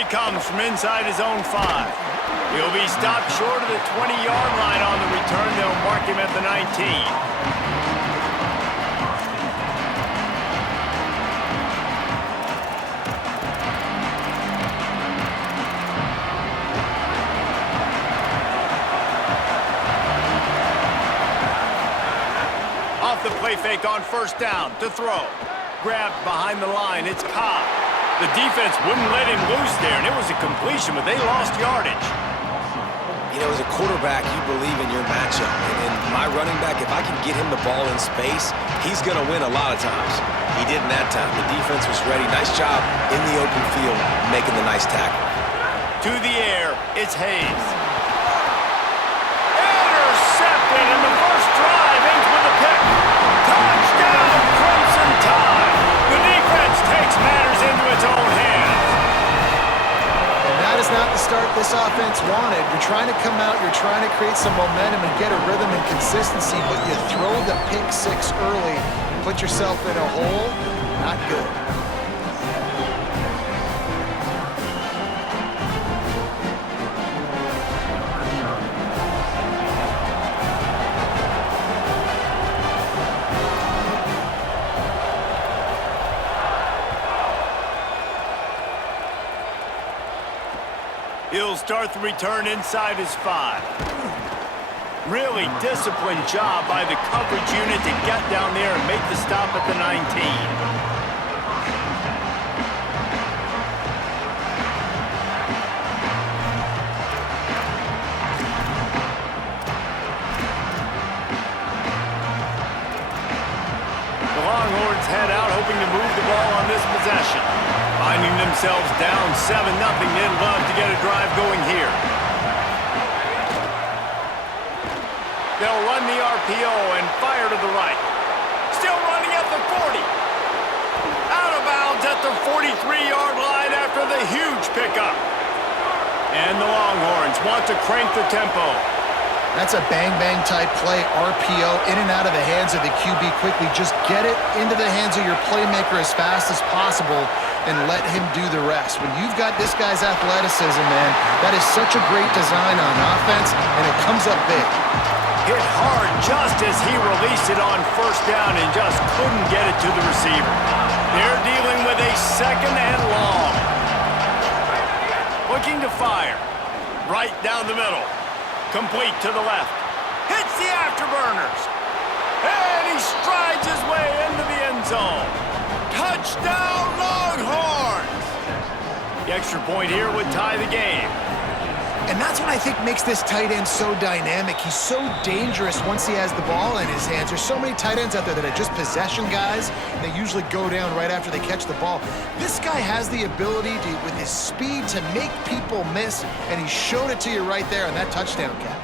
he comes from inside his own 5. He'll be stopped short of the 20-yard line on the return. They'll mark him at the 19. Off the play fake on first down to throw. Grabbed behind the line. It's Cobb. The defense wouldn't let him loose there, and it was a completion, but they lost yardage. You know, as a quarterback, you believe in your matchup. And my running back, if I can get him the ball in space, he's going to win a lot of times. He didn't that time. The defense was ready. Nice job in the open field, making the nice tackle. To the air, it's Hayes. Intercepted, and the first drive ends with a pick. Touchdown, Crimson Tide. The defense takes matters into its own hands. And that is not the start this offense wanted. You're trying to come out, you're trying to create some momentum and get a rhythm and consistency, but you throw the pick 6 early, put yourself in a hole, not good. He'll start the return inside his 5. Really disciplined job by the coverage unit to get down there and make the stop at the 19. The Longhorns head out hoping to move the ball on this possession. Finding themselves down 7-0, they'd love to get a drive going here. They'll run the RPO and fire to the right. Still running at the 40. Out of bounds at the 43-yard line after the huge pickup. And the Longhorns want to crank the tempo. That's a bang-bang type play, RPO, in and out of the hands of the QB quickly. Just get it into the hands of your playmaker as fast as possible and let him do the rest. When you've got this guy's athleticism, man, that is such a great design on offense, and it comes up big. Hit hard just as he released it on first down and just couldn't get it to the receiver. They're dealing with a 2nd and long. Looking to fire. Right down the middle. Complete to the left. Hits the afterburners. And he strides his way into the end zone. Touchdown, Longhorns! The extra point here would tie the game. And that's what I think makes this tight end so dynamic. He's so dangerous once he has the ball in his hands. There's so many tight ends out there that are just possession guys, and they usually go down right after they catch the ball. This guy has the ability to, with his speed, to make people miss, and he showed it to you right there on that touchdown catch.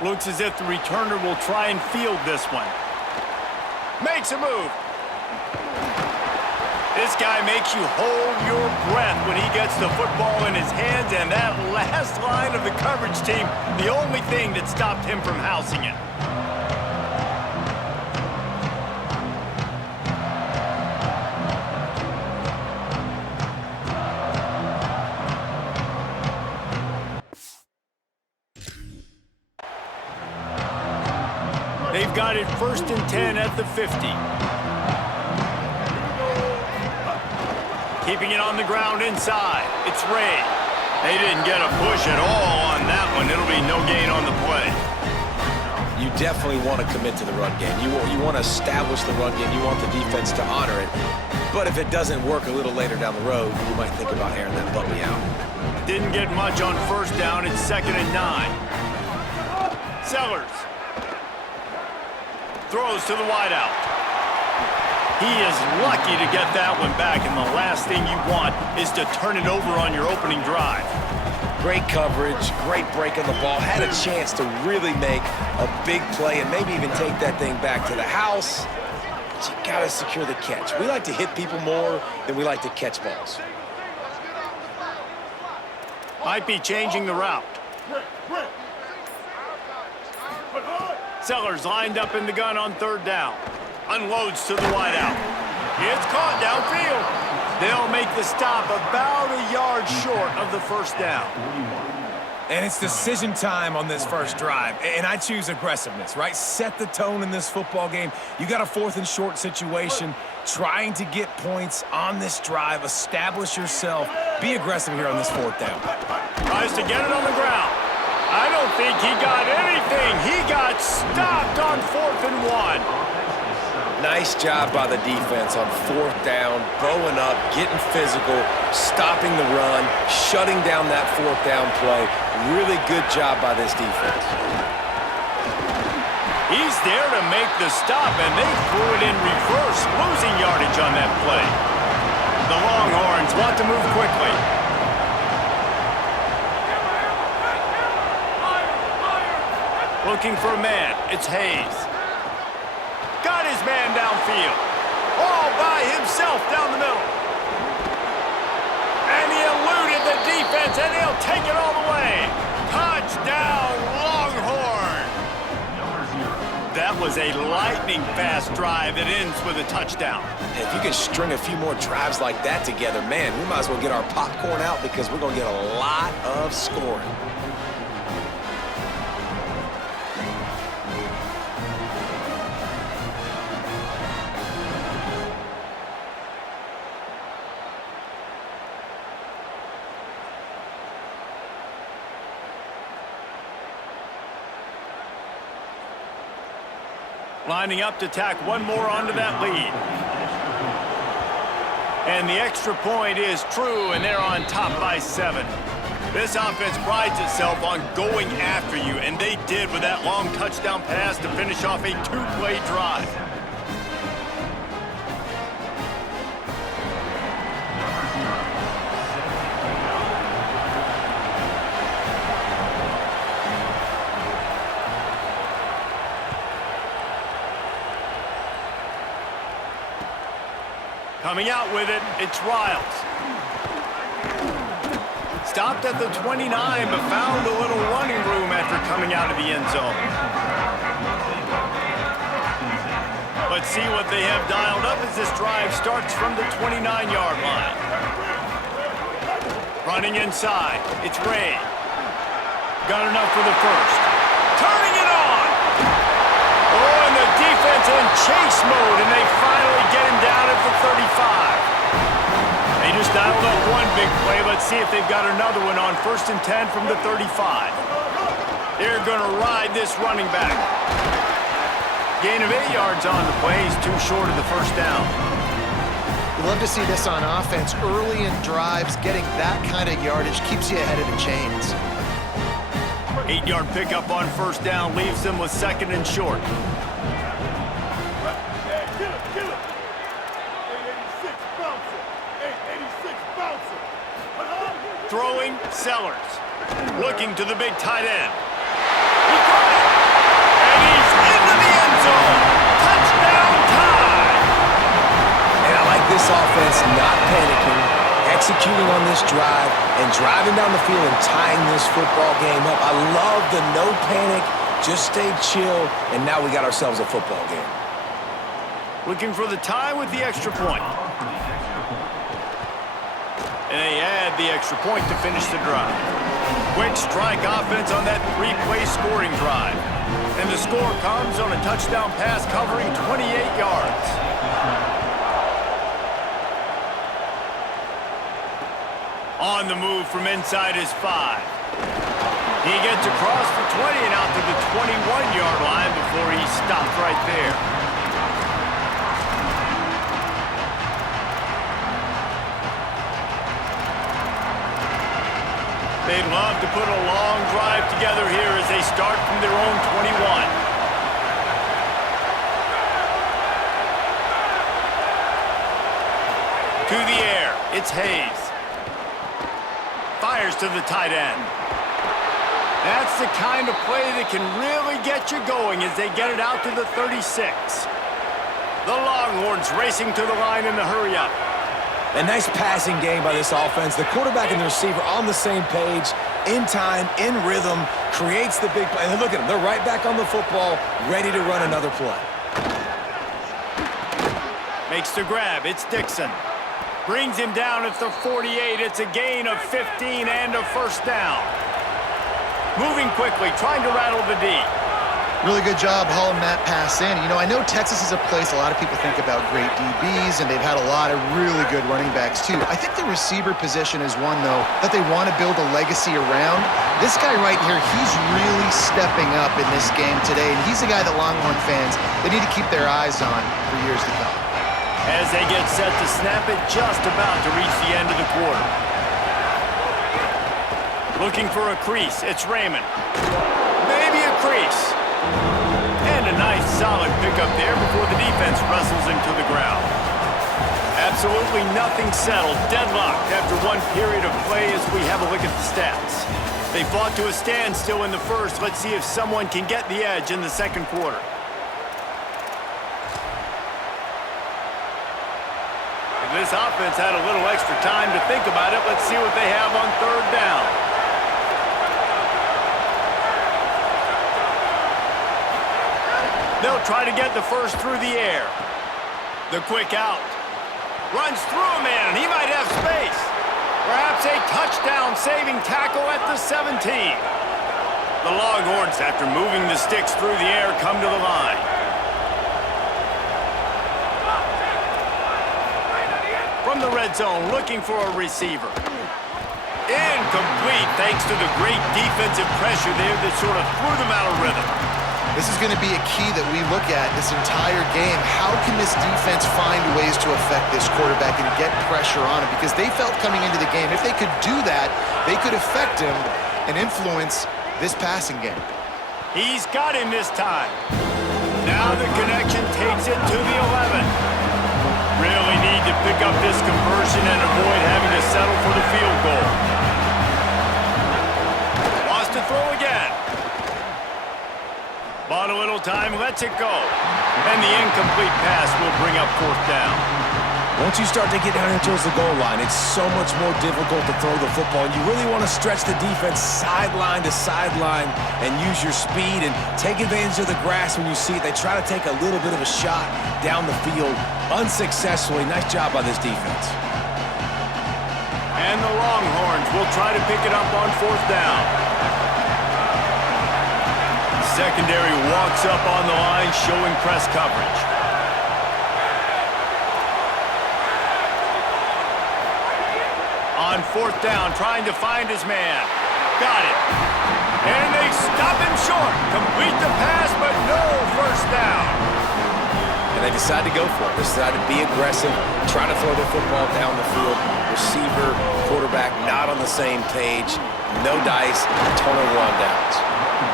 Looks as if the returner will try and field this one. Makes a move. This guy makes you hold your breath when he gets the football in his hands, and that last line of the coverage team, the only thing that stopped him from housing it. They've got it 1st and 10 at the 50. Keeping it on the ground inside. It's Ray. They didn't get a push at all on that one. It'll be no gain on the play. You definitely want to commit to the run game. You want to establish the run game. You want the defense to honor it. But if it doesn't work a little later down the road, you might think about airing that puppy out. Didn't get much on first down. It's 2nd and 9. Sellers. Throws to the wideout. He is lucky to get that one back, and the last thing you want is to turn it over on your opening drive. Great coverage, great break on the ball. Had a chance to really make a big play and maybe even take that thing back to the house. But you gotta secure the catch. We like to hit people more than we like to catch balls. Might be changing the route. Sellers lined up in the gun on 3rd down. Unloads to the wideout. It's caught downfield. They'll make the stop about a yard short of the 1st down. And it's decision time on this first drive. And I choose aggressiveness, right? Set the tone in this football game. You got a 4th and short situation. Trying to get points on this drive. Establish yourself. Be aggressive here on this 4th down. Tries to get it on the ground. I don't think he got anything. He got stopped on 4th and 1. Nice job by the defense on 4th down, bowing up, getting physical, stopping the run, shutting down that 4th down play. Really good job by this defense. He's there to make the stop, and they threw it in reverse, losing yardage on that play. The Longhorns want to move quickly. Looking for a man. It's Hayes. Got his man downfield. All by himself down the middle. And he eluded the defense, and he'll take it all the way. Touchdown, Longhorn. That was a lightning-fast drive that ends with a touchdown. If you can string a few more drives like that together, man, we might as well get our popcorn out because we're going to get a lot of scoring. Lining up to tack one more onto that lead. And the extra point is true, and they're on top by 7. This offense prides itself on going after you, and they did with that long touchdown pass to finish off a 2-play drive. Coming out with it, it's Riles. Stopped at the 29, but found a little running room after coming out of the end zone. Let's see what they have dialed up as this drive starts from the 29-yard line. Running inside, it's Ray. Got enough for the first. Turning it on! Oh, and the defense in chase mode, and they finally get him down at the 35. They just dialed up one big play. Let's see if they've got another one on 1st and 10 from the 35. They're going to ride this running back. Gain of 8 yards on the play. He's too short of the 1st down. We love to see this on offense. Early in drives, getting that kind of yardage keeps you ahead of the chains. 8-yard pickup on 1st down leaves them with 2nd and short. Throwing, Sellers. Looking to the big tight end. He caught it! And he's into the end zone! Touchdown time! And I like this offense not panicking, executing on this drive, and driving down the field and tying this football game up. I love the no panic, just stay chill, and now we got ourselves a football game. Looking for the tie with the extra point. And they add the extra point to finish the drive. Quick strike offense on that 3-play scoring drive. And the score comes on a touchdown pass covering 28 yards. On the move from inside his 5. He gets across the 20 and out to the 21-yard line before he stopped right there. They'd love to put a long drive together here as they start from their own 21. To the air, it's Hayes. Fires to the tight end. That's the kind of play that can really get you going as they get it out to the 36. The Longhorns racing to the line in the hurry-up. A nice passing game by this offense. The quarterback and the receiver on the same page, in time, in rhythm, creates the big play. And look at them. They're right back on the football, ready to run another play. Makes the grab. It's Dixon. Brings him down at the 48. It's a gain of 15 and a first down. Moving quickly, trying to rattle the D. Really good job hauling that pass in. You know, I know Texas is a place a lot of people think about great DBs, and they've had a lot of really good running backs, too. I think the receiver position is one, though, that they want to build a legacy around. This guy right here, he's really stepping up in this game today, and he's the guy that Longhorn fans, they need to keep their eyes on for years to come. As they get set to snap it, just about to reach the end of the quarter. Looking for a crease, it's Raymond. Maybe a crease. And a nice solid pickup there before the defense wrestles him to the ground. Absolutely nothing settled, deadlocked after one period of play as we have a look at the stats. They fought to a standstill in the first. Let's see if someone can get the edge in the second quarter. If this offense had a little extra time to think about it, let's see what they have on third down. They'll try to get the first through the air. The quick out. Runs through a man, and he might have space. Perhaps a touchdown-saving tackle at the 17. The Longhorns, after moving the sticks through the air, come to the line. From the red zone, looking for a receiver. Incomplete, thanks to the great defensive pressure there that sort of threw them out of rhythm. This is going to be a key that we look at this entire game. How can this defense find ways to affect this quarterback and get pressure on him? Because they felt coming into the game, if they could do that, they could affect him and influence this passing game. He's got him this time. Now the connection takes it to the 11. Really need to pick up this conversion and avoid having to settle for the field goal. Wants to throw again. Bought a little time, lets it go. And the incomplete pass will bring up fourth down. Once you start to get down here towards the goal line, it's so much more difficult to throw the football. And you really want to stretch the defense sideline to sideline and use your speed and take advantage of the grass when you see it. They try to take a little bit of a shot down the field unsuccessfully. Nice job by this defense. And the Longhorns will try to pick it up on fourth down. Secondary walks up on the line, showing press coverage. On fourth down, trying to find his man. Got it. And they stop him short. Complete the pass, but no first down. And they decide to go for it. They decide to be aggressive, try to throw the football down the field. Receiver, quarterback, not on the same page. No dice, turnover on downs.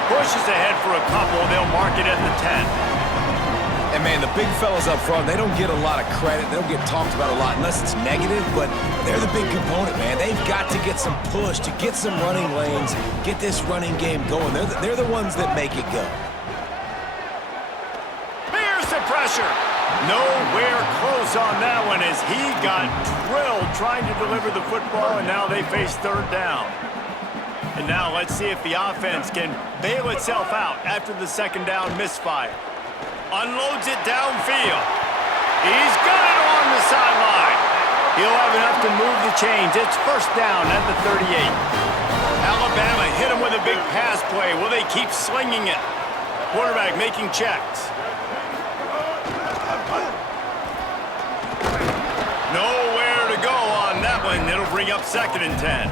Pushes ahead for a couple. They'll mark it at the 10. And, man, the big fellas up front, they don't get a lot of credit. They don't get talked about a lot unless it's negative, but they're the big component, man. They've got to get some push, to get some running lanes, get this running game going. They're the ones that make it go. Here's the pressure. Nowhere close on that one as he got drilled trying to deliver the football, and now they face third down. And now let's see if the offense can bail itself out after the second down misfire. Unloads it downfield. He's got it on the sideline. He'll have enough to move the chains. It's first down at the 38. Alabama hit him with a big pass play. Will they keep slinging it? Quarterback making checks. Nowhere to go on that one. It'll bring up second and 10.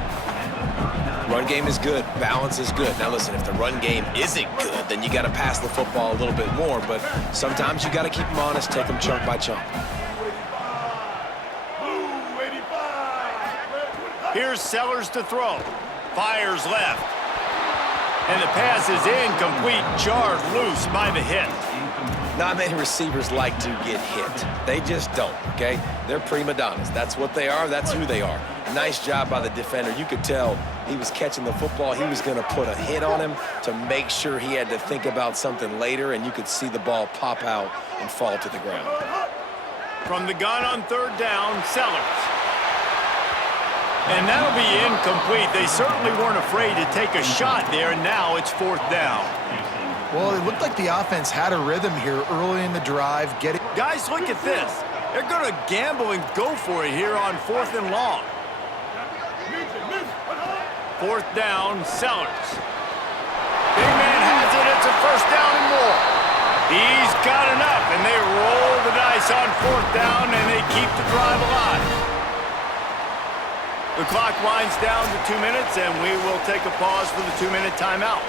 Run game is good. Balance is good. Now, listen, if the run game isn't good, then you got to pass the football a little bit more. But sometimes you got to keep them honest, take them chunk by chunk. Here's Sellers to throw. Fires left. And the pass is incomplete. Jarred loose by the hit. Not many receivers like to get hit. They just don't, okay? They're prima donnas. That's what they are. That's who they are. Nice job by the defender. You could tell he was catching the football. He was going to put a hit on him to make sure he had to think about something later, and you could see the ball pop out and fall to the ground. From the gun on third down, Sellers. And that'll be incomplete. They certainly weren't afraid to take a shot there, and now it's 4th down. Well, it looked like the offense had a rhythm here early in the drive. Guys, look at this. They're going to gamble and go for it here on 4th and long. 4th down, Sellers. Big man has it. It's a 1st down and more. He's got enough, and they roll the dice on 4th down, and they keep the drive alive. The clock winds down to 2 minutes, and we will take a pause for the 2-minute timeout.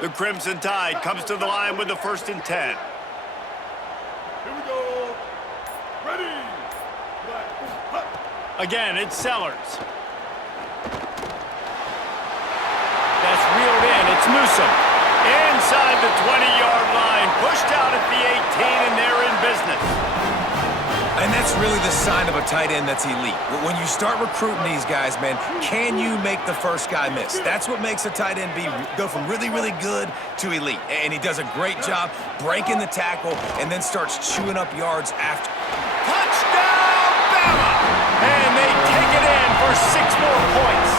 The Crimson Tide comes to the line with the 1st and 10. Here we go. Ready. Again, it's Sellers. That's reeled in. It's Newsom. Inside the 20-yard line. Pushed out at the 18, and they're in business. And that's really the sign of a tight end that's elite. When you start recruiting these guys, man, can you make the first guy miss? That's what makes a tight end go from really, really good to elite. And he does a great job breaking the tackle and then starts chewing up yards after. Touchdown, Bama! And they take it in for 6 more points.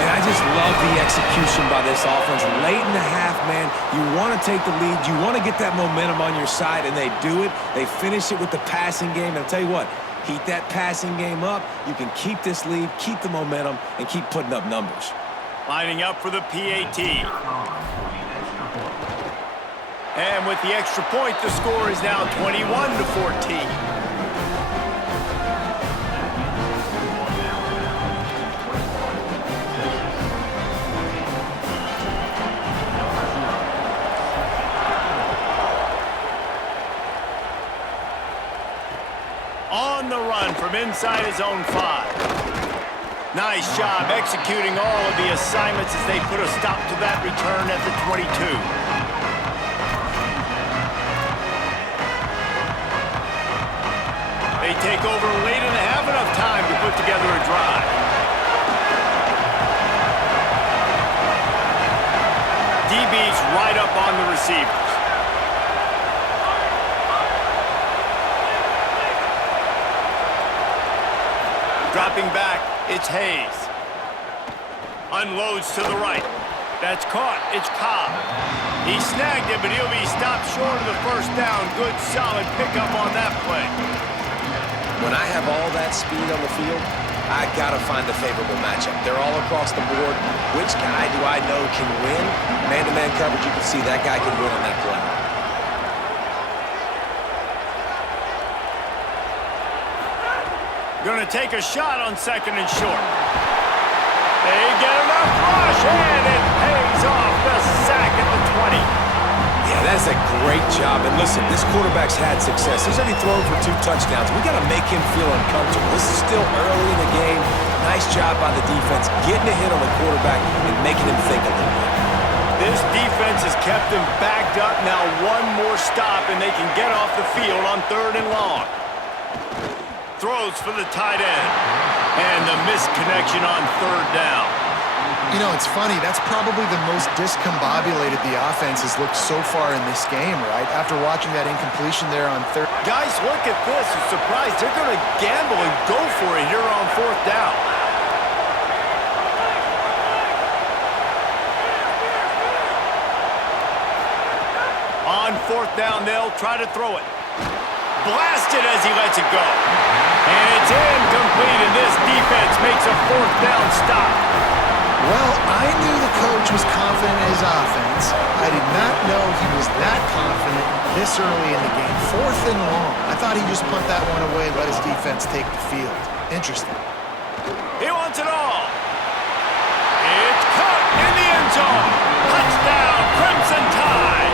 Man, I just love the execution by this offense. Late in the half, man, you want to take the lead. You want to get that momentum on your side, and they do it. They finish it with the passing game. And I'll tell you what, heat that passing game up. You can keep this lead, keep the momentum, and keep putting up numbers. Lining up for the PAT. And with the extra point, the score is now 21-14. On the run from inside his own 5. Nice job executing all of the assignments as they put a stop to that return at the 22. They take over late and have enough time to put together a drive. DB's right up on the receivers. Dropping back, it's Hayes. Unloads to the right. That's caught. It's Cobb. He snagged it, but he'll be stopped short of the 1st down. Good, solid pickup on that play. When I have all that speed on the field, I got to find a favorable matchup. They're all across the board. Which guy do I know can win? Man-to-man coverage, you can see that guy can win on that play. Going to take a shot on 2nd and short. They get enough rush, and it pays off the sack at the 20. Yeah, that's a great job. And listen, this quarterback's had success. He's already thrown for 2 touchdowns. We got to make him feel uncomfortable. This is still early in the game. Nice job by the defense, getting a hit on the quarterback and making him think a little bit. This defense has kept them backed up. Now 1 more stop, and they can get off the field on 3rd and long. Throws for the tight end. And the missed connection on 3rd down. You know, it's funny. That's probably the most discombobulated the offense has looked so far in this game, right? After watching that incompletion there on 3rd. Guys, look at this. I'm surprised they're going to gamble and go for it here on 4th down. On 4th down, they'll try to throw it. Blasted as he lets it go. And it's incomplete, and this defense makes a 4th down stop. Well, I knew the coach was confident in his offense. I did not know he was that confident this early in the game. 4th and long. I thought he'd just punt that one away and let his defense take the field. Interesting. He wants it all. It's caught in the end zone. Touchdown, Crimson Tide.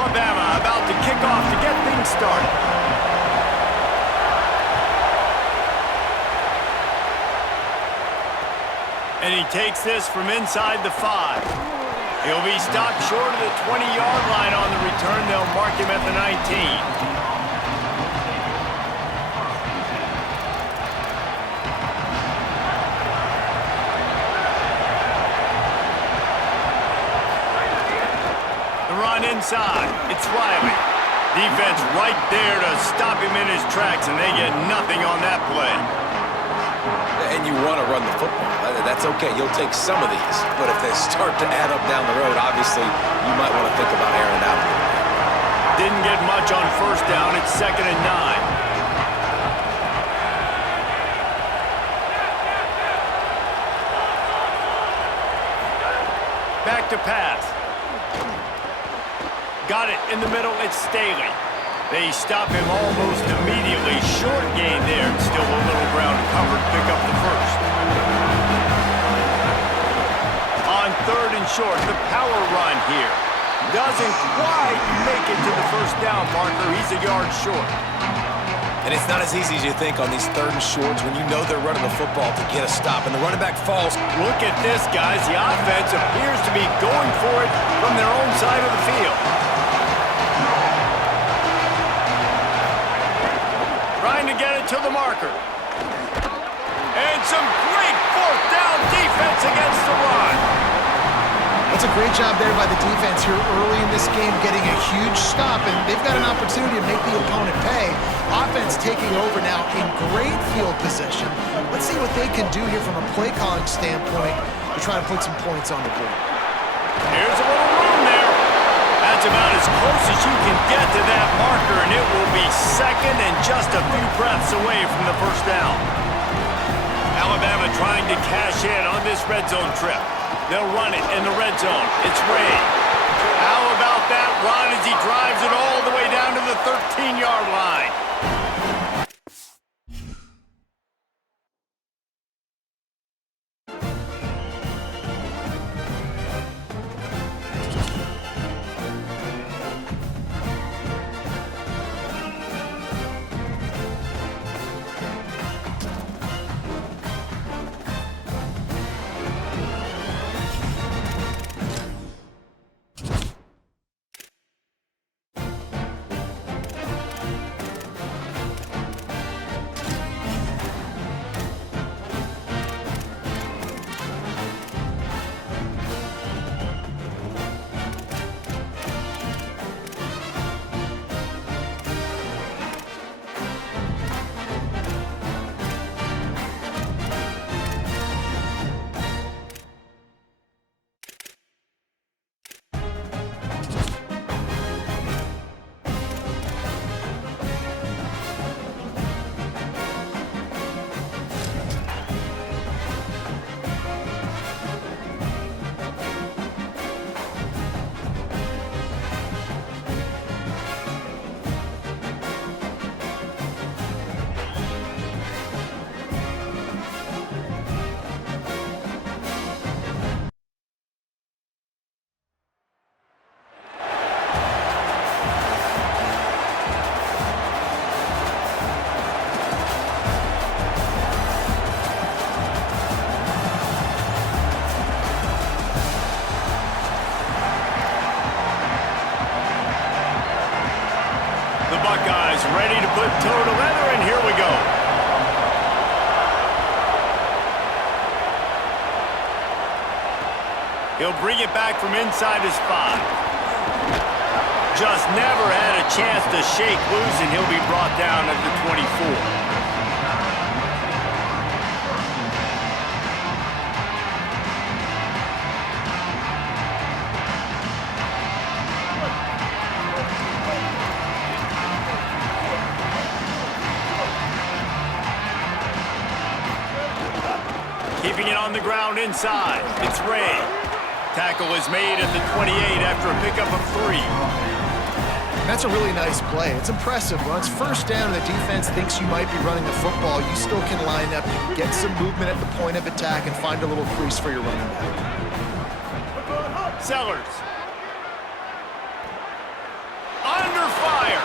Alabama about to kick off to get things started. And he takes this from inside the 5. He'll be stopped short of the 20-yard line on the return. They'll mark him at the 19. Inside, it's Riley. Defense right there to stop him in his tracks, and they get nothing on that play. And you want to run the football. That's okay. You'll take some of these. But if they start to add up down the road, obviously, you might want to think about airing it out a little bit. Didn't get much on first down. It's 2nd and 9. Back to pass. Got it in the middle, it's Staley. They stop him almost immediately. Short gain there, and still a little ground covered. Pick up the first. On 3rd and short, the power run here. Doesn't quite make it to the first down marker. He's a yard short. And it's not as easy as you think on these 3rd and shorts when you know they're running the football to get a stop. And the running back falls. Look at this, guys. The offense appears to be going for it from their own side of the field. Trying to get it to the marker. And some great 4th down defense against the run. That's a great job there by the defense here early in this game, getting a huge stop, and they've got an opportunity to make the opponent pay. Offense taking over now in great field position. Let's see what they can do here from a play calling standpoint to try to put some points on the board. Here's a little room there. That's about as close as you can get to that marker, and it will be 2nd and just a few breaths away from the first down. Alabama trying to cash in on this red zone trip. They'll run it in the red zone. It's Ray. How about that run as he drives it all the way down to the 13-yard line? Buckeyes ready to put toe to leather, and here we go. He'll bring it back from inside his 5. Just never had a chance to shake loose, and he'll be brought down at the 24. Keeping it on the ground inside. It's Ray. Tackle is made at the 28 after a pickup of 3. That's a really nice play. It's impressive. When it's first down and the defense thinks you might be running the football, you still can line up, get some movement at the point of attack, and find a little crease for your running back. Sellers. fire.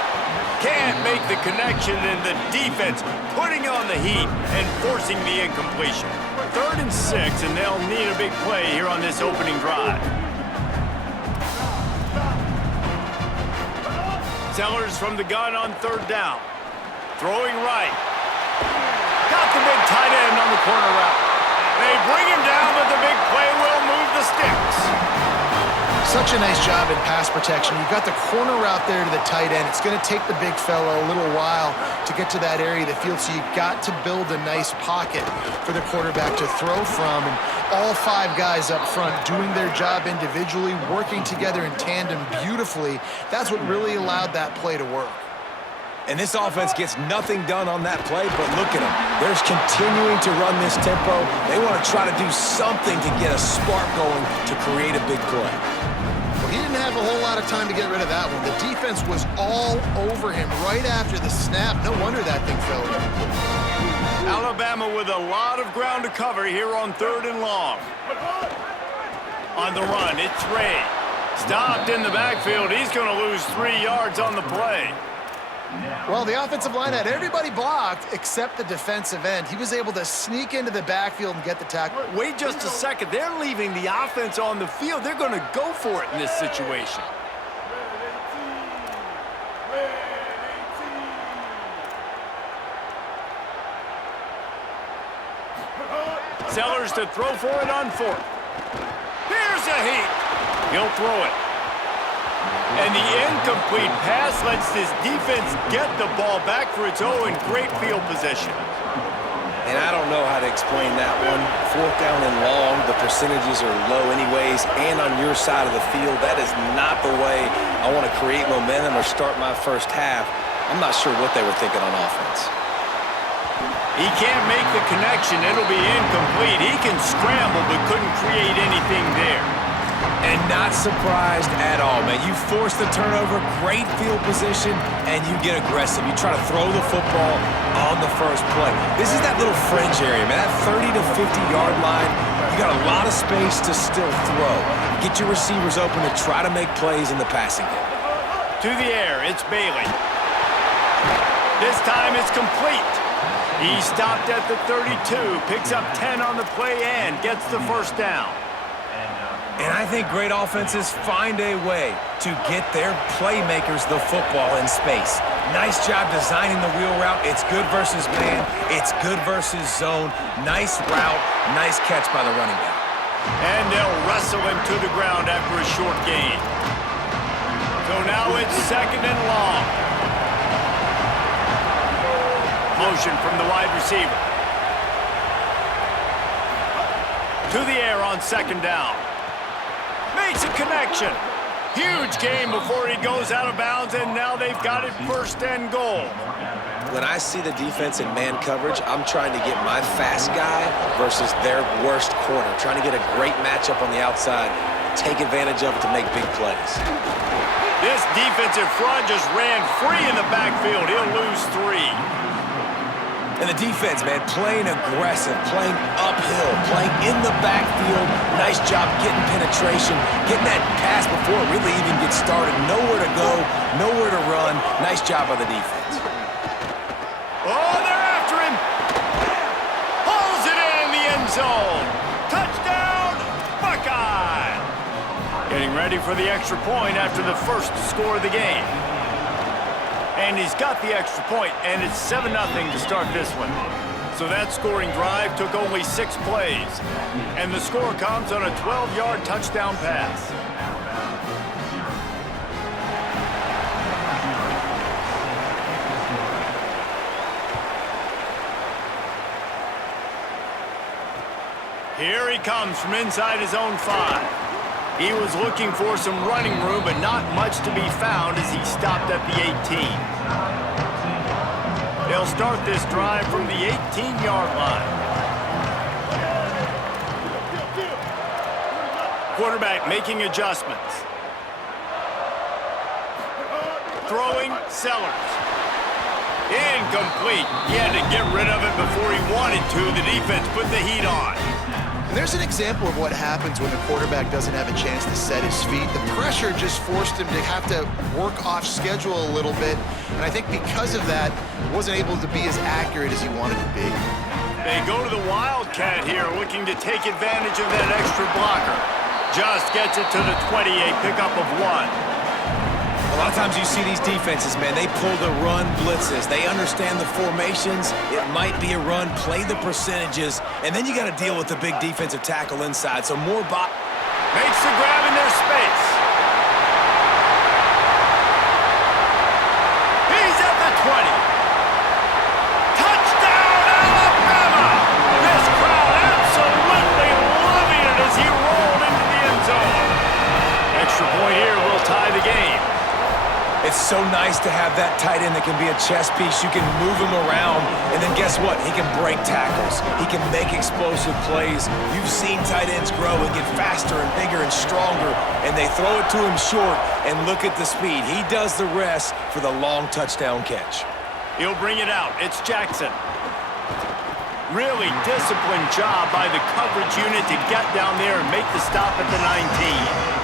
Can't make the connection, and the defense putting on the heat and forcing the incompletion. 3rd and 6, and they'll need a big play here on this opening drive. Sellers from the gun on 3rd down. Throwing right. Got the big tight end on the corner route. They bring him down, but the big play will move the sticks. Such a nice job in pass protection. You've got the corner route there to the tight end. It's going to take the big fella a little while to get to that area of the field, so you got to build a nice pocket for the quarterback to throw from. And all 5 guys up front doing their job individually, working together in tandem beautifully. That's what really allowed that play to work. And this offense gets nothing done on that play, but look at them. They're continuing to run this tempo. They want to try to do something to get a spark going to create a big play. Well, he didn't have a whole lot of time to get rid of that one. The defense was all over him right after the snap. No wonder that thing fell in. Alabama with a lot of ground to cover here on 3rd and long. On the run, it's Ray. Stopped in the backfield. He's going to lose 3 yards on the play. Well, the offensive line had everybody blocked except the defensive end. He was able to sneak into the backfield and get the tackle. Wait just a second. They're leaving the offense on the field. They're going to go for it in this situation. Sellers to throw for it on 4th. Here's a heat. He'll throw it. And the incomplete pass lets this defense get the ball back for its own great field position. And I don't know how to explain that one. 4th down and long, the percentages are low anyways, and on your side of the field, that is not the way I want to create momentum or start my first half. I'm not sure what they were thinking on offense. He can't make the connection. It'll be incomplete. He can scramble, but couldn't create anything there. And not surprised at all, man. You force the turnover, great field position, and you get aggressive. You try to throw the football on the first play. This is that little fringe area, man. That 30 to 50-yard line, you got a lot of space to still throw. Get your receivers open to try to make plays in the passing game. To the air, it's Bailey. This time it's complete. He stopped at the 32, picks up 10 on the play and gets the first down. And I think great offenses find a way to get their playmakers the football in space. Nice job designing the wheel route. It's good versus man. It's good versus zone. Nice route. Nice catch by the running back. And they'll wrestle him to the ground after a short gain. So now it's 2nd and long. Motion from the wide receiver. To the air on 2nd down. Makes a connection. Huge gain before he goes out of bounds, and now they've got it 1st and goal. When I see the defense in man coverage, I'm trying to get my fast guy versus their worst corner, trying to get a great matchup on the outside, take advantage of it to make big plays. This defensive front just ran free in the backfield. He'll lose 3. And the defense, man, playing aggressive, playing uphill, playing in the backfield. Nice job getting penetration, getting that pass before it really even gets started. Nowhere to go, nowhere to run. Nice job by the defense. Oh, they're after him. Pulls it in the end zone. Touchdown, Buckeye. Getting ready for the extra point after the first score of the game. And he's got the extra point, and it's 7-0 to start this one. So that scoring drive took only 6 plays. And the score comes on a 12-yard touchdown pass. Here he comes from inside his own 5. He was looking for some running room, but not much to be found as he stopped at the 18. They'll start this drive from the 18-yard line. Quarterback making adjustments. Throwing, Sellers. Incomplete. He had to get rid of it before he wanted to. The defense put the heat on. There's an example of what happens when the quarterback doesn't have a chance to set his feet. The pressure just forced him to have to work off schedule a little bit, and I think because of that, wasn't able to be as accurate as he wanted to be. They go to the Wildcat here, looking to take advantage of that extra blocker. Just gets it to the 28, pickup of 1. A lot of times you see these defenses, man, they pull the run blitzes. They understand the formations. It might be a run, play the percentages, and then you got to deal with the big defensive tackle inside. So more makes the grab in their space. He's at the 20. Touchdown, Alabama! This crowd absolutely loving it as he rolled into the end zone. Extra point here will tie the game. It's so nice to have that tight end that can be a chess piece. You can move him around, and then guess what? He can break tackles. He can make explosive plays. You've seen tight ends grow and get faster and bigger and stronger, and they throw it to him short, and look at the speed. He does the rest for the long touchdown catch. He'll bring it out. It's Jackson. Really disciplined job by the coverage unit to get down there and make the stop at the 19.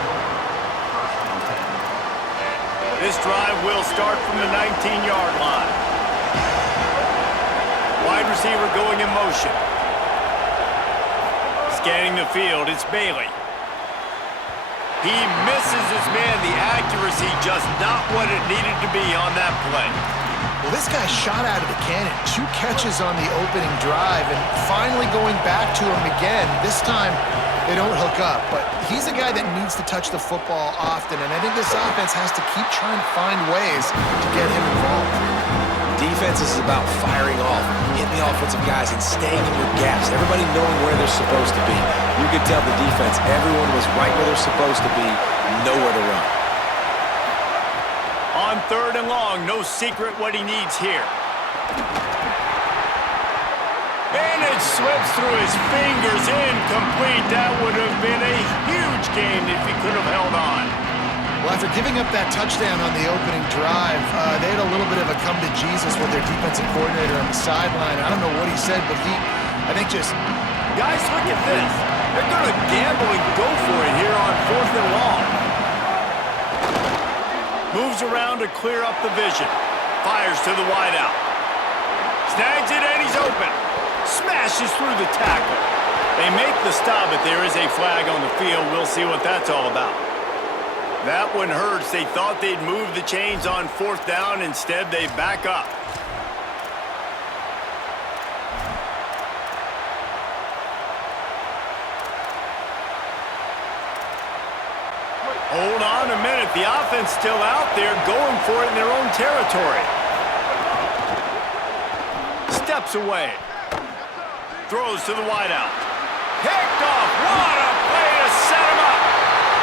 This drive will start from the 19-yard line. Wide receiver going in motion. Scanning the field, it's Bailey. He misses his man. The accuracy just not what it needed to be on that play. Well, this guy shot out of the cannon. 2 catches on the opening drive, and finally going back to him again. This time, they don't hook up, but he's a guy that needs to touch the football often, and I think this offense has to keep trying to find ways to get him involved. Defense is about firing off, hitting the offensive guys, and staying in your gaps. Everybody knowing where they're supposed to be. You could tell the defense, everyone was right where they're supposed to be, nowhere to run. On 3rd and long, no secret what he needs here. And it slips through his fingers, incomplete. That would have been a huge gain if he could have held on. Well, after giving up that touchdown on the opening drive, they had a little bit of a come to Jesus with their defensive coordinator on the sideline. I don't know what he said, but I think just... Guys, look at this. They're going to gamble and go for it here on 4th and long. Moves around to clear up the vision. Fires to the wideout. Snags it and he's open. Smashes through the tackle. They make the stop, but there is a flag on the field. We'll see what that's all about. That one hurts. They thought they'd move the chains on 4th down. Instead, they back up. Hold on a minute. The offense still out there going for it in their own territory. Steps away. Throws to the wideout. Picked off. What a play to set him up.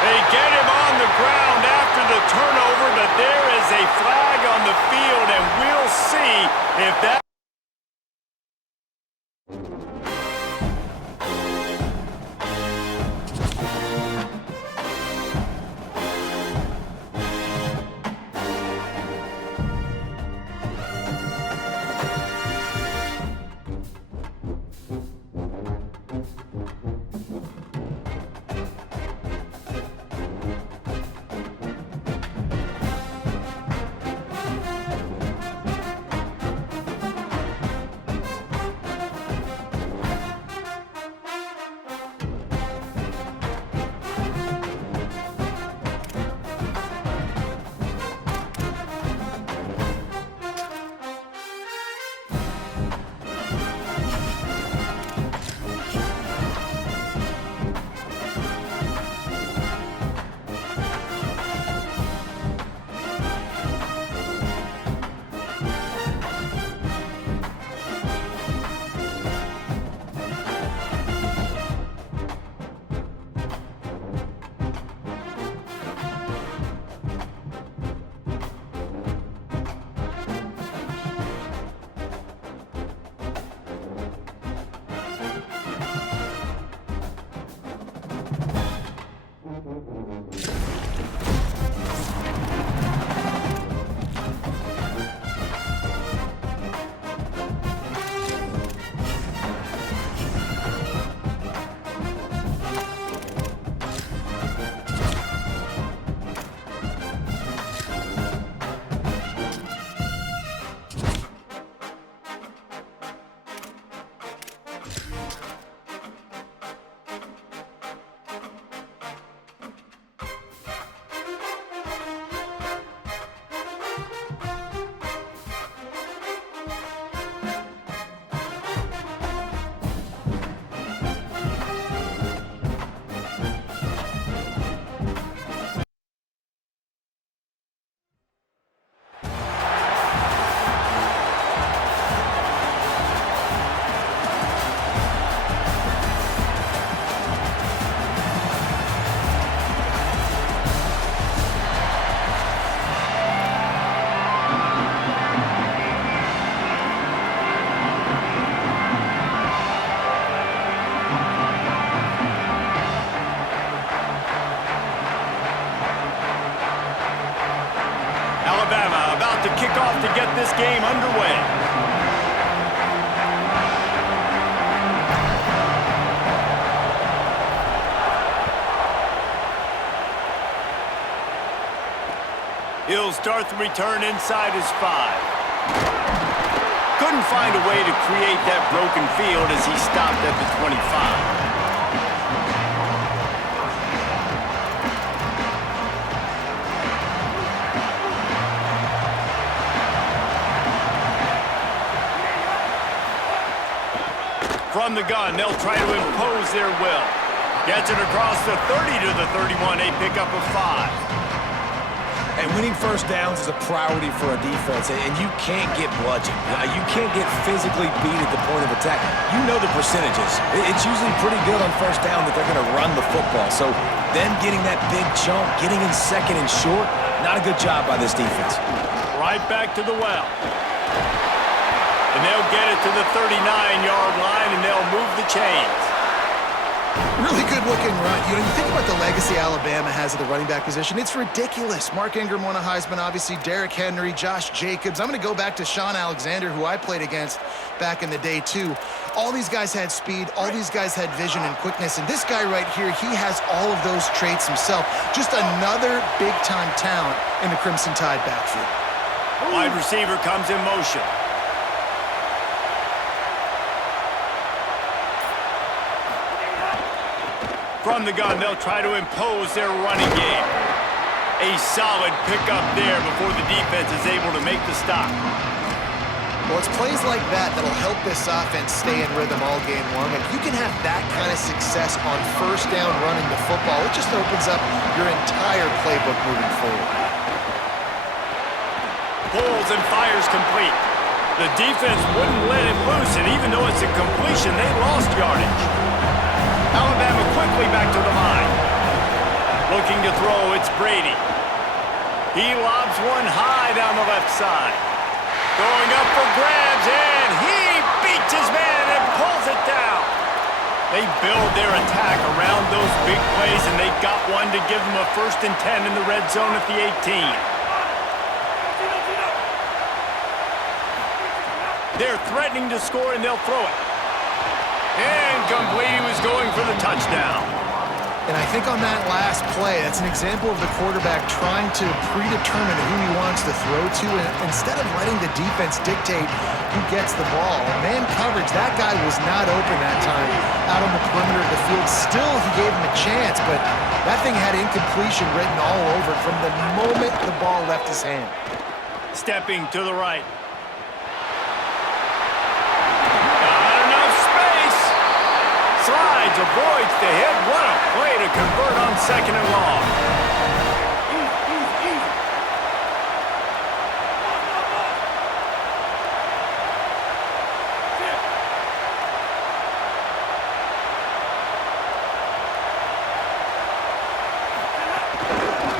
They get him on the ground after the turnover, but there is a flag on the field, and we'll see if that... off to get this game underway. He'll start the return inside his 5. Couldn't find a way to create that broken field as he stopped at the 25. From the gun, they'll try to impose their will. Gets it across the 30 to the 31, a pickup of 5. And winning first downs is a priority for a defense, and you can't get bludgeoned. You can't get physically beat at the point of attack. You know the percentages. It's usually pretty good on first down that they're going to run the football. So them getting that big chunk, getting in second and short, not a good job by this defense. Right back to the well. And they'll get it to the 39-yard line, and they'll move the chains. Really good-looking run. You think about the legacy Alabama has at the running back position. It's ridiculous. Mark Ingram won a Heisman, obviously. Derrick Henry, Josh Jacobs. I'm going to go back to Sean Alexander, who I played against back in the day, too. All these guys had speed. All these guys had vision and quickness. And this guy right here, he has all of those traits himself. Just another big-time talent in the Crimson Tide backfield. Wide receiver comes in motion. From the gun, they'll try to impose their running game. A solid pickup there before the defense is able to make the stop. Well, it's plays like that that'll help this offense stay in rhythm all game long. If you can have that kind of success on first down running the football, it just opens up your entire playbook moving forward. Pulls and fires complete. The defense wouldn't let it loose, and even though it's a completion, they lost yardage. Alabama quickly back to the line. Looking to throw, it's Brady. He lobs one high down the left side. Going up for grabs, and he beats his man and pulls it down. They build their attack around those big plays, and they got one to give them a 1st and 10 in the red zone at the 18. They're threatening to score, and they'll throw it. Incomplete. He was going for the touchdown. And I think on that last play, that's an example of the quarterback trying to predetermine who he wants to throw to, and instead of letting the defense dictate who gets the ball. Man coverage, that guy was not open that time out on the perimeter of the field. Still, he gave him a chance, but that thing had incompletion written all over it from the moment the ball left his hand. Stepping to the right. Slides, avoids the hit. What a play to convert on 2nd and long.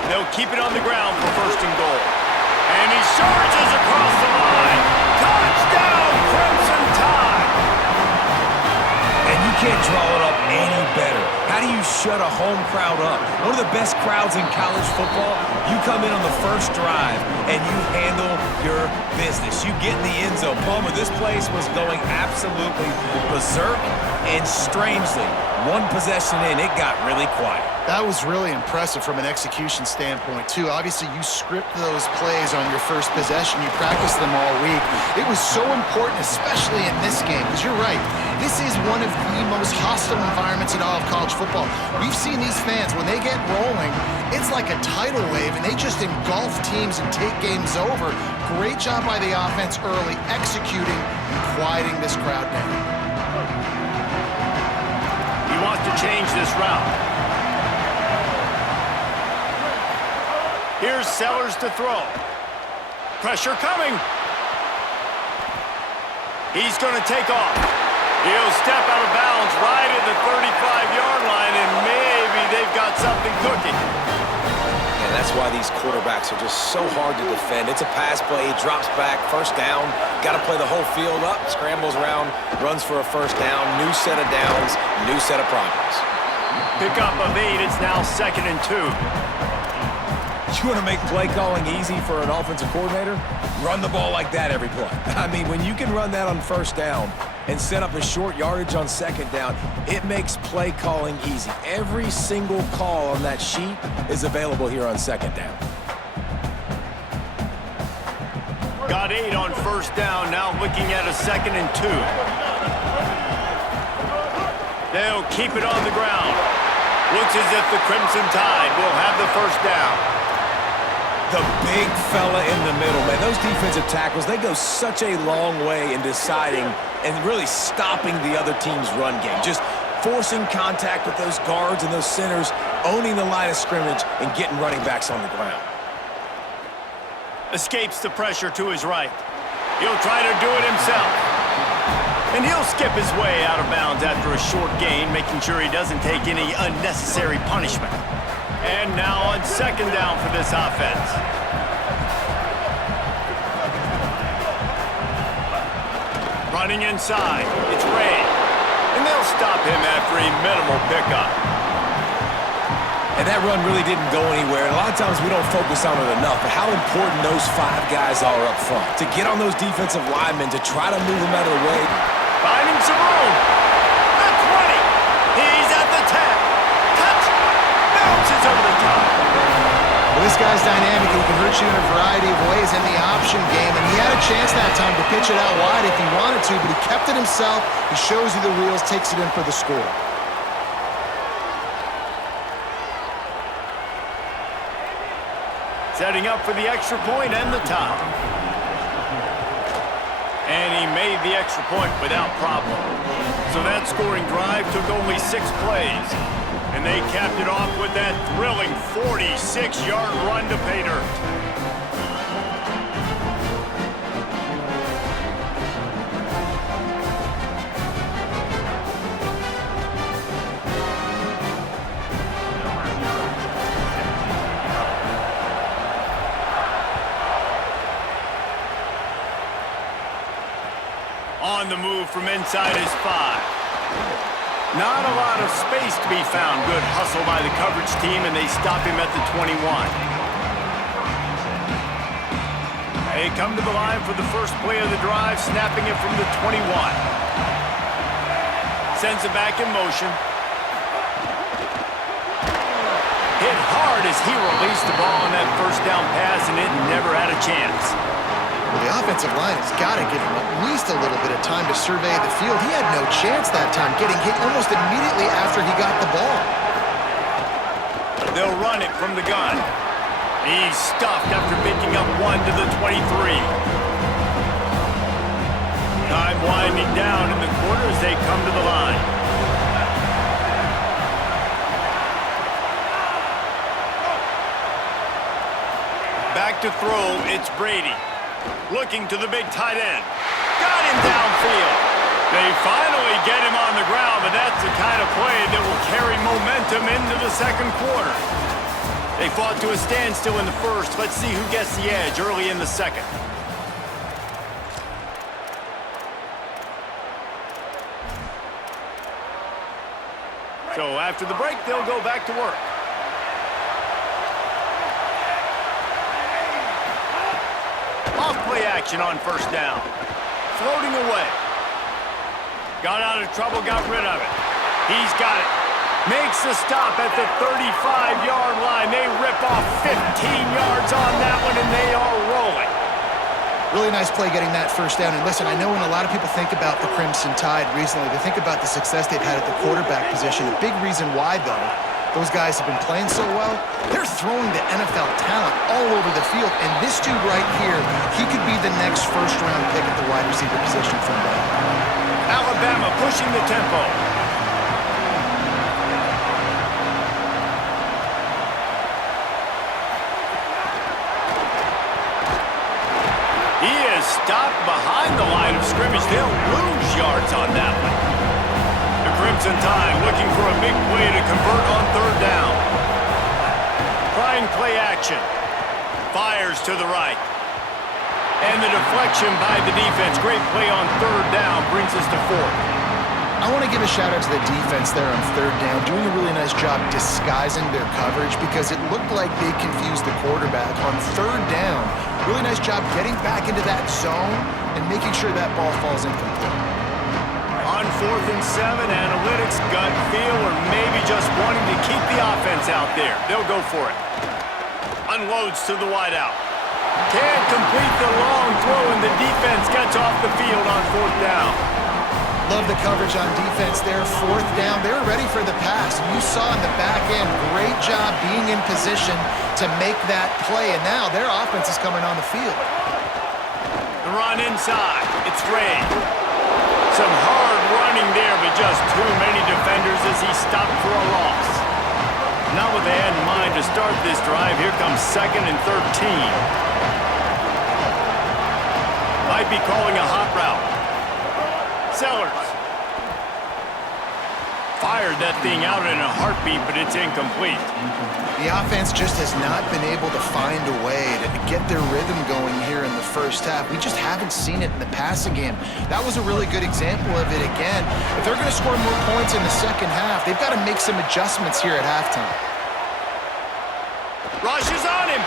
They'll keep it on the ground for 1st and goal. And he charges across the line. Touchdown, Crimson Tide. Can't draw it up any better. How do you shut a home crowd up? One of the best crowds in college football. You come in on the first drive and you handle your business. You get in the end zone. Palmer, this place was going absolutely berserk, and strangely, one possession in, it got really quiet. That was really impressive from an execution standpoint, too. Obviously, you script those plays on your first possession. You practice them all week. It was so important, especially in this game, because you're right. This is one of the most hostile environments in all of college football. We've seen these fans, when they get rolling, it's like a tidal wave, and they just engulf teams and take games over. Great job by the offense early, executing and quieting this crowd down. He wants to change this route. Here's Sellers to throw. Pressure coming. He's going to take off. He'll step out of bounds right at the 35-yard line, and maybe they've got something cooking. And that's why these quarterbacks are just so hard to defend. It's a pass play, drops back, 1st down. Got to play the whole field up, scrambles around, runs for a 1st down, new set of downs, new set of problems. Pickup of 8, it's now 2nd and 2. You want to make play calling easy for an offensive coordinator? Run the ball like that every play. I mean, when you can run that on first down and set up a short yardage on second down, it makes play calling easy. Every single call on that sheet is available here on second down. Got 8 on first down, now looking at a 2nd and 2. They'll keep it on the ground. Looks as if the Crimson Tide will have the first down. The big fella in the middle, man. Those defensive tackles, they go such a long way in deciding and really stopping the other team's run game. Just forcing contact with those guards and those centers, owning the line of scrimmage, and getting running backs on the ground. Escapes the pressure to his right. He'll try to do it himself. And he'll skip his way out of bounds after a short gain, making sure he doesn't take any unnecessary punishment. And now on second down for this offense. Running inside, it's Ray. And they'll stop him after a minimal pickup. And that run really didn't go anywhere. And a lot of times we don't focus on it enough, but how important those 5 guys are up front. To get on those defensive linemen, to try to move them out of the way. Finding some room. The 20. He's at the 10. Touch. Bounces over the top. Well, this guy's dynamic. He can hurt you in a variety of ways in the option game, and he had a chance that time to pitch it out wide if he wanted to, but he kept it himself. He shows you the wheels, takes it in for the score. Setting up for the extra point and the tie. And he made the extra point without problem. So that scoring drive took only 6 plays. And they capped it off with that thrilling 46-yard run to pay dirt. On the move from inside his 5. Not a lot of space to be found. Good hustle by the coverage team, and they stop him at the 21. They come to the line for the first play of the drive, snapping it from the 21. Sends it back in motion. Hit hard as he released the ball on that first down pass, and it never had a chance. Well, the offensive line has got to give him at least a little bit of time to survey the field. He had no chance that time, getting hit almost immediately after he got the ball. They'll run it from the gun. He's stuffed after picking up 1 to the 23. Time winding down in the quarter as they come to the line. Back to throw, it's Brady. Looking to the big tight end. Got him downfield. They finally get him on the ground, but that's the kind of play that will carry momentum into the second quarter. They fought to a standstill in the first. Let's see who gets the edge early in the second. So after the break, they'll go back to work. Off-play action on first down. Floating away. Got out of trouble, got rid of it. He's got it. Makes the stop at the 35-yard line. They rip off 15 yards on that one, and they are rolling. Really nice play getting that first down. And listen, I know when a lot of people think about the Crimson Tide recently, they think about the success they've had at the quarterback position. A big reason why, though, those guys have been playing so well, they're throwing the NFL talent all over the field. And this dude right here, he could be the next first-round pick at the wide receiver position from them. Alabama pushing the tempo. He is stopped behind the line of scrimmage. They'll lose yards on that one. The Crimson Tide looking for a big play to convert on third down. Trying play action. Fires to the right. And the deflection by the defense. Great play on third down brings us to 4th. I want to give a shout out to the defense there on third down, doing a really nice job disguising their coverage because it looked like they confused the quarterback on third down. Really nice job getting back into that zone and making sure that ball falls incomplete. On 4th and 7, analytics, gut feel, or maybe just wanting to keep the offense out there. They'll go for it. Unloads to the wideout. Can't complete the long throw, and the defense gets off the field on 4th down. Love the coverage on defense there. 4th down, they're ready for the pass. You saw in the back end, great job being in position to make that play, and now their offense is coming on the field. The run inside. It's Ray. Some hard running there, but just too many defenders as he stopped for a loss. Not what they had in mind to start this drive. Here comes 2nd and 13. Might be calling a hot route. Sellers. Fired that thing out in a heartbeat, but it's incomplete. The offense just has not been able to find a way to get their rhythm going here in the first half. We just haven't seen it in the passing game. That was a really good example of it again. If they're going to score more points in the second half, they've got to make some adjustments here at halftime. Rushes on him.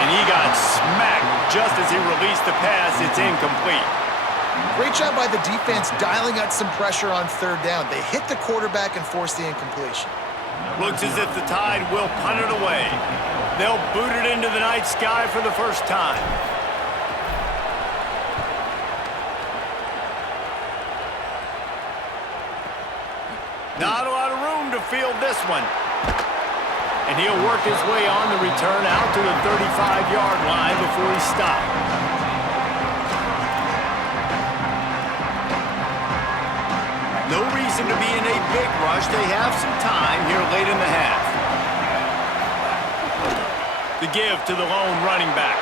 And he got smacked just as he released the pass. It's incomplete. Great job by the defense dialing out some pressure on third down. They hit the quarterback and forced the incompletion. Looks as if the Tide will punt it away. They'll boot it into the night sky for the first time. Not a lot of room to field this one. And he'll work his way on the return out to the 35-yard line before he stopped. No reason to be in a big rush. They have some time here late in the half. The give to the lone running back.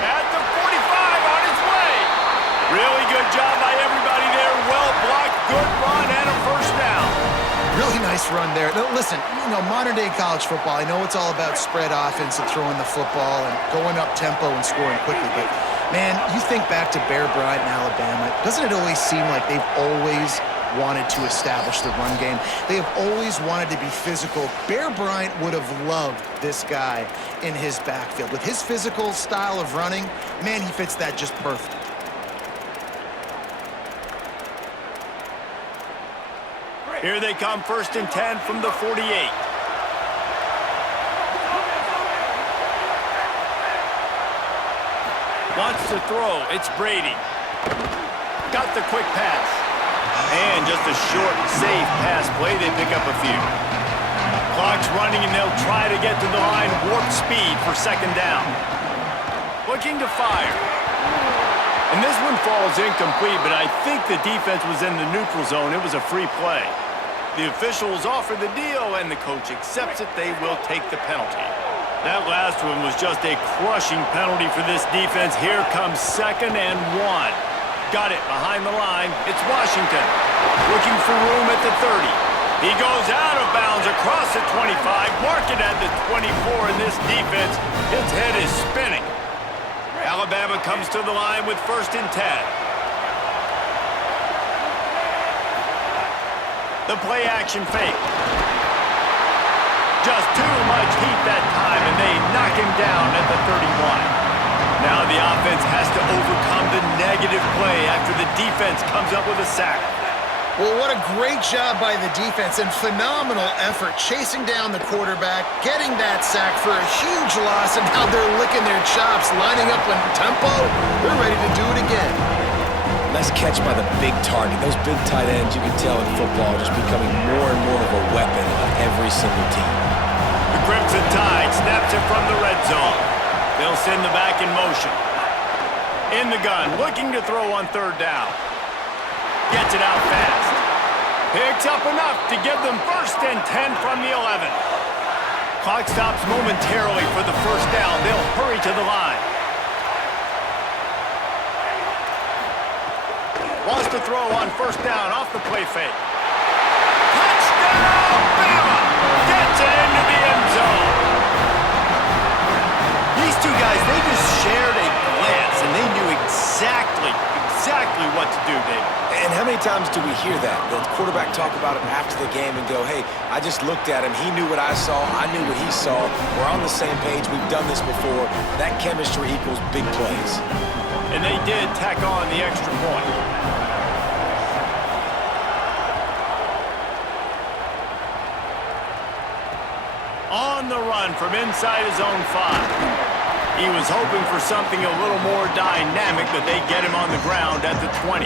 At the 45 on his way. Really good job by everybody there. Well blocked, good run, and a first down. Really nice run there. Now, listen, modern-day college football, I know it's all about spread offense and throwing the football and going up tempo and scoring quickly, but man, you think back to Bear Bryant in Alabama, doesn't it always seem like they've always wanted to establish the run game? They have always wanted to be physical. Bear Bryant would have loved this guy in his backfield. With his physical style of running, man, he fits that just perfect. Here they come, 1st and 10 from the 48. Wants to throw. It's Brady. Got the quick pass. And just a short, safe pass play. They pick up a few. Clock's running, and they'll try to get to the line. Warp speed for 2nd down. Looking to fire. And this one falls incomplete, but I think the defense was in the neutral zone. It was a free play. The officials offer the deal, and the coach accepts it. They will take the penalty. That last one was just a crushing penalty for this defense. Here comes 2nd and 1. Got it behind the line. It's Washington looking for room at the 30. He goes out of bounds across the 25, mark it at the 24, and this defense, its head is spinning. Alabama comes to the line with 1st and 10. The play action fake. Just too much heat that time, and they knock him down at the 31. Now the offense has to overcome the negative play after the defense comes up with a sack. Well, what a great job by the defense and phenomenal effort chasing down the quarterback, getting that sack for a huge loss, and now they're licking their chops, lining up in tempo. They're ready to do it again. Nice catch by the big target. Those big tight ends, you can tell in football, are just becoming more and more of a weapon on every single team. The Crimson Tide snaps it from the red zone. They'll send the back in motion. In the gun, looking to throw on 3rd down. Gets it out fast. Picks up enough to give them 1st and 10 from the 11. Clock stops momentarily for the first down. They'll hurry to the line. Wants to throw on 1st down off the play fake. Touchdown, Bama! Gets it into the end zone. These two guys, they just shared a glance, and they knew exactly what what to do, David. And how many times do we hear that? The quarterback talk about it after the game and go, hey, I just looked at him. He knew what I saw. I knew what he saw. We're on the same page. We've done this before. That chemistry equals big plays. And they did tack on the extra point. On the run from inside his own 5. He was hoping for something a little more dynamic, but they get him on the ground at the 20.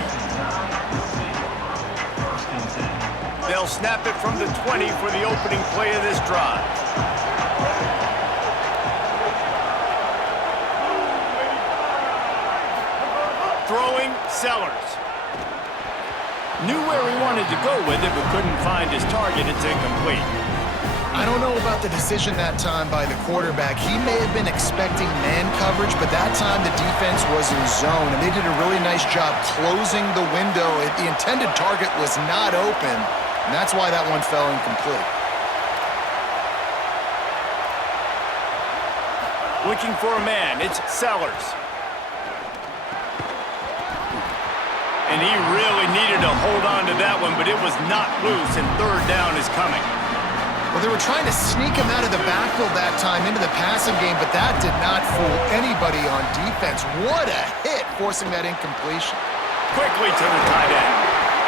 They'll snap it from the 20 for the opening play of this drive. Throwing, Sellers. Knew where he wanted to go with it, but couldn't find his target. It's incomplete. I don't know about the decision that time by the quarterback. He may have been expecting man coverage, but that time the defense was in zone, and they did a really nice job closing the window. The intended target was not open, and that's why that one fell incomplete. Looking for a man, it's Sellers. And he really needed to hold on to that one, but it was not loose, and third down is coming. Well, they were trying to sneak him out of the backfield that time into the passing game, but that did not fool anybody on defense. What a hit, forcing that incompletion. Quickly to the tight end.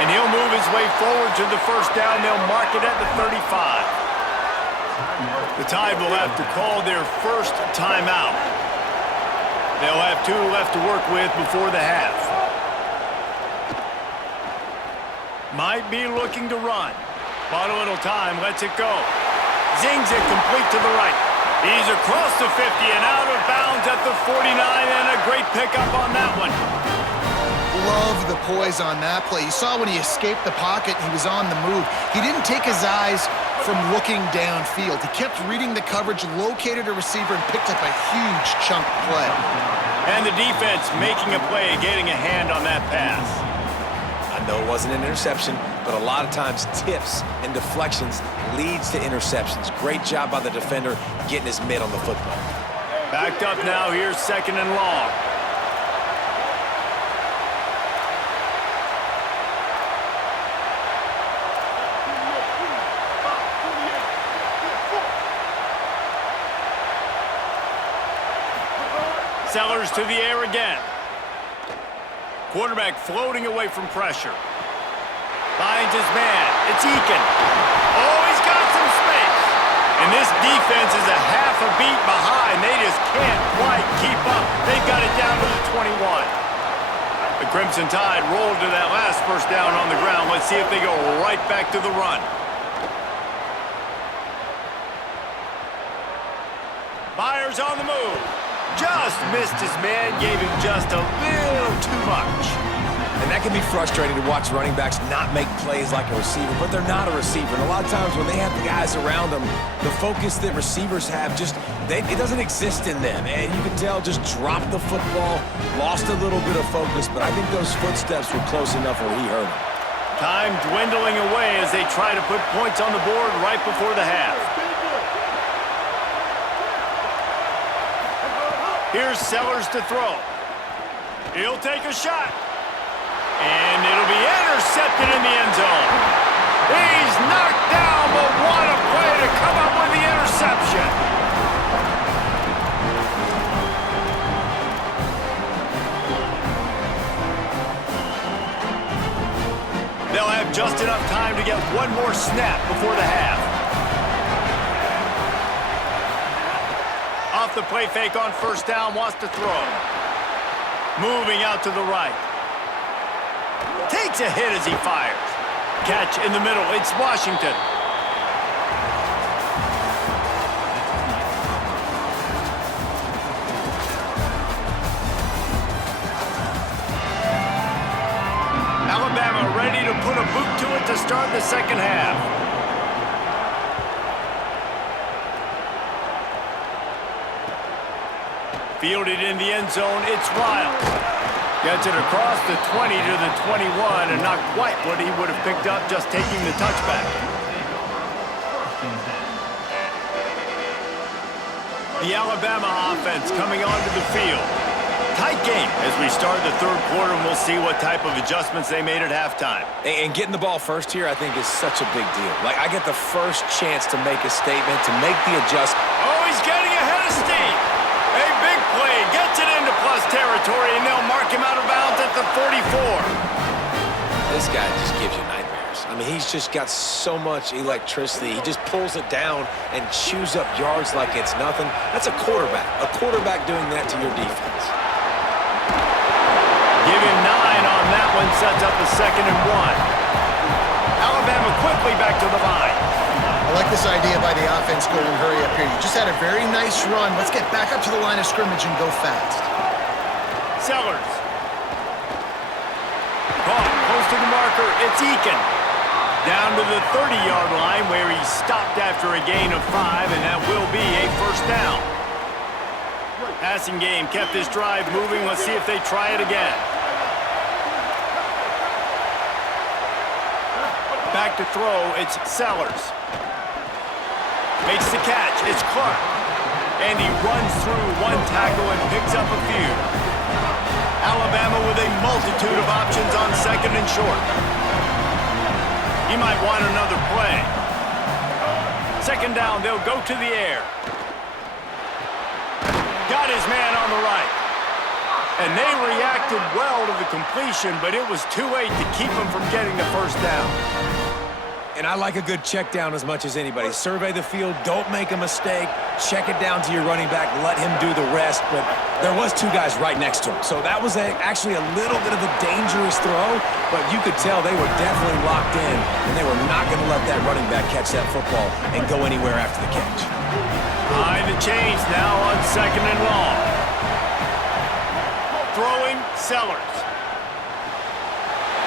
And he'll move his way forward to the first down. They'll mark it at the 35. The Tide will have to call their first timeout. They'll have 2 left to work with before the half. Might be looking to run. Bought a little time, lets it go. Zings it complete to the right. He's across the 50 and out of bounds at the 49, and a great pickup on that one. Love the poise on that play. You saw when he escaped the pocket, he was on the move. He didn't take his eyes from looking downfield. He kept reading the coverage, located a receiver, and picked up a huge chunk play. And the defense making a play, getting a hand on that pass. I know it wasn't an interception, but a lot of times tips and deflections leads to interceptions. Great job by the defender getting his mitt on the football. Backed up now, here's 2nd and long. Sellers to the air again. Quarterback floating away from pressure. Finds his man. It's Eakin. Oh, he's got some space. And this defense is a half a beat behind. They just can't quite keep up. They've got it down to the 21. The Crimson Tide rolled to that last first down on the ground. Let's see if they go right back to the run. Byers on the move. Just missed his man, gave him just a little too much. And that can be frustrating to watch running backs not make plays like a receiver, but they're not a receiver. And a lot of times when they have the guys around them, the focus that receivers have it doesn't exist in them. And you can tell just dropped the football, lost a little bit of focus, but I think those footsteps were close enough where he hurt him. Time dwindling away as they try to put points on the board right before the half. Here's Sellers to throw. He'll take a shot. And it'll be intercepted in the end zone. He's knocked down, but what a play to come up with the interception. They'll have just enough time to get one more snap before the half. Off the play fake on first down, wants to throw. Moving out to the right. Takes a hit as he fires. Catch in the middle, it's Washington. Alabama ready to put a boot to it to start the second half. Fielded in the end zone, it's Wild. Gets it across the 20 to the 21, and not quite what he would have picked up just taking the touchback. The Alabama offense coming onto the field. Tight game as we start the third quarter, and we'll see what type of adjustments they made at halftime. And getting the ball first here, I think, is such a big deal. Like, I get the first chance to make a statement, to make the adjustment. Oh, he's getting ahead of steam. A big play, gets it into plus territory, and they'll mark him out of bounds at the 44. This guy just gives you nightmares. I mean, he's just got so much electricity. He just pulls it down and chews up yards like it's nothing. That's a quarterback. A quarterback doing that to your defense. Give him 9 on that one, sets up a 2nd and 1. Alabama quickly back to the line. I like this idea by the offense going hurry up here. You just had a very nice run. Let's get back up to the line of scrimmage and go fast. Sellers. Caught close to the marker. It's Eakin. Down to the 30-yard line where he stopped after a gain of 5, and that will be a first down. Passing game kept this drive moving. Let's see if they try it again. Back to throw, it's Sellers. Makes the catch, it's Clark. And he runs through one tackle and picks up a few. Alabama with a multitude of options on 2nd and short. He might want another play. 2nd down, they'll go to the air. Got his man on the right. And they reacted well to the completion, but it was too late to keep him from getting the first down. And I like a good check down as much as anybody. Survey the field, don't make a mistake, check it down to your running back, let him do the rest. But there was 2 guys right next to him. So that was actually a little bit of a dangerous throw, but you could tell they were definitely locked in, and they were not going to let that running back catch that football and go anywhere after the catch. Behind the chains now on 2nd and long. Throwing, Sellers.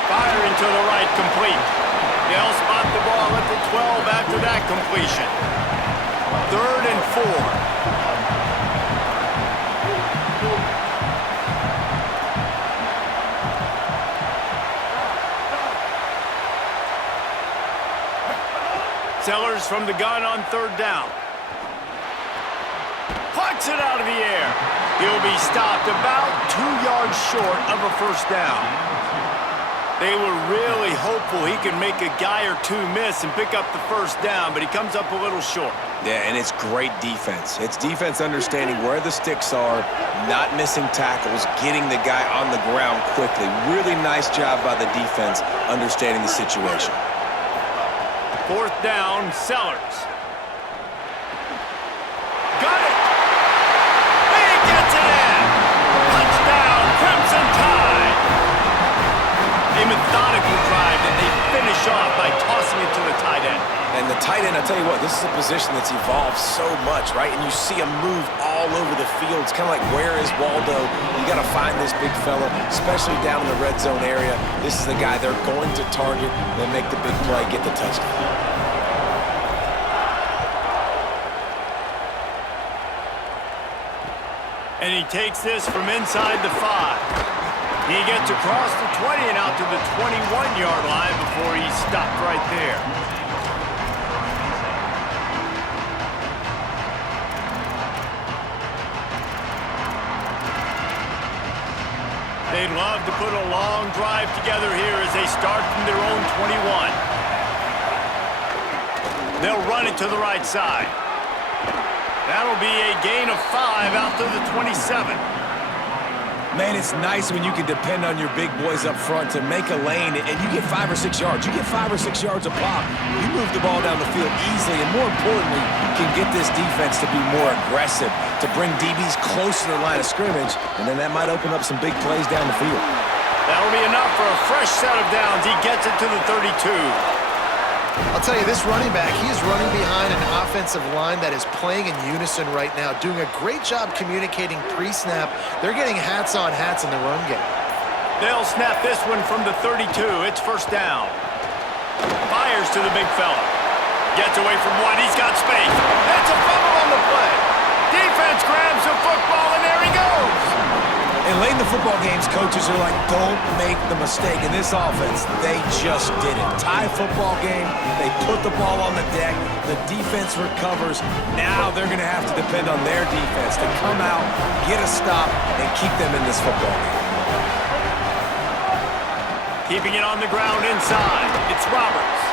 Firing to the right, complete. They'll spot the ball at the 12 after that completion. 3rd and 4. Sellers from the gun on 3rd down. Plucks it out of the air. He'll be stopped about 2 yards short of a first down. They were really hopeful he could make a guy or 2 miss and pick up the first down, but he comes up a little short. Yeah, and it's great defense. It's defense understanding where the sticks are, not missing tackles, getting the guy on the ground quickly. Really nice job by the defense understanding the situation. 4th down, Sellers. Got it! He gets it in! Touchdown, Crimson Tide! A methodical drive that they finish off by tossing it to the tight end. And the tight end, I tell you what, this is a position that's evolved so much, right? And you see him move all over the field. It's kind of like, where is Waldo? You got to find this big fella, especially down in the red zone area. This is the guy they're going to target, then make the big play, get the touchdown. And he takes this from inside the 5. He gets across the 20 and out to the 21-yard line before he's stopped right there. They'd love to put a long drive together here as they start from their own 21. They'll run it to the right side. That'll be a gain of 5 out to the 27. Man, it's nice when you can depend on your big boys up front to make a lane, and you get 5 or 6 yards. You get 5 or 6 yards a pop. You move the ball down the field easily, and more importantly, can get this defense to be more aggressive, to bring DBs close to the line of scrimmage, and then that might open up some big plays down the field. That'll be enough for a fresh set of downs. He gets it to the 32. I'll tell you, this running back, he is running behind an offensive line that is playing in unison right now, doing a great job communicating pre-snap. They're getting hats on hats in the run game. They'll snap this one from the 32. It's first down. Fires to the big fella. Gets away from one. He's got space. That's a fumble on the play. Defense grabs the football, and there he goes. And late in the football games, coaches are like, don't make the mistake. In this offense, they just did it. Tie football game, they put the ball on the deck, the defense recovers. Now they're going to have to depend on their defense to come out, get a stop, and keep them in this football game. Keeping it on the ground inside. It's Roberts.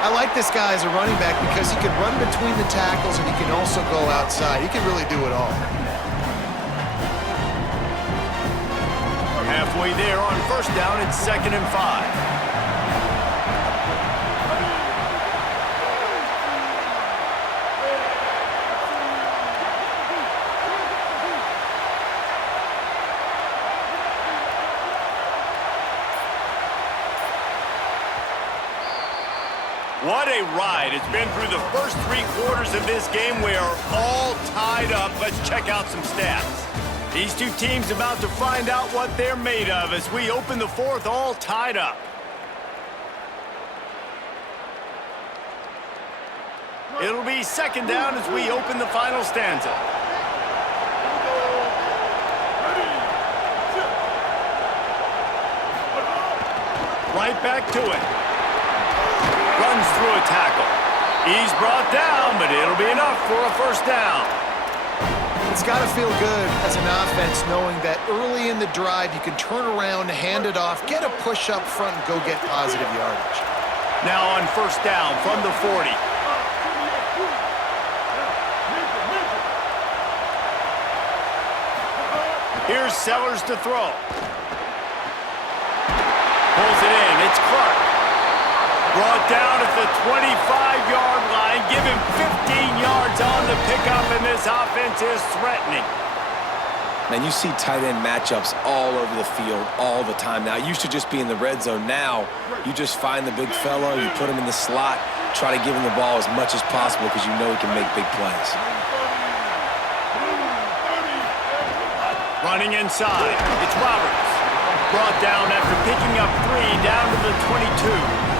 I like this guy as a running back because he can run between the tackles and he can also go outside. He can really do it all. Halfway there on first down, it's 2nd and 5. What a ride. It's been through the first 3 quarters of this game. We are all tied up. Let's check out some stats. These two teams about to find out what they're made of as we open the 4th all tied up. It'll be 2nd down as we open the final stanza. Right back to it. Runs through a tackle. He's brought down, but it'll be enough for a first down. It's got to feel good as an offense knowing that early in the drive you can turn around, hand it off, get a push up front, and go get positive yardage. Now on first down from the 40. Here's Sellers to throw. Pulls it in. It's Clark. Brought down at the 25-yard line. Give him 15 yards on the pickup, and this offense is threatening. Man, you see tight end matchups all over the field all the time now. It used to just be in the red zone. Now, you just find the big fella, you put him in the slot, try to give him the ball as much as possible because you know he can make big plays. Running inside. It's Roberts. Brought down after picking up 3 down to the 22.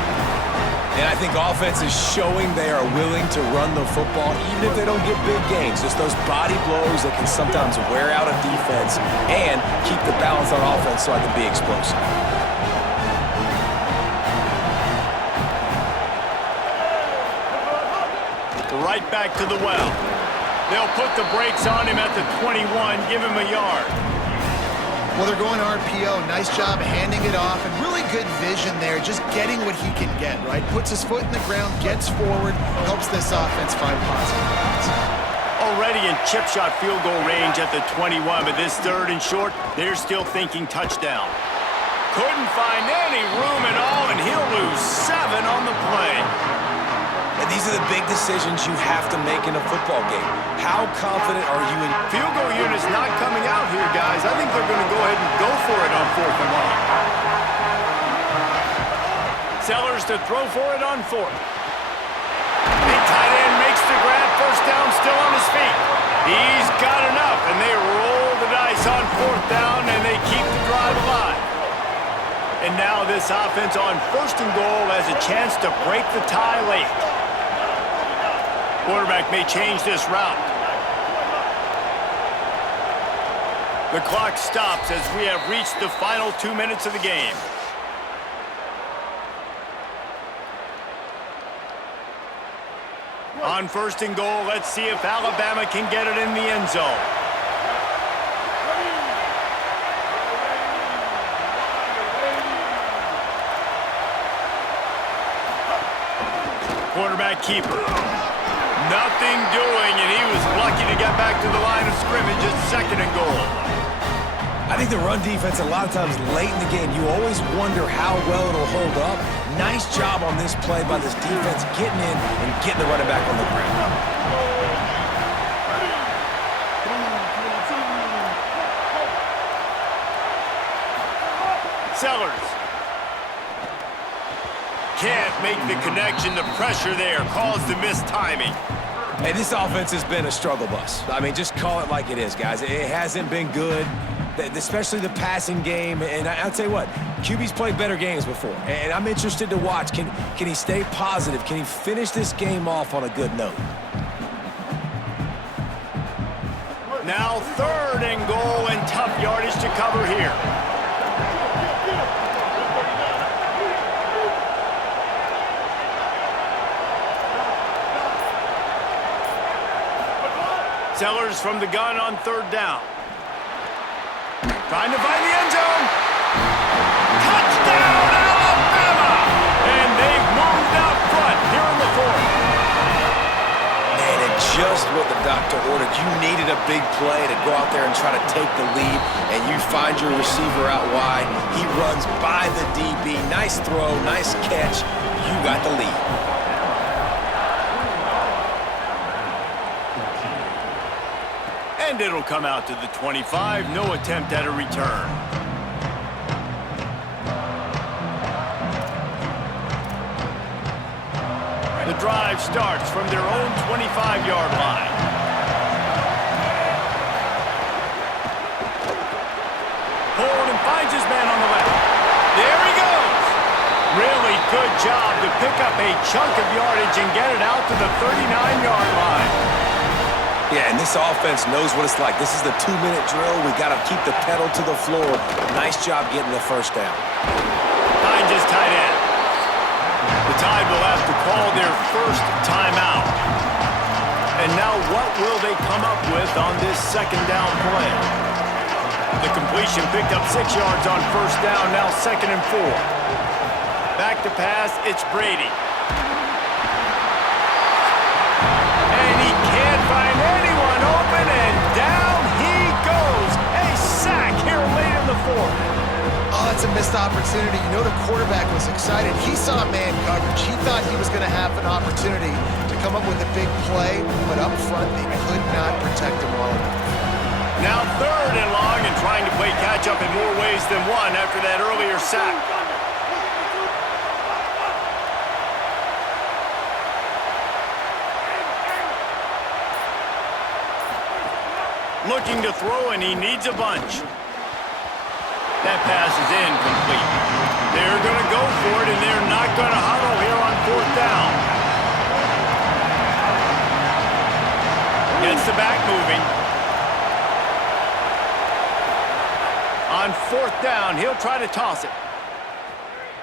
And I think offense is showing they are willing to run the football, even if they don't get big gains. Just those body blows that can sometimes wear out a defense and keep the balance on offense so I can be explosive. Right back to the well. They'll put the brakes on him at the 21, give him a yard. Well, they're going RPO. Nice job handing it off, and really good vision there, just getting what he can get, right? Puts his foot in the ground, gets forward, helps this offense find positive points. Already in chip shot field goal range at the 21, but this 3rd and short, they're still thinking touchdown. Couldn't find any room at all, and he'll lose 7 on the play. And these are the big decisions you have to make in a football game. How confident are you in... Field goal unit's not coming out here, guys. I think they're going to go ahead and go for it on 4th and long. Sellers to throw for it on 4th. Big tight end makes the grab. First down, still on his feet. He's got enough, and they roll the dice on 4th down, and they keep the drive alive. And now this offense on 1st and goal has a chance to break the tie late. Quarterback may change this route. The clock stops as we have reached the final 2 minutes of the game. On 1st and goal, let's see if Alabama can get it in the end zone. Quarterback keeper. Nothing doing, and he was lucky to get back to the line of scrimmage at 2nd and goal. I think the run defense, a lot of times late in the game, you always wonder how well it'll hold up. Nice job on this play by this defense, getting in and getting the running back on the ground. Sellers. Can't make the connection. The pressure there caused the missed timing. Hey, this offense has been a struggle bus. I mean, just call it like it is, guys. It hasn't been good, especially the passing game. And I'll tell you what, QB's played better games before. And I'm interested to watch. Can he stay positive? Can he finish this game off on a good note? Now 3rd and goal and tough yardage to cover here. Sellers from the gun on 3rd down. Trying to find the end zone. Touchdown, Alabama! And they've moved out front here in the 4th. Man, and just what the doctor ordered. You needed a big play to go out there and try to take the lead, and you find your receiver out wide. He runs by the DB. Nice throw, nice catch. You got the lead. And it'll come out to the 25. No attempt at a return. The drive starts from their own 25-yard line. Hold and finds his man on the left. There he goes. Really good job to pick up a chunk of yardage and get it out to the 39-yard line. Yeah, and this offense knows what it's like. This is the 2-minute drill. We got to keep the pedal to the floor. Nice job getting the first down. Finds his tight end. The Tide will have to call their first timeout. And now what will they come up with on this 2nd down play? The completion picked up 6 yards on 1st down, now 2nd and 4. Back to pass, it's Brady. And he can't find anyone open, and down he goes. A sack here late in the 4th. Oh, that's a missed opportunity. You know the quarterback was excited. He saw man coverage. He thought he was going to have an opportunity to come up with a big play, but up front they could not protect him well enough. Now 3rd and long and trying to play catch-up in more ways than one after that earlier sack. Looking to throw, and he needs a bunch. That pass is incomplete. They're going to go for it, and they're not going to huddle here on 4th down. Gets the back moving. On 4th down, he'll try to toss it.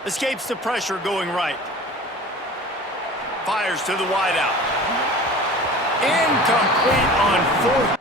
Escapes the pressure going right. Fires to the wideout. Incomplete on 4th.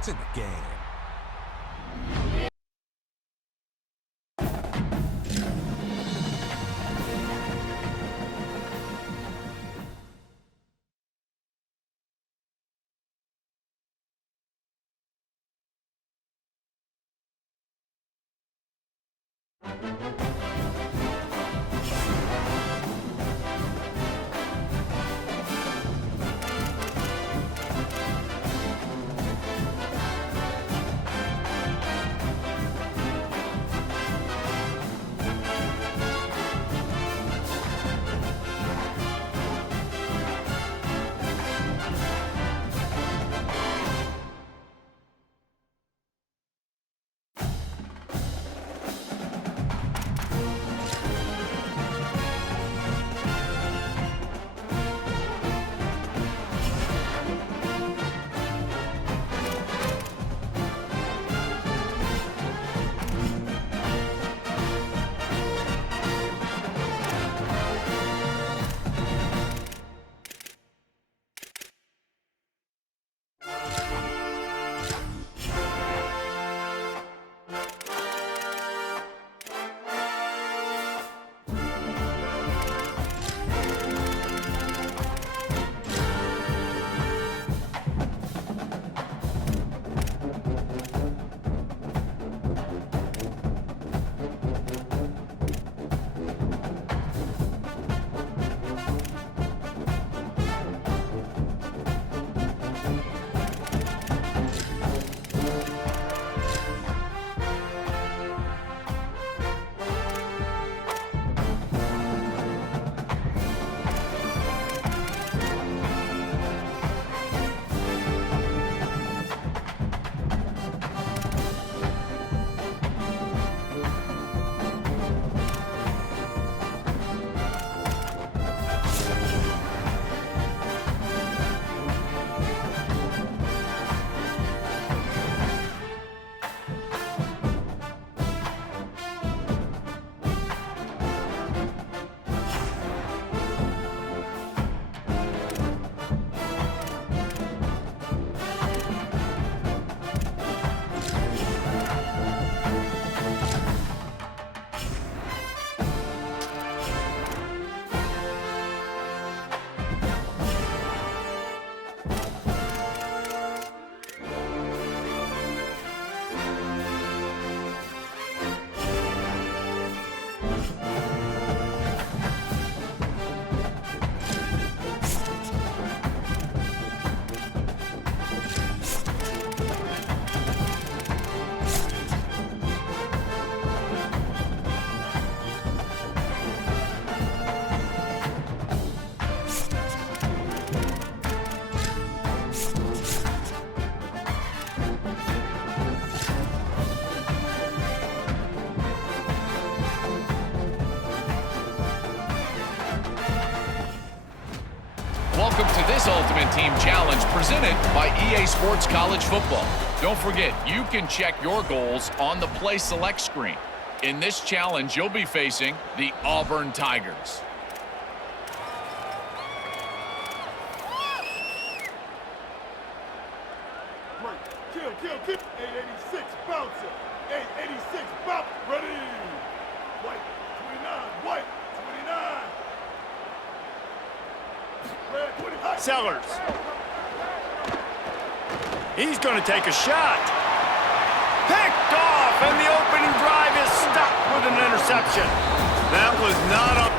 It's in the game. Welcome to this Ultimate Team Challenge presented by EA Sports College Football. Don't forget, you can check your goals on the Play Select screen. In this challenge, you'll be facing the Auburn Tigers. Break. Kill. 886 bouncer. 886 bounce. Ready. White. 29. White. 29. Red 20. Sellers. He's going to take a shot. Picked off, and the opening drive is stopped with an interception. That was not a...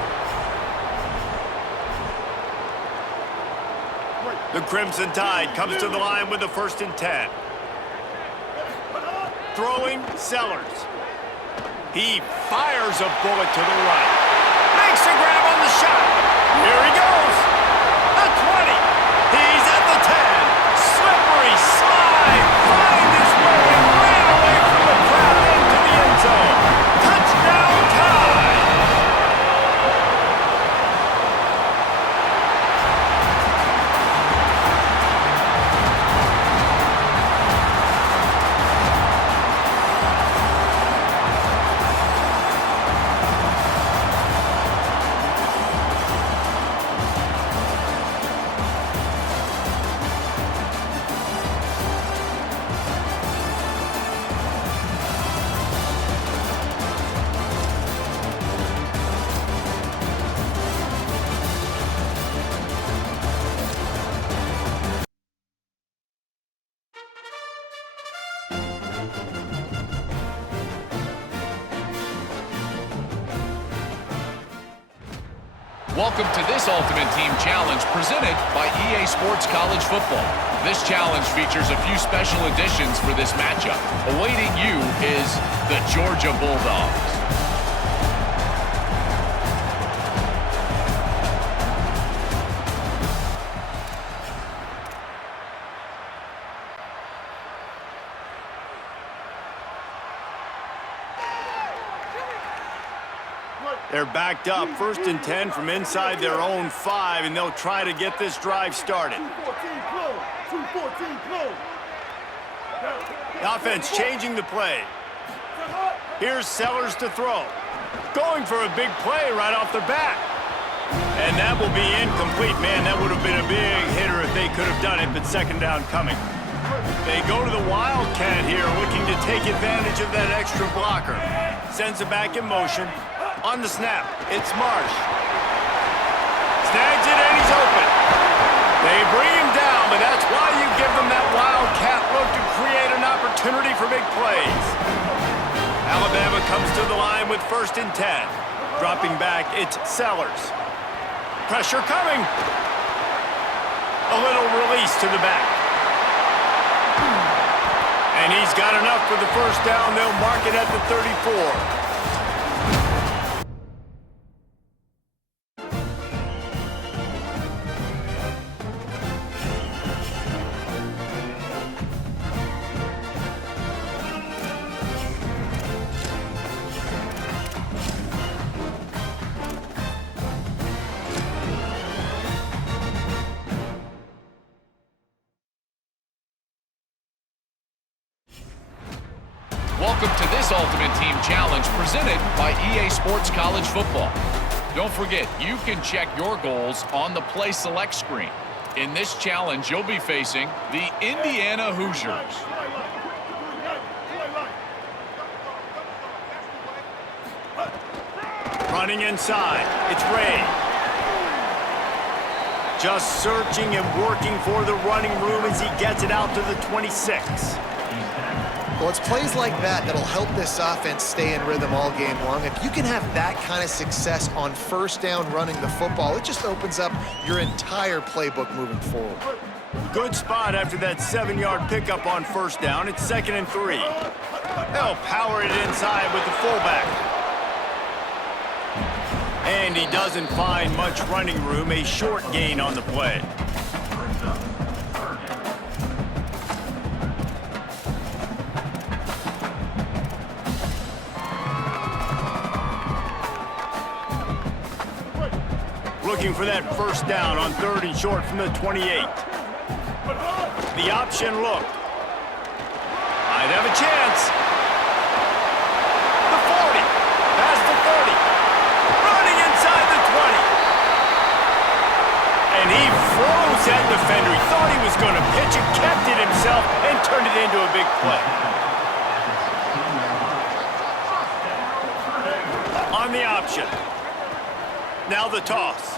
The Crimson Tide comes to the line with the 1st and 10. Throwing Sellers. He fires a bullet to the right. Makes a grab on the shot. Here he goes. The 20. He's at the 10. Slippery slide. Find his way and ran away from the crowd into the end zone. Touchdown Tide. Welcome to this Ultimate Team Challenge presented by EA Sports College Football. This challenge features a few special additions for this matchup. Awaiting you is the Georgia Bulldogs. They're backed up, 1st and 10 from inside their own 5, and they'll try to get this drive started. 214 close. 214 close. The offense changing the play. Here's Sellers to throw. Going for a big play right off the bat. And that will be incomplete. Man, that would have been a big hitter if they could have done it, but 2nd down coming. They go to the Wildcat here, looking to take advantage of that extra blocker. Sends it back in motion. On the snap, it's Marsh. Snags it and he's open. They bring him down, but that's why you give them that Wildcat look to create an opportunity for big plays. Alabama comes to the line with 1st and 10. Dropping back, it's Sellers. Pressure coming. A little release to the back. And he's got enough for the 1st down. They'll mark it at the 34. Welcome to this Ultimate Team Challenge presented by EA Sports College Football. Don't forget, you can check your goals on the Play Select screen. In this challenge, you'll be facing the Indiana Hoosiers. Running inside, it's Ray. Just searching and working for the running room as he gets it out to the 26. Well, it's plays like that that'll help this offense stay in rhythm all game long. If you can have that kind of success on 1st down running the football, it just opens up your entire playbook moving forward. Good spot after that 7-yard pickup on 1st down. It's 2nd and 3. They'll power it inside with the fullback. And he doesn't find much running room, a short gain on the play. Looking for that 1st down on 3rd and short from the 28. The option look. Might have a chance. The 40. Past the 30. Running inside the 20. And he froze that defender. He thought he was going to pitch it, kept it himself, and turned it into a big play. On the option. Now the toss.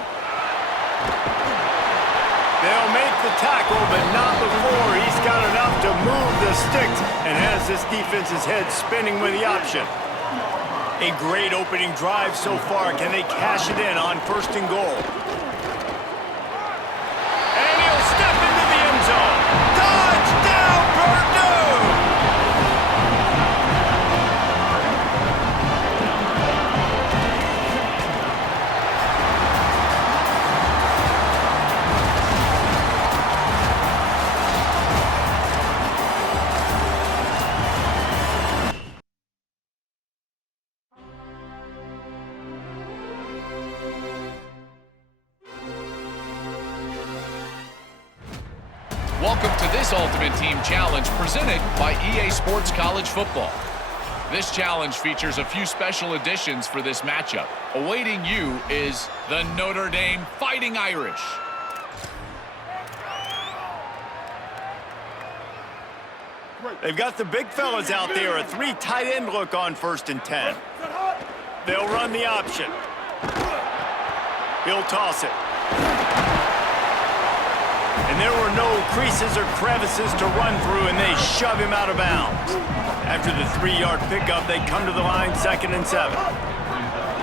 They'll make the tackle, but not before he's got enough to move the sticks and has this defense's head spinning with the option. A great opening drive so far. Can they cash it in on 1st and goal? And he'll step into the end zone. Touchdown, Purdue! Welcome to this Ultimate Team Challenge presented by EA Sports College Football. This challenge features a few special additions for this matchup. Awaiting you is the Notre Dame Fighting Irish. They've got the big fellas out there, a 3 tight end look on 1st and 10. They'll run the option. He'll toss it. And there were no creases or crevices to run through, and they shove him out of bounds. After the 3-yard pickup, they come to the line 2nd and 7.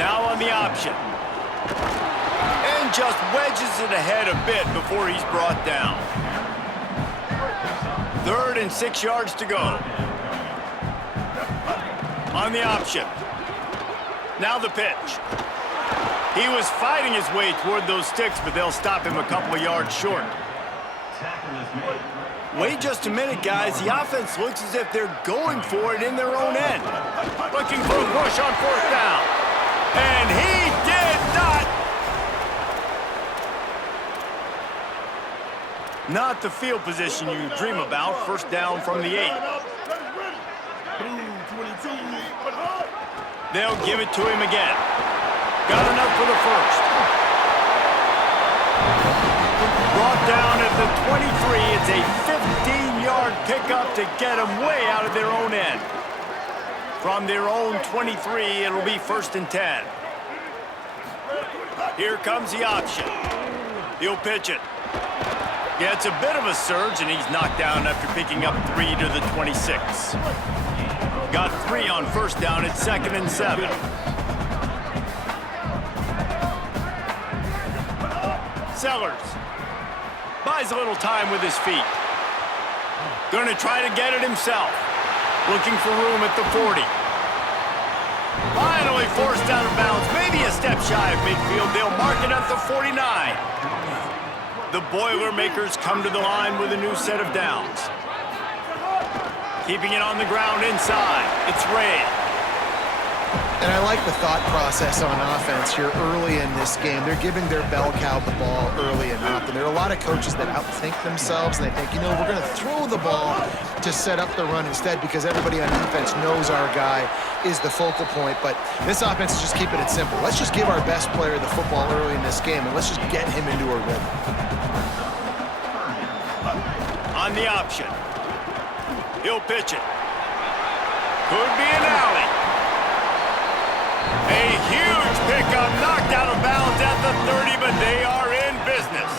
Now on the option. And just wedges it ahead a bit before he's brought down. 3rd and 6 yards to go. On the option. Now the pitch. He was fighting his way toward those sticks, but they'll stop him a couple of yards short. Wait just a minute, guys. The offense looks as if they're going for it in their own end. Looking for a push on 4th down. And he did not. Not the field position you dream about. 1st down from the 8. They'll give it to him again. Got enough for the 1st. Brought down at the 23. It's a 15-yard pickup to get them way out of their own end. From their own 23, it'll be 1st and 10. Here comes the option. He'll pitch it. Yeah, it's a bit of a surge, and he's knocked down after picking up 3 to the 26. Got 3 on 1st down at 2nd and 7. Sellers buys a little time with his feet. Gonna try to get it himself. Looking for room at the 40. Finally forced out of bounds. Maybe a step shy of midfield. They'll mark it at the 49. The Boilermakers come to the line with a new set of downs. Keeping it on the ground inside. It's Ray. And I like the thought process on offense here early in this game. They're giving their bell cow the ball early and often. There are a lot of coaches that outthink themselves, and they think, you know, we're going to throw the ball to set up the run instead because everybody on defense knows our guy is the focal point. But this offense is just keeping it simple. Let's just give our best player the football early in this game, and let's just get him into a rhythm. On the option. He'll pitch it. Could be an alley. A huge pickup, knocked out of bounds at the 30, but they are in business.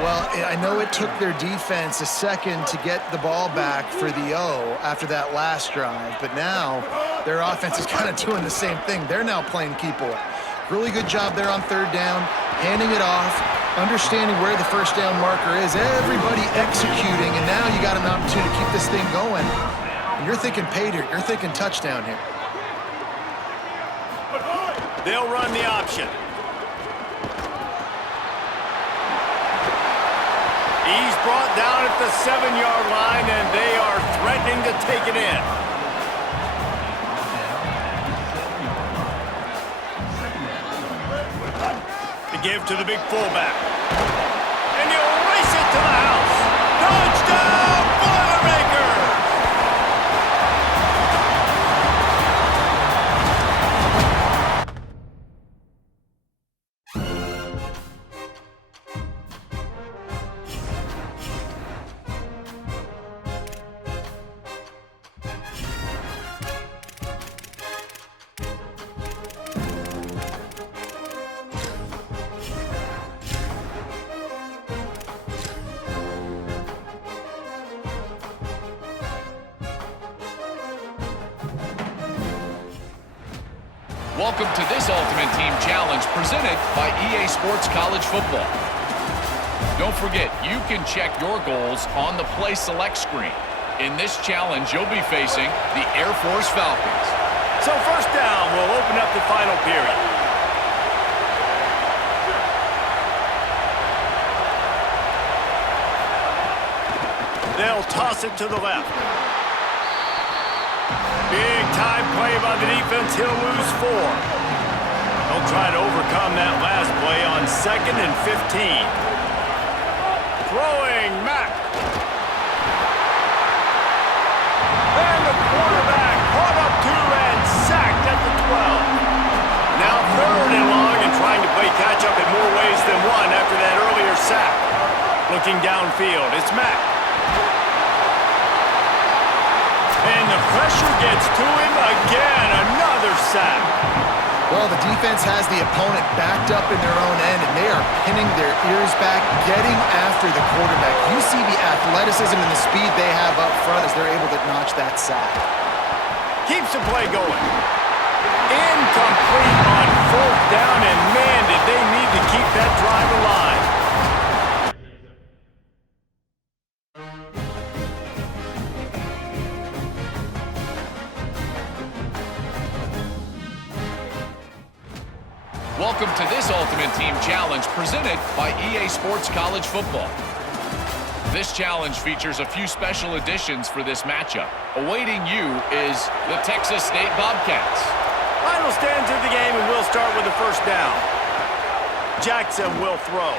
Well, I know it took their defense a second to get the ball back for the O after that last drive, but now their offense is kind of doing the same thing. They're now playing keep away. Really good job there on 3rd down, handing it off, understanding where the 1st down marker is, everybody executing, and now you got an opportunity to keep this thing going. And you're thinking pay dirt, you're thinking touchdown here. They'll run the option. He's brought down at the 7-yard line, and they are threatening to take it in. The give to the big fullback. And he'll race it to the house. Touchdown, Boilermakers! Welcome to this Ultimate Team Challenge presented by EA Sports College Football. Don't forget, you can check your goals on the Play Select screen. In this challenge, you'll be facing the Air Force Falcons. So 1st down will open up the final period. They'll toss it to the left. Big time play by the defense. He'll lose 4. They'll try to overcome that last play on 2nd and 15. Throwing Mack. And the quarterback caught up to and sacked at the 12. Now 3rd and long and trying to play catch up in more ways than one after that earlier sack. Looking downfield, it's Mack. And the pressure gets to him again. Another sack. Well, the defense has the opponent backed up in their own end, and they are pinning their ears back, getting after the quarterback. You see the athleticism and the speed they have up front as they're able to notch that sack. Keeps the play going. Incomplete on 4th down, and man, did they need to keep that drive alive. Welcome to this Ultimate Team Challenge presented by EA Sports College Football. This challenge features a few special additions for this matchup. Awaiting you is the Texas State Bobcats. Final stands of the game, and we'll start with the first down. Jackson will throw.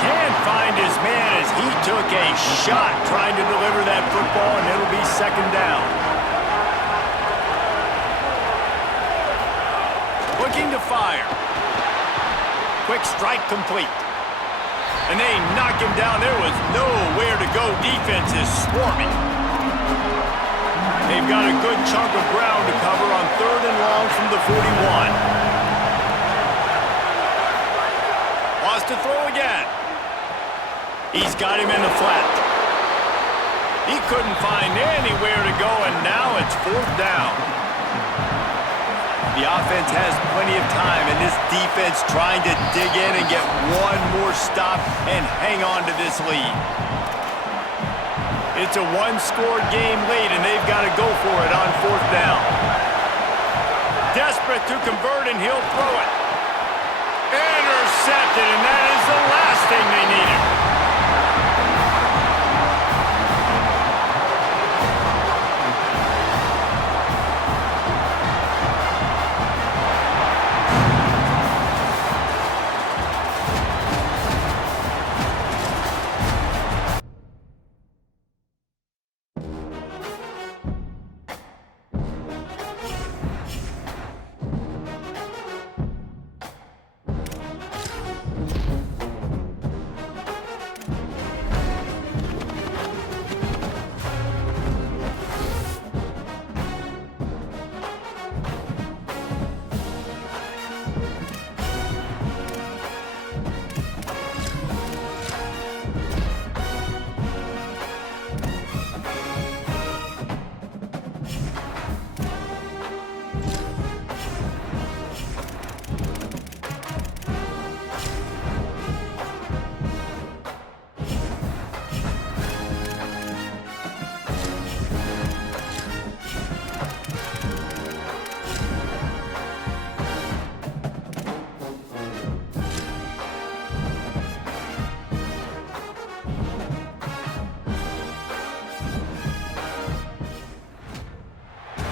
Can't find his man as he took a shot trying to deliver that football, and it'll be 2nd down. Looking to fire. Quick strike complete. And they knock him down. There was nowhere to go. Defense is swarming. They've got a good chunk of ground to cover on 3rd and long from the 41. Wants to throw again. He's got him in the flat. He couldn't find anywhere to go, and now it's 4th down. The offense has plenty of time, and this defense trying to dig in and get one more stop and hang on to this lead. It's a one-score game lead, and they've got to go for it on 4th down. Desperate to convert, and he'll throw it. Intercepted, and that is the last thing they needed.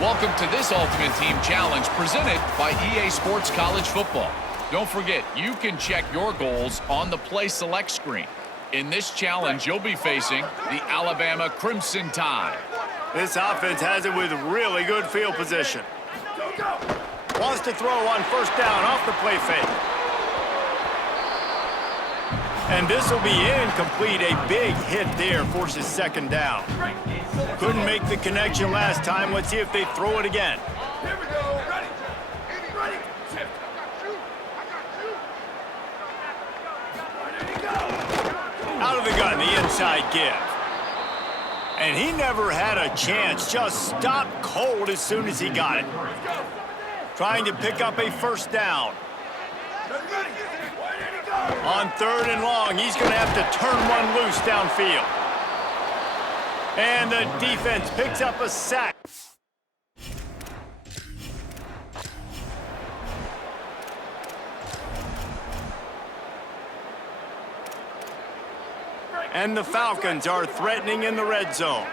Welcome to this Ultimate Team Challenge presented by EA Sports College Football. Don't forget, you can check your goals on the Play Select screen. In this challenge, you'll be facing the Alabama Crimson Tide. This offense has it with really good field position. Wants to throw on 1st down off the play fake. And this will be incomplete. A big hit there forces 2nd down. Couldn't make the connection last time. Let's see if they throw it again. Here we go. Ready. Ready. Out of the gun, the inside give. And he never had a chance. Just stopped cold as soon as he got it. Trying to pick up a 1st down. On 3rd and long, he's going to have to turn one loose downfield. And the defense picks up a sack. And the Falcons are threatening in the red zone.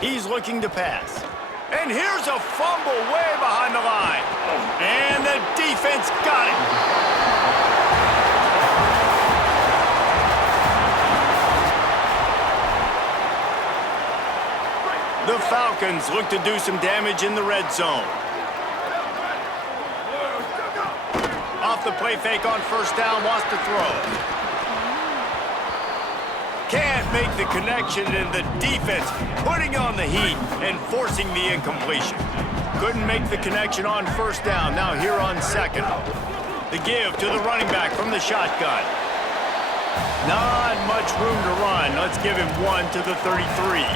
He's looking to pass. And here's a fumble way behind the line. And the defense got it. The Falcons look to do some damage in the red zone. Off the play fake on 1st down, wants to throw. Can't make the connection, and the defense putting on the heat and forcing the incompletion. Couldn't make the connection on first down. Now here on second. The give to the running back from the shotgun. Not much room to run. Let's give him 1 to the 33.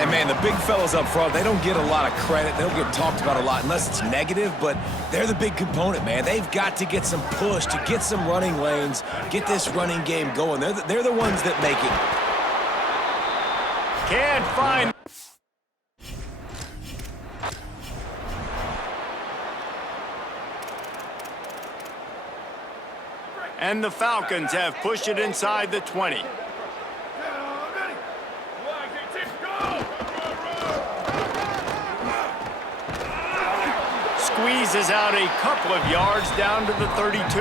And, man, the big fellas up front, they don't get a lot of credit. They don't get talked about a lot unless it's negative, but they're the big component, man. They've got to get some push, to get some running lanes, get this running game going. They're the ones that make it. Can't find... And the Falcons have pushed it inside the 20. Squeezes out a couple of yards down to the 32.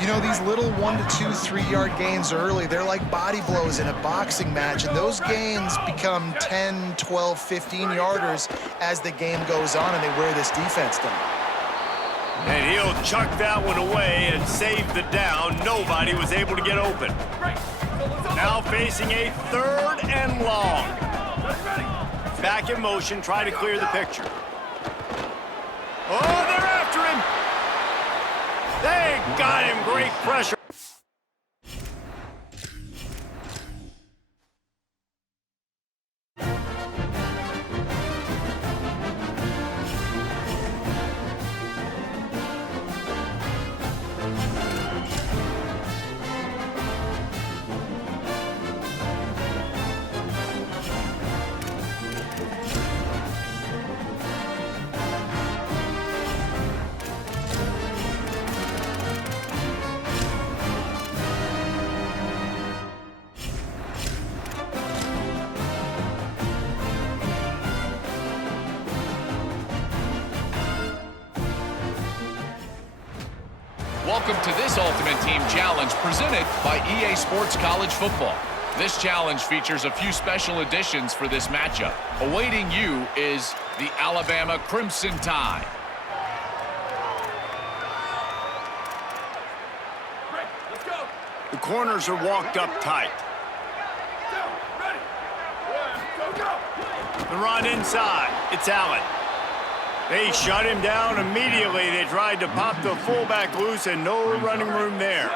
You know, these little 1 to 2, 3-yard gains early, they're like body blows in a boxing match, and those gains become 10, 12, 15-yarders as the game goes on and they wear this defense down. And he'll chuck that one away and save the down. Nobody was able to get open. Now facing a 3rd and long. Back in motion, try to clear the picture. Oh, they're after him. They got him. Great pressure. Welcome to this Ultimate Team Challenge presented by EA Sports College Football. This challenge features a few special additions for this matchup. Awaiting you is the Alabama Crimson Tide. The corners are walked up tight. The run inside. It's Allen. They shut him down immediately. They tried to pop the fullback loose and no running room there.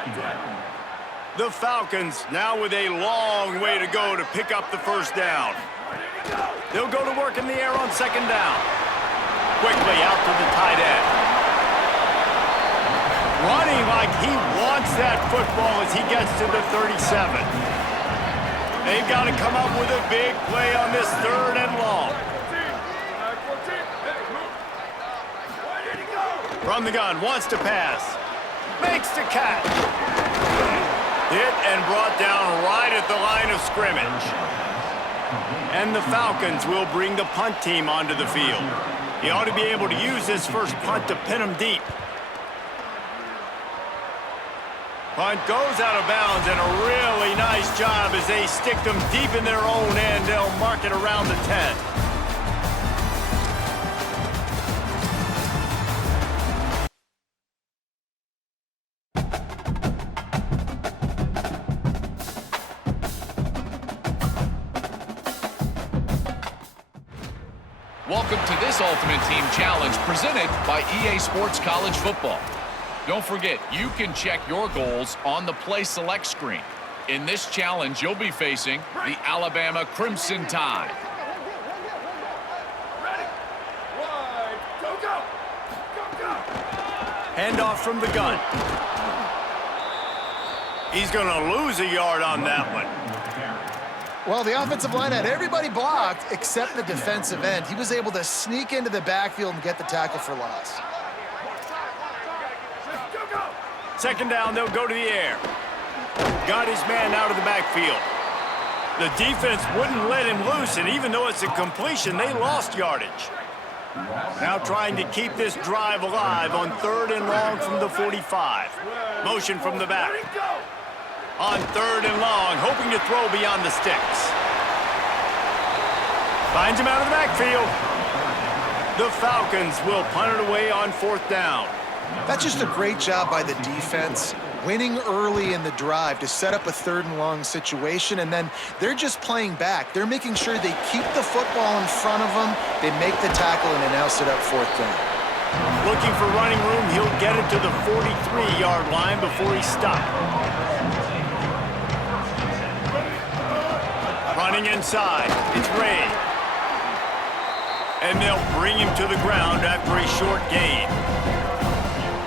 The Falcons now with a long way to go to pick up the first down. They'll go to work in the air on second down. Quickly out to the tight end. Running like he wants that football as he gets to the 37. They've got to come up with a big play on this 3rd and long. From the gun, wants to pass. Makes the catch. Hit and brought down right at the line of scrimmage. And the Falcons will bring the punt team onto the field. He ought to be able to use this first punt to pin him deep. Punt goes out of bounds, and a really nice job as they stick them deep in their own end. They'll mark it around the 10. Welcome to this Ultimate Team Challenge presented by EA Sports College Football. Don't forget, you can check your goals on the Play Select screen. In this challenge, you'll be facing the Alabama Crimson Tide. Handoff from the gun. He's going to lose a yard on that one. Well, the offensive line had everybody blocked except the defensive end. He was able to sneak into the backfield and get the tackle for loss. Second down, they'll go to the air. Got his man out of the backfield. The defense wouldn't let him loose, and even though it's a completion, they lost yardage. Now trying to keep this drive alive on 3rd and long from the 45. Motion from the back. On 3rd and long, hoping to throw beyond the sticks. Finds him out of the backfield. The Falcons will punt it away on 4th down. That's just a great job by the defense, winning early in the drive to set up a 3rd and long situation, and then they're just playing back. They're making sure they keep the football in front of them, they make the tackle, and they now set up 4th down. Looking for running room, he'll get it to the 43-yard line before he's stopped. Running inside, it's Ray. And they'll bring him to the ground after a short gain.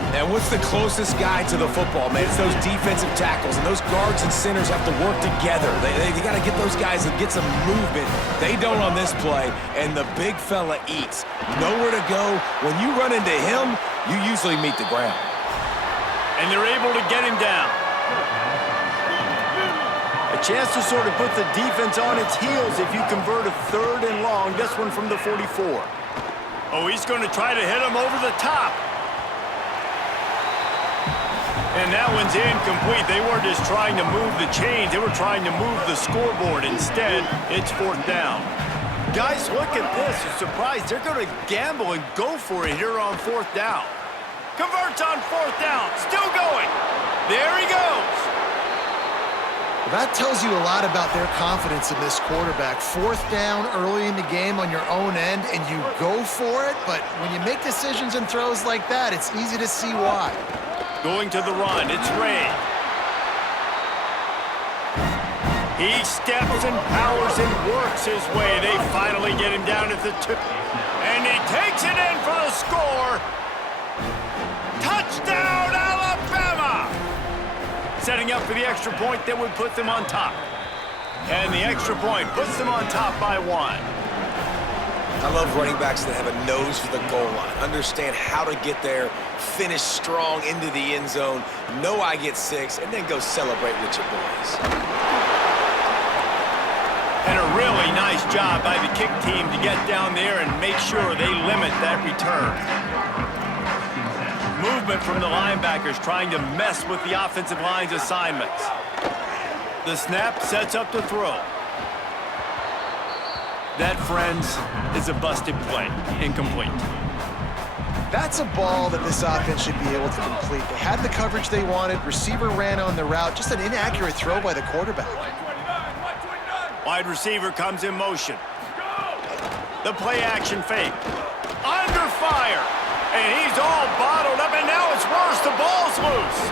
And what's the closest guy to the football, man? It's those defensive tackles, and those guards and centers have to work together. They got to get those guys and get some movement. They don't on this play, and the big fella eats. Nowhere to go. When you run into him, you usually meet the ground. And they're able to get him down. A chance to sort of put the defense on its heels if you convert a 3rd and long, this one from the 44. Oh, he's going to try to hit him over the top. And that one's incomplete. They weren't just trying to move the chains. They were trying to move the scoreboard. Instead, it's 4th down. Guys, look at this. You're surprised. They're going to gamble and go for it here on 4th down. Converts on 4th down. Still going. There he goes. That tells you a lot about their confidence in this quarterback. 4th down early in the game on your own end, and you go for it. But when you make decisions and throws like that, it's easy to see why. Going to the run, it's Ray. He steps and powers and works his way. They finally get him down at the tip. And he takes it in for the score. Touchdown, Alabama! Setting up for the extra point that would put them on top. And the extra point puts them on top by 1. I love running backs that have a nose for the goal line, understand how to get there, finish strong into the end zone, know I get 6, and then go celebrate with your boys. And a really nice job by the kick team to get down there and make sure they limit that return. Movement from the linebackers trying to mess with the offensive line's assignments. The snap sets up the throw. That, friends, is a busted play. Incomplete. That's a ball that this offense should be able to complete. They had the coverage they wanted. Receiver ran on the route. Just an inaccurate throw by the quarterback. Wide receiver comes in motion. The play action fake. Under fire. And he's all bottled up, and now it's worse. The ball's loose.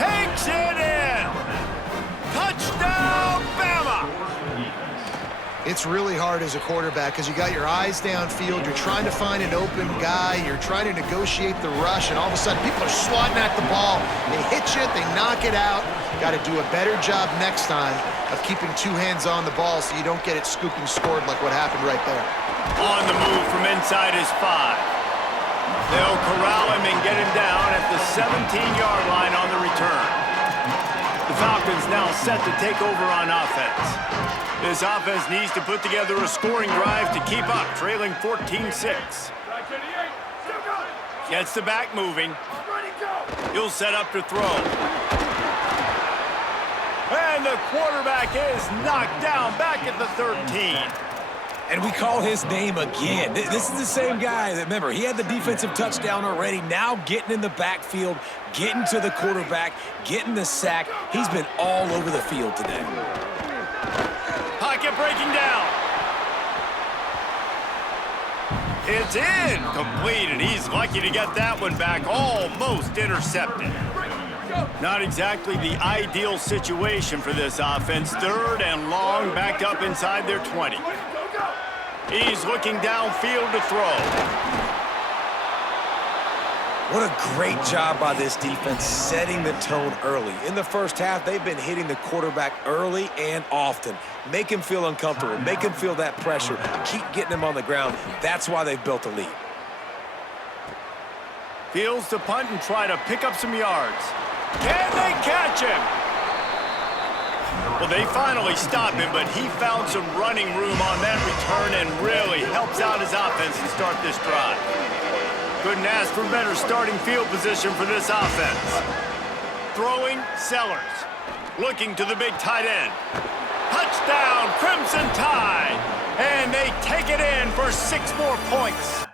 Takes it in. Touchdown, Bama. It's really hard as a quarterback because you got your eyes downfield, you're trying to find an open guy, you're trying to negotiate the rush, and all of a sudden people are swatting at the ball. They hit you, they knock it out. Got to do a better job next time of keeping 2 hands on the ball so you don't get it scooped and scored like what happened right there. On the move from inside his 5. They'll corral him and get him down at the 17-yard line on the return. The Falcons now set to take over on offense. This offense needs to put together a scoring drive to keep up, trailing 14-6. Gets the back moving. He'll set up to throw. And the quarterback is knocked down back at the 13. And we call his name again. This is the same guy that, remember, he had the defensive touchdown already. Now getting in the backfield, getting to the quarterback, getting the sack. He's been all over the field today. Pocket breaking down. It's incomplete, and he's lucky to get that one back, almost intercepted. Not exactly the ideal situation for this offense. 3rd and long, backed up inside their 20. He's looking downfield to throw. What a great job by this defense setting the tone early. In the first half, they've been hitting the quarterback early and often. Make him feel uncomfortable. Make him feel that pressure. Keep getting him on the ground. That's why they've built a lead. Fields to punt and try to pick up some yards. Can they catch him? Well, they finally stop him, but he found some running room on that return and really helps out his offense to start this drive. Couldn't ask for better starting field position for this offense. Throwing, Sellers. Looking to the big tight end. Touchdown, Crimson Tide! And they take it in for 6 more points.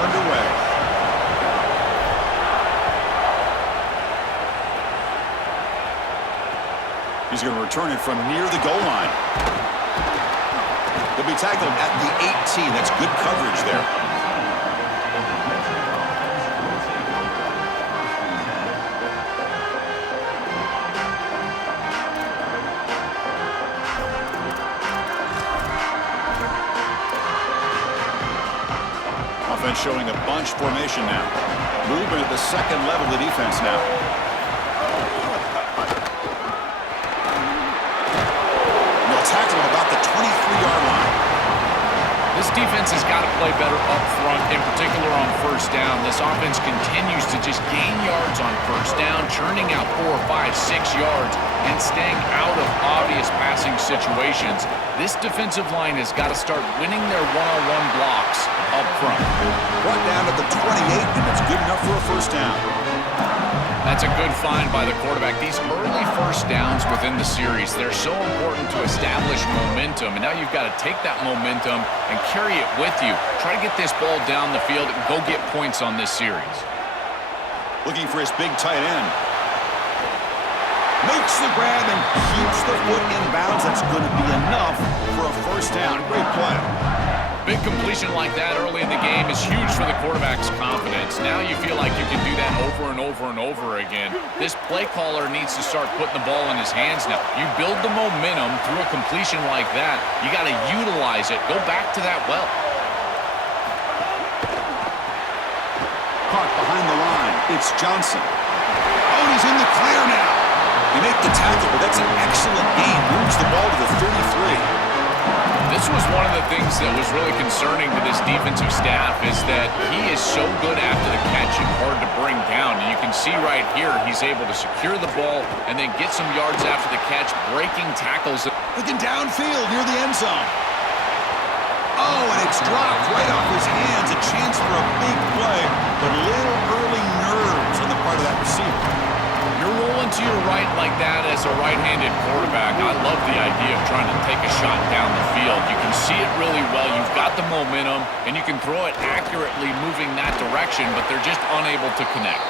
underway. He's going to return it from near the goal line. He'll be tackled at the 18. That's good coverage there. Offense showing a bunch formation now. Movement at the second level of the defense now. Tackle about the 23-yard line. This defense has got to play better up front, in particular on first down. This offense continues to just gain yards on first down, churning out 4, 5, 6 yards, and staying out of obvious passing situations. This defensive line has got to start winning their one-on-one blocks up front. Brought down at the 28, and it's good enough for a first down. That's a good find by the quarterback. These early first downs within the series, they're so important to establish momentum. And now you've got to take that momentum and carry it with you. Try to get this ball down the field and go get points on this series. Looking for his big tight end. Makes the grab and keeps the foot in bounds. That's going to be enough for a first down. Great play. Big completion like that early in the game is huge for the quarterback's confidence. Now you feel like you can do that over and over and over again. This play caller needs to start putting the ball in his hands now. You build the momentum through a completion like that. You got to utilize it. Go back to that well. Caught behind the line. It's Johnson. Oh, he's in the clear now. You make the tackle, but that's an excellent gain. Moves the ball to the 33. This was one of the things that was really concerning to this defensive staff is that he is so good after the catch and hard to bring down. And you can see right here he's able to secure the ball and then get some yards after the catch, breaking tackles. Looking downfield near the end zone. Oh, and it's dropped right off his hands. A chance for a big play, but a little early nerves on the part of that receiver. You're rolling to your right like that as a right-handed quarterback. I love the idea of trying to take a shot down the field. You can see it really well. You've got the momentum, and you can throw it accurately moving that direction, but they're just unable to connect.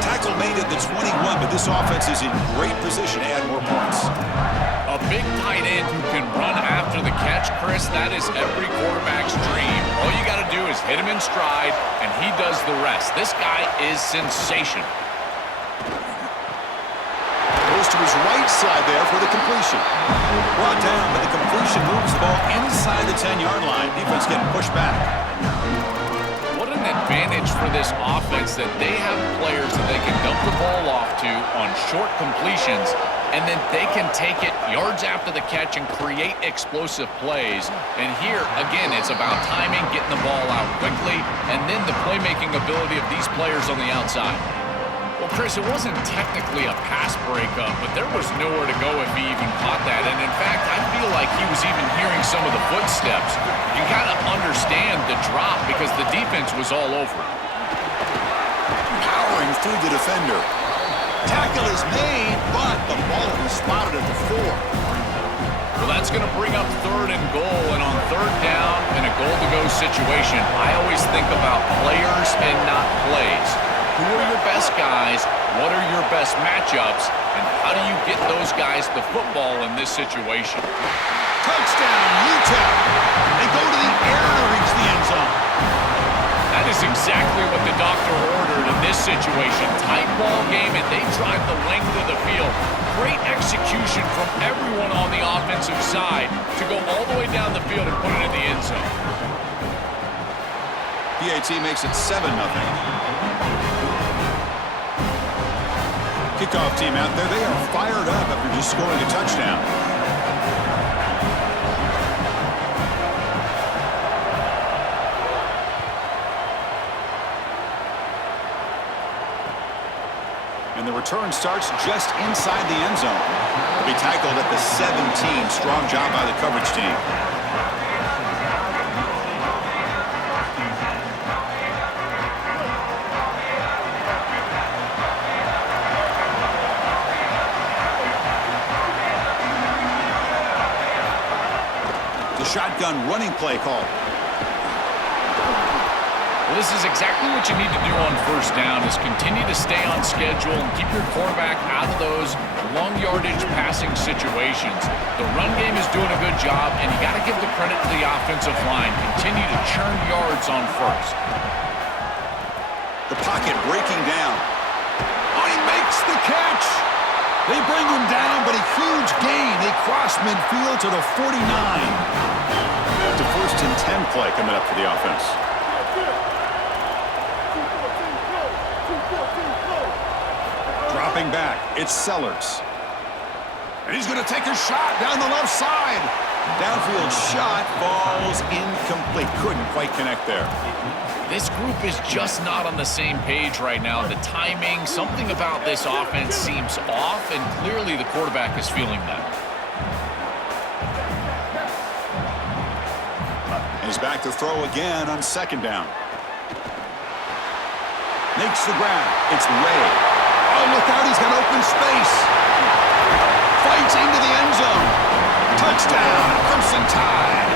Tackle made at the 21, but this offense is in great position to add more points. A big tight end who can run after the catch, Chris, that is every quarterback's dream. All you got to do is hit him in stride, and he does the rest. This guy is sensational. To his right side there for the completion. Brought down, but the completion moves the ball inside the 10-yard line. Defense getting pushed back. What an advantage for this offense that they have players that they can dump the ball off to on short completions, and then they can take it yards after the catch and create explosive plays. And here, again, it's about timing, getting the ball out quickly, and then the playmaking ability of these players on the outside. Well, Chris, it wasn't technically a pass breakup, but there was nowhere to go if he even caught that. And in fact, I feel like he was even hearing some of the footsteps. You got to understand the drop because the defense was all over it. Powering through the defender. Tackle is made, but the ball is spotted at the 4. Well, that's going to bring up 3rd and goal. And on 3rd down in a goal-to-go situation, I always think about players and not plays. Who are your best guys? What are your best matchups? And how do you get those guys the football in this situation? Touchdown, Utah. They go to the air to reach the end zone. That is exactly what the doctor ordered in this situation. Tight ball game, and they drive the length of the field. Great execution from everyone on the offensive side to go all the way down the field and put it in the end zone. PAT makes it 7-0. Kickoff team out there, they are fired up after just scoring a touchdown. And the return starts just inside the end zone. He'll be tackled at the 17. Strong job by the coverage team. Shotgun running play call. Well, this is exactly what you need to do on first down is continue to stay on schedule and keep your quarterback out of those long yardage passing situations. The run game is doing a good job, and you got to give the credit to the offensive line. Continue to churn yards on first. The pocket breaking down. Oh, he makes the catch. They bring him down, but a huge gain. They cross midfield to the 49. It's a 1st and 10 play coming up for the offense. Dropping back, it's Sellers. And he's going to take a shot down the left side. Downfield shot falls incomplete. Couldn't quite connect there. This group is just not on the same page right now. The timing, something about this offense seems off, and clearly the quarterback is feeling that. He's back to throw again on 2nd down. Makes the grab. It's Ray. Oh, look out, he's got open space. Fights into the end zone. Touchdown, Crimson Tide.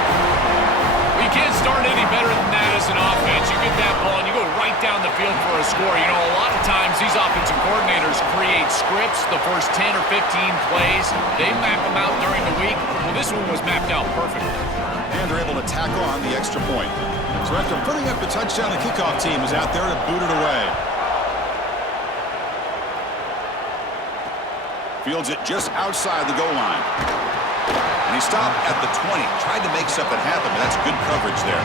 You can't start any better than that as an offense. You get that ball and you go right down the field for a score. You know, a lot of times these offensive coordinators create scripts, the first 10 or 15 plays. They map them out during the week. Well, this one was mapped out perfectly. And they're able to tackle on the extra point. So after putting up the touchdown, the kickoff team is out there to boot it away. Fields it just outside the goal line. And he stopped at the 20. Tried to make something happen, but that's good coverage there.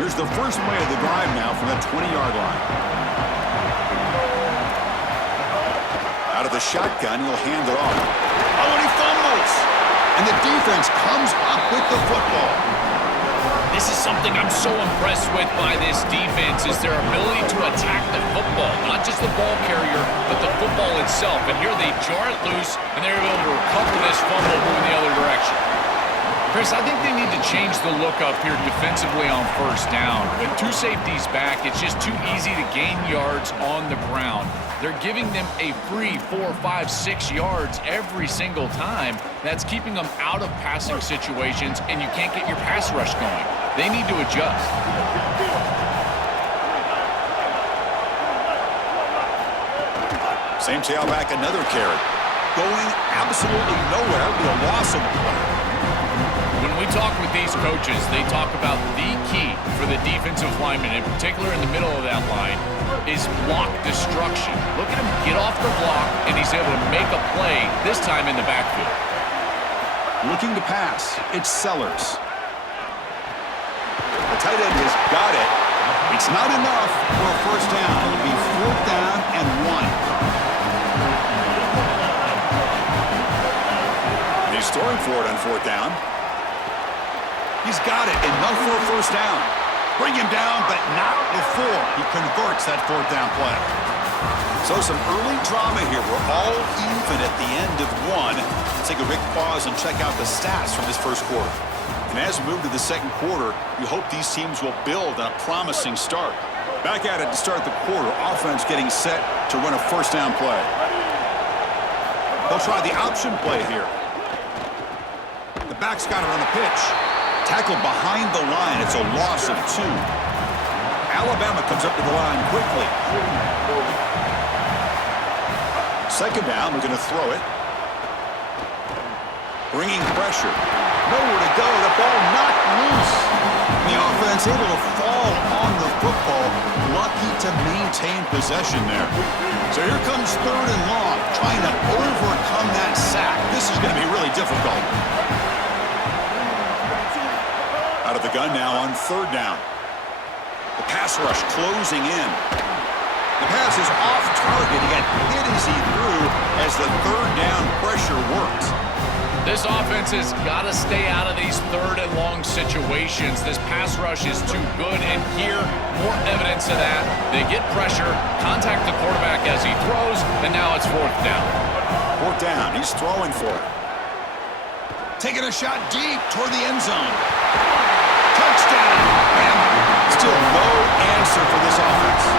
Here's the first play of the drive now from that 20-yard line. Out of the shotgun, he'll hand it off. Oh, and he fumbles! And the defense comes up with the football. This is something I'm so impressed with by this defense is their ability to attack the football. Not just the ball carrier, but the football itself. And here they jar it loose, and they're able to recover this fumble moving the other direction. Chris, I think they need to change the look up here defensively on first down. With 2 safeties back, it's just too easy to gain yards on the ground. They're giving them a free 4, 5, 6 yards every single time. That's keeping them out of passing situations, and you can't get your pass rush going. They need to adjust. Same tailback, another carry. Going absolutely nowhere. It'll be a loss of play. When we talk with these coaches, they talk about the key for the defensive lineman, in particular in the middle of that line, is block destruction. Look at him get off the block, and he's able to make a play, this time in the backfield. Looking to pass, it's Sellers. The tight end has got it. It's not enough for a first down. It'll be 4th down and 1. He's throwing for it on 4th down. He's got it. Enough for a first down. Bring him down, but not before he converts that 4th down play. So some early drama here. We're all even at the end of 1. Let's take a big pause and check out the stats from this first quarter. And as we move to the second quarter, we hope these teams will build on a promising start. Back at it to start the quarter. Offense getting set to run a first down play. They'll try the option play here. The back's got it on the pitch. Tackled behind the line. It's a loss of 2. Alabama comes up to the line quickly. 2nd down. We're going to throw it. Bringing pressure. Nowhere to go. The ball knocked loose. The offense able to fall on the football. Lucky to maintain possession there. So here comes 3rd and long. Trying to overcome that sack. This is going to be really difficult. Out of the gun now on 3rd down. The pass rush closing in. The pass is off target. He got hit as he threw as the 3rd down pressure worked. This offense has got to stay out of these 3rd and long situations. This pass rush is too good, and here, more evidence of that. They get pressure, contact the quarterback as he throws, and now it's 4th down. 4th down. He's throwing for it. Taking a shot deep toward the end zone. Touchdown! And still no answer for this offense.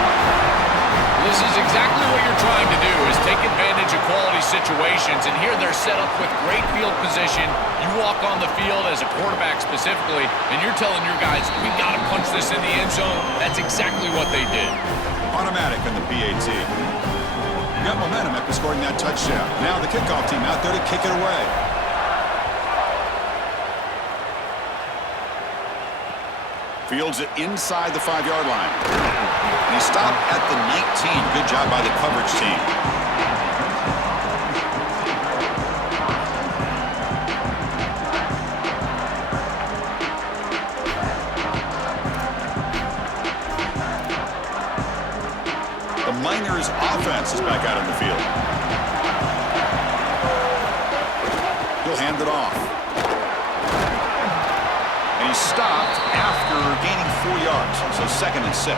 This is exactly what you're trying to do, is take advantage of quality situations. And here they're set up with great field position. You walk on the field as a quarterback specifically, and you're telling your guys, we got to punch this in the end zone. That's exactly what they did. Automatic on the PAT. Got momentum after scoring that touchdown. Now the kickoff team out there to kick it away. Fields it inside the 5-yard line. And he stopped at the 19. Good job by the coverage team. The Miners offense is back out on the field. He'll hand it off. And he stopped after gaining 4 yards, so 2nd and 6.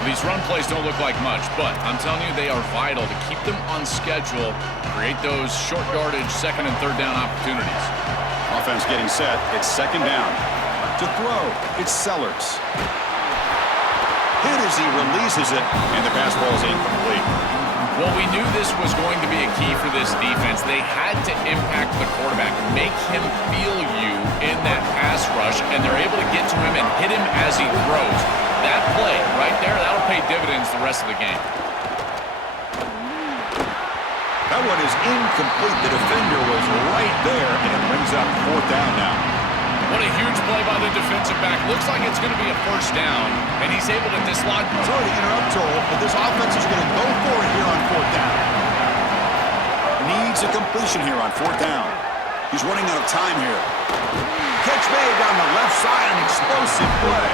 These run plays don't look like much, but I'm telling you, they are vital to keep them on schedule, create those short yardage 2nd and 3rd down opportunities. Offense getting set. It's 2nd down. To throw, it's Sellers. Hit as he releases it, and the pass ball is incomplete. Well, we knew this was going to be a key for this defense. They had to impact the quarterback, make him feel you in that pass rush, and they're able to get to him and hit him as he throws. That play right there, that'll pay dividends the rest of the game. That one is incomplete. The defender was right there, and it brings up 4th down now. What a huge play by the defensive back. Looks like it's going to be a 1st down, and he's able to dislodge. Sorry to interrupt, Joel, but this offense is going to go for it here on 4th down. Needs a completion here on 4th down. He's running out of time here. Catch made down the left side, an explosive play.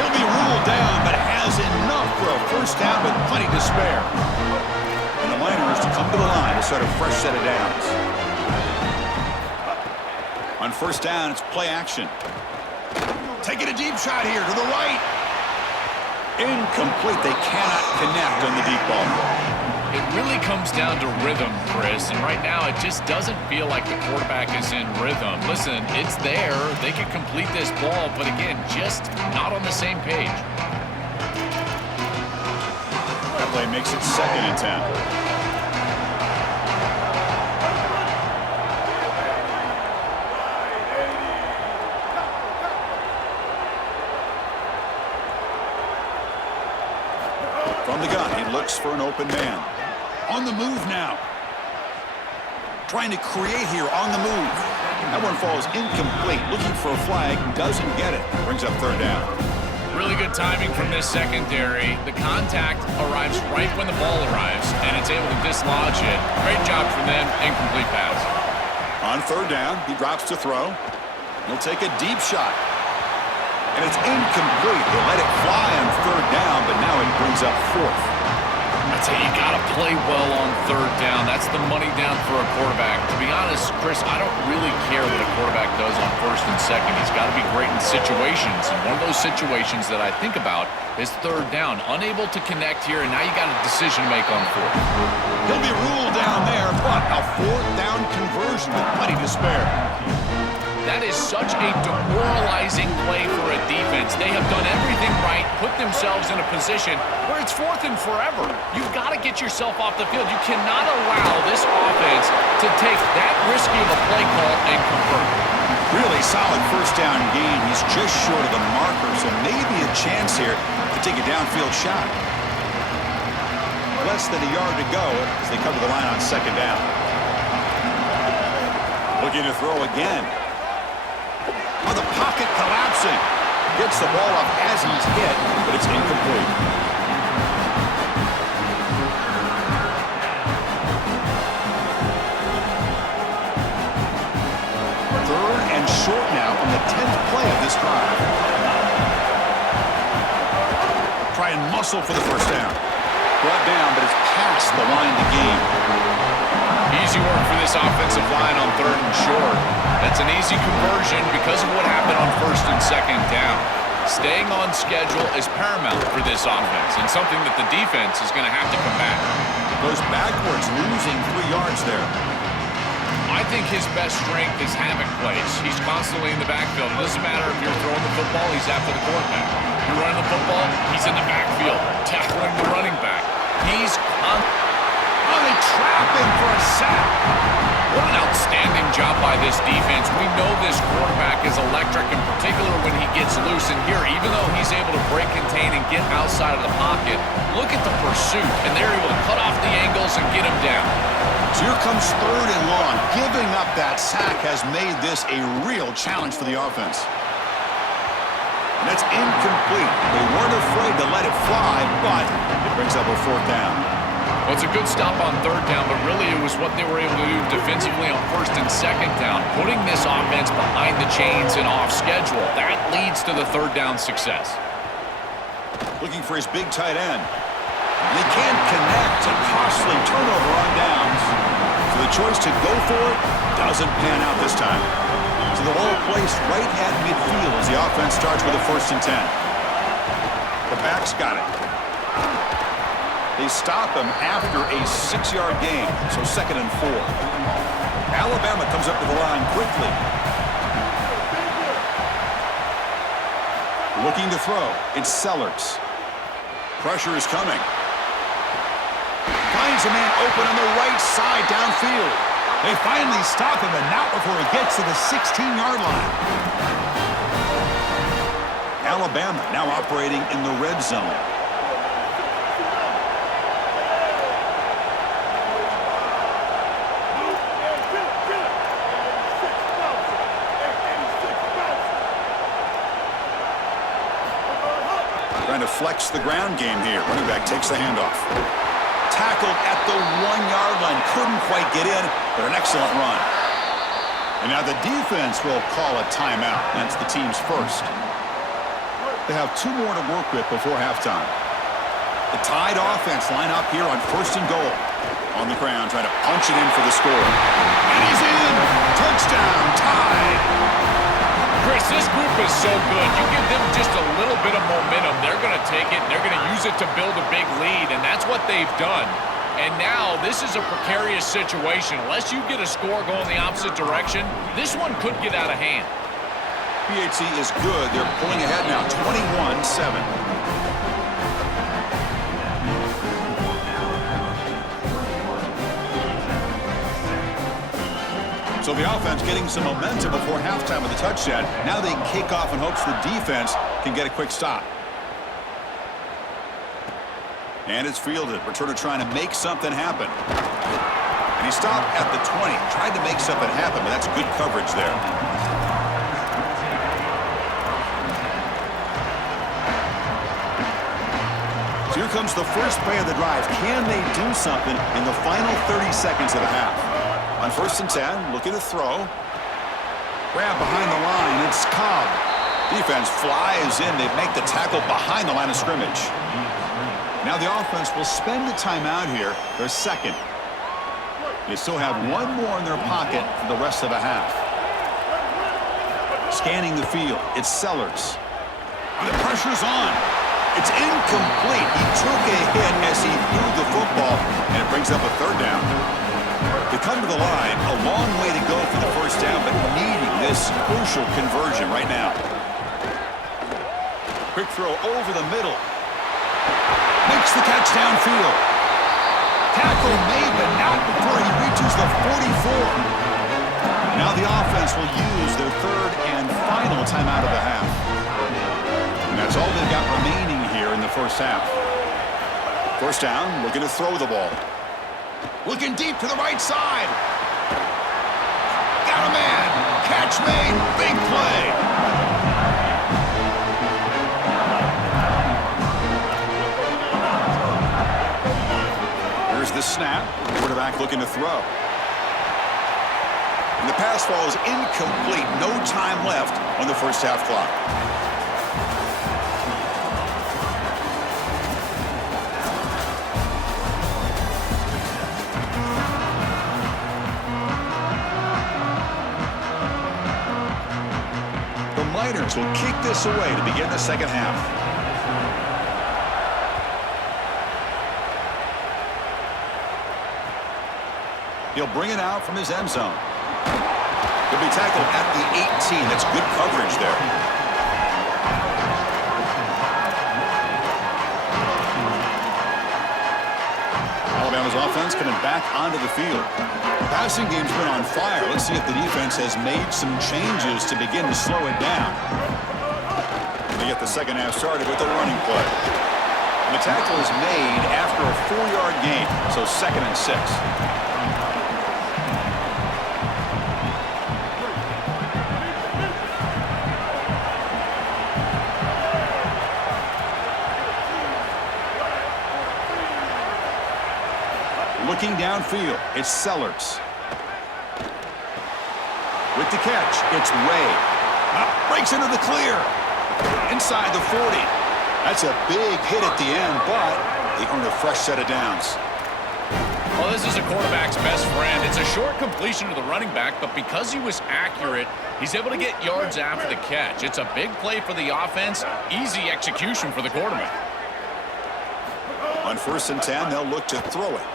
He'll be ruled down, but has enough for a 1st down with plenty to spare. And the Miners to come to the line to start a fresh set of downs. On 1st down, it's play action. Taking a deep shot here to the right. Incomplete. They cannot connect on the deep ball. It really comes down to rhythm, Chris, and right now it just doesn't feel like the quarterback is in rhythm. Listen, it's there. They can complete this ball, but again, just not on the same page. That play makes it 2nd and 10. From the gun, he looks for an open man. On the move now. Trying to create here on the move. That one falls incomplete. Looking for a flag, doesn't get it. Brings up 3rd down. Really good timing from this secondary. The contact arrives right when the ball arrives, and it's able to dislodge it. Great job from them. Incomplete pass. On 3rd down, he drops to throw. He'll take a deep shot. And it's incomplete. They let it fly on 3rd down, but now it brings up 4th. I tell you, you got to play well on 3rd down. That's the money down for a quarterback. To be honest, Chris, I don't really care what a quarterback does on 1st and 2nd. He's got to be great in situations. And one of those situations that I think about is 3rd down. Unable to connect here, and now you got a decision to make on 4th. He'll be ruled down there, but a 4th down conversion with plenty to spare. That is such a demoralizing play for a defense. They have done everything right, put themselves in a position where it's 4th and forever. You've got to get yourself off the field. You cannot allow this offense to take that risky of a play call and convert. Really solid 1st down gain. He's just short of the marker, so maybe a chance here to take a downfield shot. Less than a yard to go as they cover the line on 2nd down. Looking to throw again. On the pocket collapsing. Gets the ball up as he's hit, but it's incomplete. 3rd and short now on the 10th play of this drive. Try and muscle for the 1st down. Brought down, but it's past the line to gain. Easy work for this offensive line on 3rd and short. That's an easy conversion because of what happened on 1st and 2nd down. Staying on schedule is paramount for this offense and something that the defense is going to have to combat. Goes backwards, losing 3 yards there. I think his best strength is havoc plays. He's constantly in the backfield. It doesn't matter if you're throwing the football football, he's after the quarterback. You're running the football, he's in the backfield, tackling the running back. He's on. Oh, they trap him for a sack. What an outstanding job by this defense. We know this quarterback is electric, in particular when he gets loose. And here, even though he's able to break, contain, and get outside of the pocket, look at the pursuit. And they're able to cut off the angles and get him down. So here comes 3rd and long. Giving up that sack has made this a real challenge for the offense. And that's incomplete. They weren't afraid to let it fly, but it brings up a 4th down. Well, it's a good stop on 3rd down, but really it was what they were able to do defensively on 1st and 2nd down, putting this offense behind the chains and off schedule. That leads to the 3rd down success. Looking for his big tight end. And he can't connect. A costly turnover on downs. So the choice to go for it doesn't pan out this time. So the ball placed right at midfield as the offense starts with a 1st and 10. The back's got it. They stop him after a 6-yard gain, so 2nd and 4. Alabama comes up to the line quickly. Looking to throw. It's Sellers. Pressure is coming. Finds a man open on the right side downfield. They finally stop him, and not before he gets to the 16-yard line. Alabama now operating in the red zone. Trying to flex the ground game here. Running back takes the handoff. Tackled at the 1-yard line. Couldn't quite get in, but an excellent run. And now the defense will call a timeout. That's the team's first. They have 2 more to work with before halftime. The tied offense line up here on 1st and goal. On the ground, trying to punch it in for the score. And he's in! Touchdown, tied! Chris, this group is so good. You give them just a little bit of momentum, they're going to take it, and they're going to use it to build a big lead, and that's what they've done. And now this is a precarious situation. Unless you get a score going the opposite direction, this one could get out of hand. PHC is good. They're pulling ahead now, 21-7. So the offense getting some momentum before halftime with a touchdown. Now they can kick off in hopes the defense can get a quick stop. And it's fielded. Returner trying to make something happen. And he stopped at the 20. Tried to make something happen, but that's good coverage there. So here comes the first play of the drive. Can they do something in the final 30 seconds of the half? On 1st and 10, looking to throw. Grab behind the line, it's Cobb. Defense flies in. They make the tackle behind the line of scrimmage. Now the offense will spend the timeout here, their 2nd. They still have 1 more in their pocket for the rest of the half. Scanning the field, it's Sellers. And the pressure's on. It's incomplete. He took a hit as he threw the football, and it brings up a 3rd down. They come to the line, a long way to go for the 1st down, but needing this crucial conversion right now. Quick throw over the middle. Makes the catch downfield. Tackle made, but not before he reaches the 44. Now the offense will use their 3rd and final timeout of the half. And that's all they've got remaining here in the 1st half. 1st down, looking to throw the ball. Looking deep to the right side. Got a man. Catch made. Big play. Here's the snap. Quarterback looking to throw. And the pass ball is incomplete. No time left on the 1st half clock. Miners will kick this away to begin the 2nd half. He'll bring it out from his end zone. He'll be tackled at the 18. That's good coverage there. offense coming back onto the field. The passing game's been on fire. Let's see if the defense has made some changes to begin to slow it down. They get the second half started with a running play. And the tackle is made after a 4-yard gain, so 2nd and 6. Looking downfield, it's Sellers. With the catch, it's Ray. Breaks into the clear. Inside the 40. That's a big hit at the end, but they earn a fresh set of downs. Well, this is a quarterback's best friend. It's a short completion to the running back, but because he was accurate, he's able to get yards after the catch. It's a big play for the offense, easy execution for the quarterback. On 1st and 10, they'll look to throw it.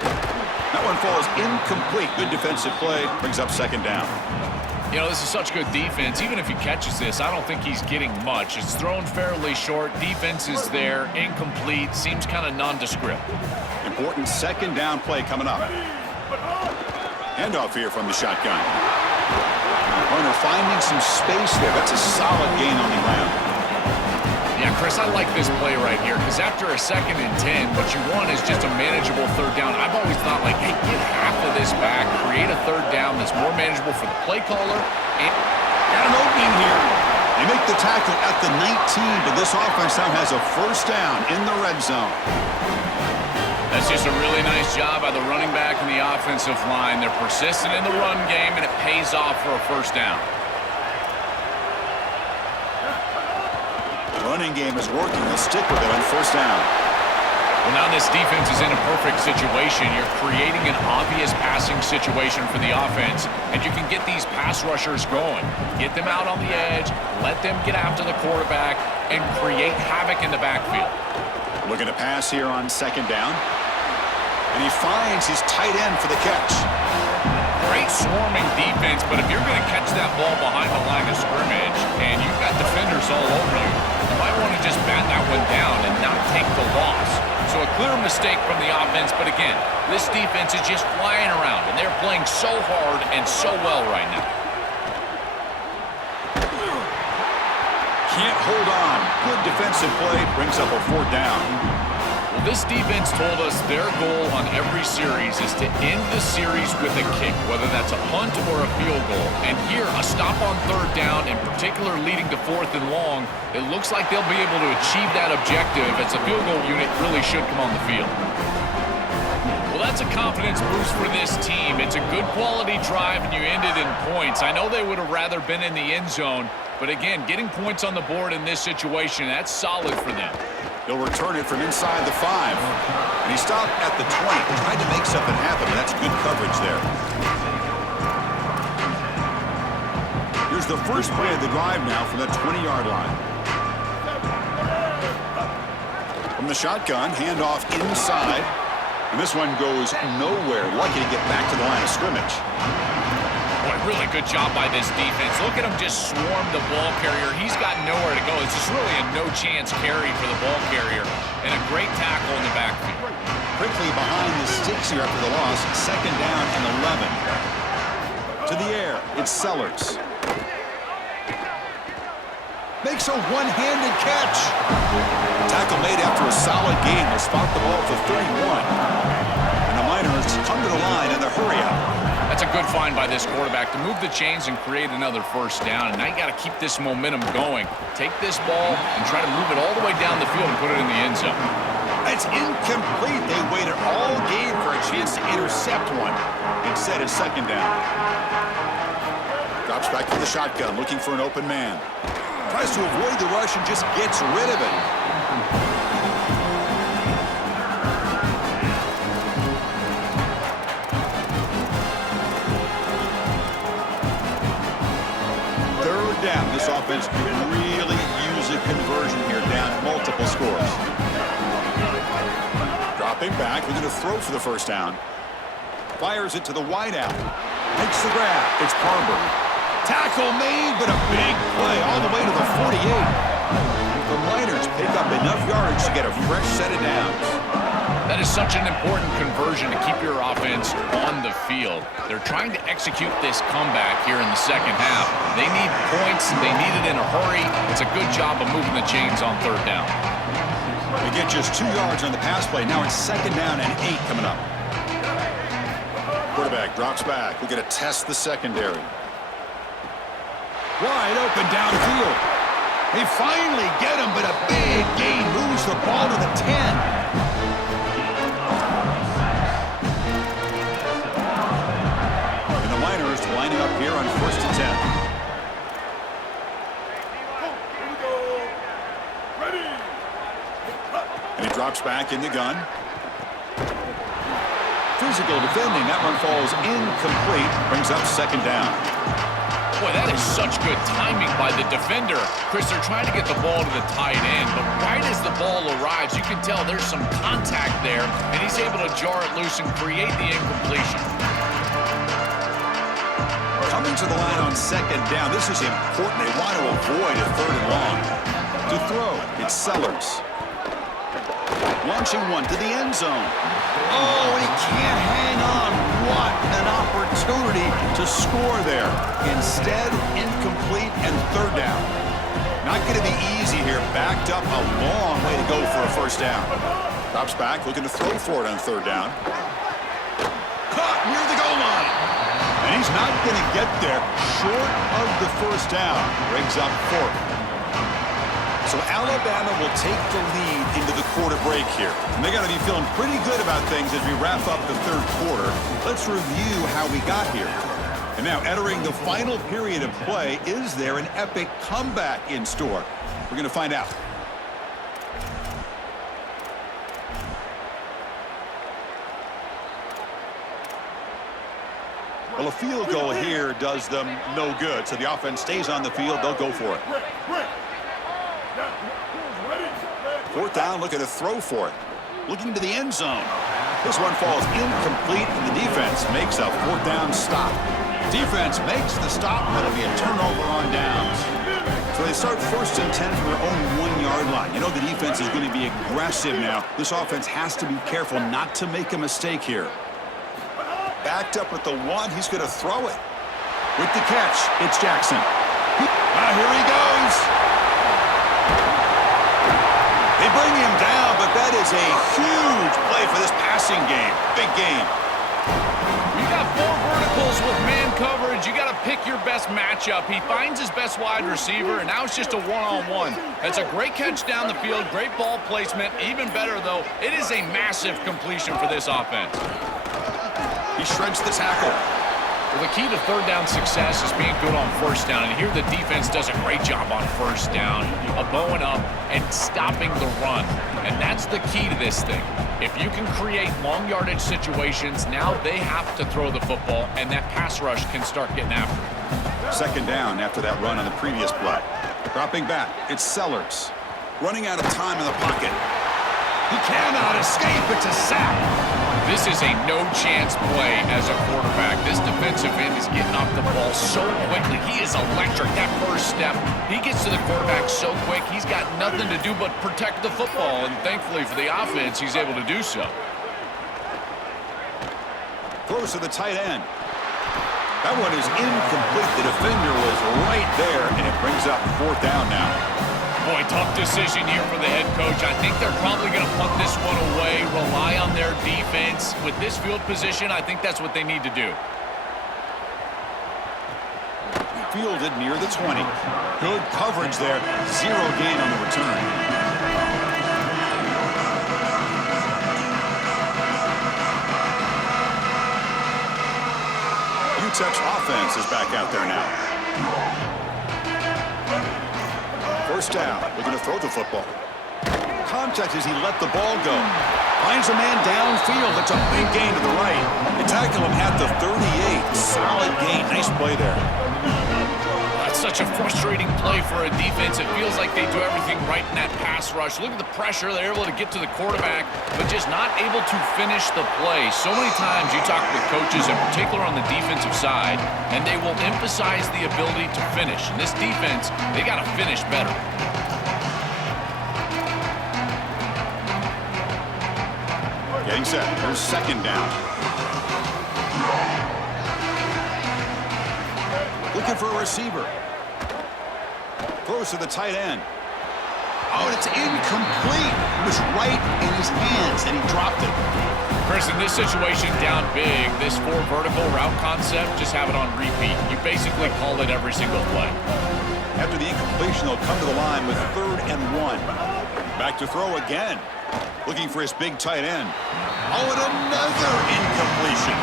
That one falls incomplete. Good defensive play. Brings up 2nd down. You know, this is such good defense. Even if he catches this, I don't think he's getting much. It's thrown fairly short. Defense is there. Incomplete. Seems kind of nondescript. Important 2nd down play coming up. Handoff here from the shotgun. Runner finding some space there. That's a solid gain on the ground. Yeah, Chris, I like this play right here because after a 2nd and 10, what you want is just a manageable 3rd down. I've always thought, like, hey, get half of this back, create a 3rd down that's more manageable for the play caller. And got an opening here. They make the tackle at the 19, but this offense now has a 1st down in the red zone. That's just a really nice job by the running back and the offensive line. They're persistent in the run game, and it pays off for a 1st down. Running game is working. They'll stick with it on 1st down. Well, now this defense is in a perfect situation. You're creating an obvious passing situation for the offense, and you can get these pass rushers going. Get them out on the edge, let them get after the quarterback, and create havoc in the backfield. Looking to pass here on 2nd down. And he finds his tight end for the catch. Great swarming defense, but if you're going to catch that ball behind the line of scrimmage and you've got defenders all over you, you might want to just bat that one down and not take the loss. So a clear mistake from the offense, but again, this defense is just flying around, and they're playing so hard and so well right now. Can't hold on. Good defensive play. Brings up a 4th down. Well, this defense told us their goal on every series is to end the series with a kick, whether that's a punt or a field goal. And here, a stop on 3rd down, in particular leading to 4th and long, it looks like they'll be able to achieve that objective as the field goal unit really should come on the field. Well, that's a confidence boost for this team. It's a good quality drive, and you ended in points. I know they would have rather been in the end zone, but again, getting points on the board in this situation, that's solid for them. He'll return it from inside the 5. And he stopped at the 20. Tried to make something happen, and that's good coverage there. Here's the first play of the drive now from the 20-yard line. From the shotgun, handoff inside. And this one goes nowhere. Lucky to get back to the line of scrimmage. Boy, really good job by this defense. Look at him just swarm the ball carrier. He's got nowhere to go. It's just really a no-chance carry for the ball carrier. And a great tackle in the backfield. Quickly behind the sticks here after the loss. 2nd down and 11. To the air, it's Sellers. Makes a one-handed catch. Tackle made after a solid gain. They'll spot the ball for 31. And the Miners come to the line in the hurry up. That's a good find by this quarterback to move the chains and create another 1st down. And now you got to keep this momentum going. Take this ball and try to move it all the way down the field and put it in the end zone. It's incomplete. They waited all game for a chance to intercept one. Instead, it's 2nd down. Drops back to the shotgun, looking for an open man. Tries to avoid the rush and just gets rid of it. Down. This offense could really use a conversion here, down multiple scores. Dropping back, we're going to throw for the 1st down. Fires it to the wideout. Makes the grab. It's Parber. Tackle made, but a big play all the way to the 48. The Miners pick up enough yards to get a fresh set of downs. That is such an important conversion to keep your offense on the field. They're trying to execute this comeback here in the second half. They need points. They need it in a hurry. It's a good job of moving the chains on third down. They get just 2 yards on the pass play. Now it's second down and 8 coming up. Quarterback drops back. We're going to test the secondary. Wide open downfield. They finally get him, but a big gain moves the ball to the 10. Lining up here on 1st and 10. And he drops back in the gun. Physical defending. That one falls incomplete. Brings up second down. Boy, that is such good timing by the defender. Chris, they're trying to get the ball to the tight end, but right as the ball arrives, you can tell there's some contact there, and he's able to jar it loose and create the incompletion. Coming to the line on second down. This is important. They want to avoid a 3rd and long. To throw, it's Sellers. Launching one to the end zone. Oh, and he can't hang on. What an opportunity to score there. Instead, incomplete and 3rd down. Not going to be easy here. Backed up a long way to go for a 1st down. Drops back, looking to throw for it on 3rd down. Caught near the goal line. And he's not going to get there. Short of the 1st down. Brings up 4th. So Alabama will take the lead into the quarter break here. And they got to be feeling pretty good about things as we wrap up the 3rd quarter. Let's review how we got here. And now entering the final period of play, is there an epic comeback in store? We're going to find out. Well, a field goal here does them no good. So the offense stays on the field. They'll go for it. 4th down, looking to throw for it. Looking to the end zone. This one falls incomplete, and the defense makes a 4th down stop. Defense makes the stop, and it'll be a turnover on downs. So they start 1st and 10 from their own 1-yard line. You know the defense is going to be aggressive now. This offense has to be careful not to make a mistake here. Backed up at the 1, he's going to throw it. With the catch, it's Jackson. Here he goes. They bring him down, but that is a huge play for this passing game. Big game. You got 4 verticals with man coverage. You got to pick your best matchup. He finds his best wide receiver, and now it's just a one-on-one. That's a great catch down the field, great ball placement. Even better, though, it is a massive completion for this offense. He shreds the tackle. Well, the key to 3rd down success is being good on 1st down, and here the defense does a great job on 1st down, bowing up and stopping the run, and that's the key to this thing. If you can create long yardage situations, now they have to throw the football, and that pass rush can start getting after it. 2nd down after that run on the previous play. Dropping back, it's Sellers. Running out of time in the pocket. He cannot escape. It's a sack. This is a no-chance play as a quarterback. This defensive end is getting off the ball so quickly. He is electric. That first step, he gets to the quarterback so quick, he's got nothing to do but protect the football, and thankfully for the offense, he's able to do so. Throws to the tight end. That one is incomplete. The defender was right there, and it brings up 4th down now. Boy, tough decision here for the head coach. I think they're probably going to punt this one away, rely on their defense. With this field position, I think that's what they need to do. Fielded near the 20. Good coverage there. 0 gain on the return. UTEP's offense is back out there now. 1st down. We're going to throw the football. Contact as he let the ball go. Finds a man downfield. That's a big gain to the right. They tackle him at the 38. Solid gain. Nice play there. That's such a frustrating play for a defense. It feels like they do everything right in that pass rush. Look at the pressure. They're able to get to the quarterback, but just not able to finish the play. So many times you talk with coaches, in particular on the defensive side, and they will emphasize the ability to finish. In this defense, they got to finish better. Getting set. Here's second down. Looking for a receiver. Throws to the tight end. Oh, and it's incomplete. It was right in his hands, and he dropped it. Chris, in this situation, down big, this 4 vertical route concept, just have it on repeat. You basically call it every single play. After the incompletion, they'll come to the line with 3rd and 1. Back to throw again. Looking for his big tight end. Oh, and another incompletion.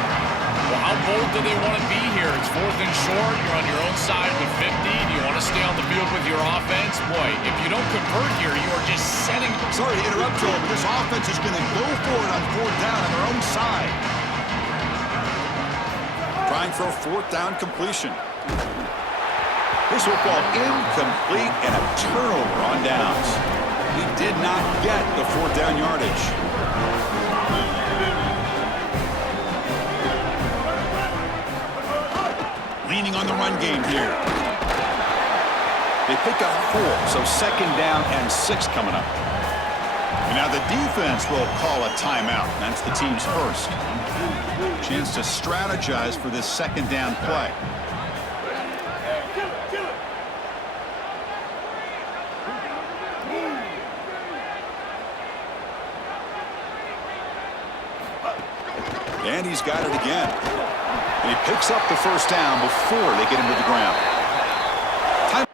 Well, how bold do they want to be here? It's 4th and short. You're on your own side with 50. Do you want to stay on the field with your offense? Boy, if you don't convert here, you are just setting... Sorry to interrupt, Joel, but this offense is going to go for it on 4th down on their own side. Trying for a 4th down completion. This will fall incomplete and a turnover on downs. He did not get the 4th down yardage. Leaning on the run game here. They pick up 4, so 2nd down and 6 coming up. And now the defense will call a timeout. That's the team's first. Chance to strategize for this 2nd down play. And he's got it again. And he picks up the 1st down before they get him to the ground. Time.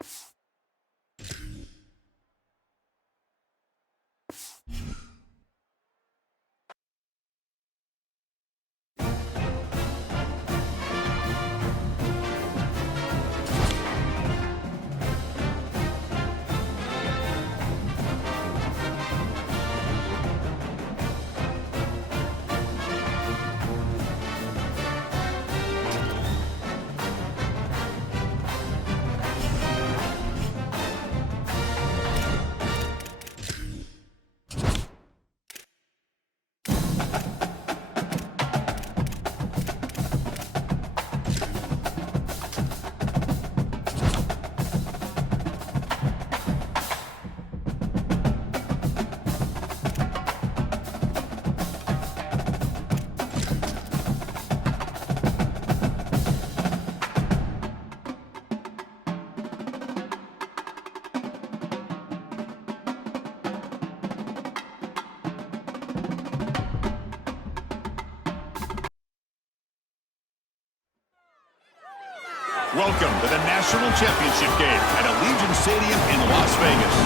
Welcome to the National Championship game at Allegiant Stadium in Las Vegas.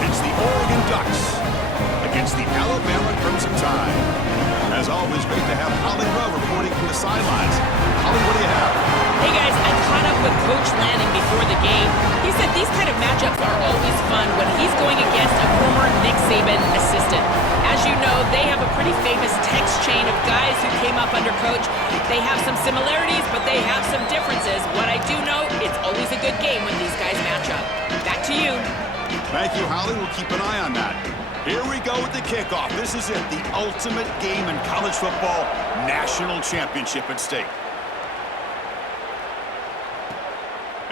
It's the Oregon Ducks against the Alabama Crimson Tide. As always, great to have Holly Rowe reporting from the sidelines. Holly, what do you have? Hey guys, I caught up with Coach Lanning before the game. He said these kind of matchups are always fun when he's going against a former Nick Saban assistant. As you know, they have a pretty famous text chain of guys who came up under Coach. They have some similarities, but they have some differences. What I do know, it's always a good game when these guys match up. Back to you. Thank you, Holly. We'll keep an eye on that. Here we go with the kickoff. This is it, the ultimate game in college football, national championship at stake.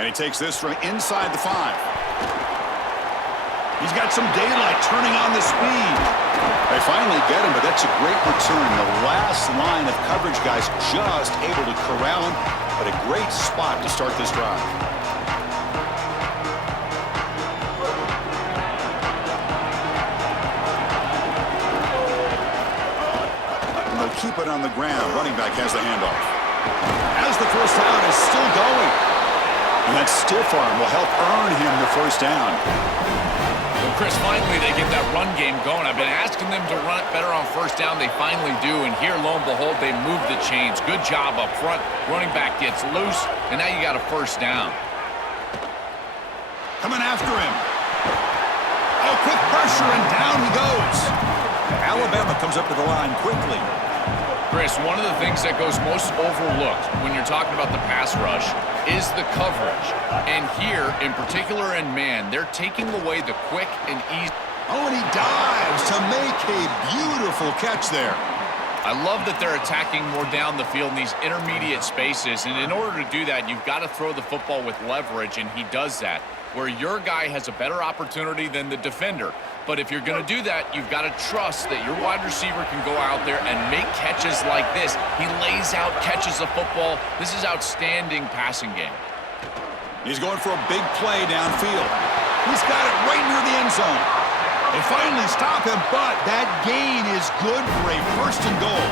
And he takes this from inside the 5. He's got some daylight turning on the speed. They finally get him, but that's a great return. The last line of coverage guys just able to corral him, but a great spot to start this drive. And they'll keep it on the ground. Running back has the handoff. As the 1st down is still going. And that stiff arm will help earn him the 1st down. Well, Chris, finally they get that run game going. I've been asking them to run it better on 1st down. They finally do, and here, lo and behold, they move the chains. Good job up front. Running back gets loose, and now you got a 1st down. Coming after him. Oh, quick pressure, and down he goes. Alabama comes up to the line quickly. Chris, one of the things that goes most overlooked when you're talking about the pass rush is the coverage. And here, in particular in man, they're taking away the quick and easy. Oh, and he dives to make a beautiful catch there. I love that they're attacking more down the field in these intermediate spaces. And in order to do that, you've got to throw the football with leverage, and he does that. where your guy has a better opportunity than the defender. But if you're going to do that, you've got to trust that your wide receiver can go out there and make catches like this. He lays out, catches the football. This is outstanding passing game. He's going for a big play downfield. He's got it right near the end zone. They finally stop him, but that gain is good for a first and goal.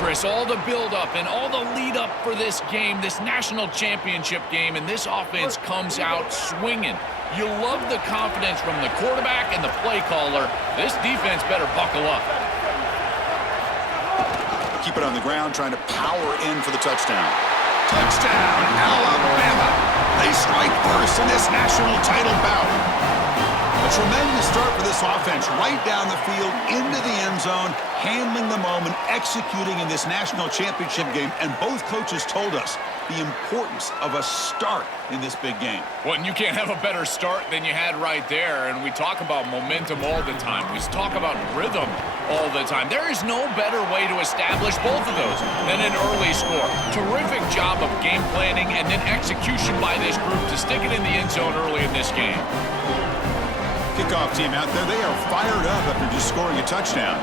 Chris, all the build-up and all the lead-up for this game, this national championship game, and this offense comes out swinging. You love the confidence from the quarterback and the play caller. This defense better buckle up. Keep it on the ground, trying to power in for the touchdown. Touchdown, Alabama. They strike first in this national title bout. A tremendous start for this offense, right down the field, into the end zone, handling the moment, executing in this national championship game. And both coaches told us the importance of a start in this big game. Well, and you can't have a better start than you had right there. And we talk about momentum all the time. We talk about rhythm all the time. There is no better way to establish both of those than an early score. Terrific job of game planning and then execution by this group to stick it in the end zone early in this game. Kickoff team out there, they are fired up after just scoring a touchdown.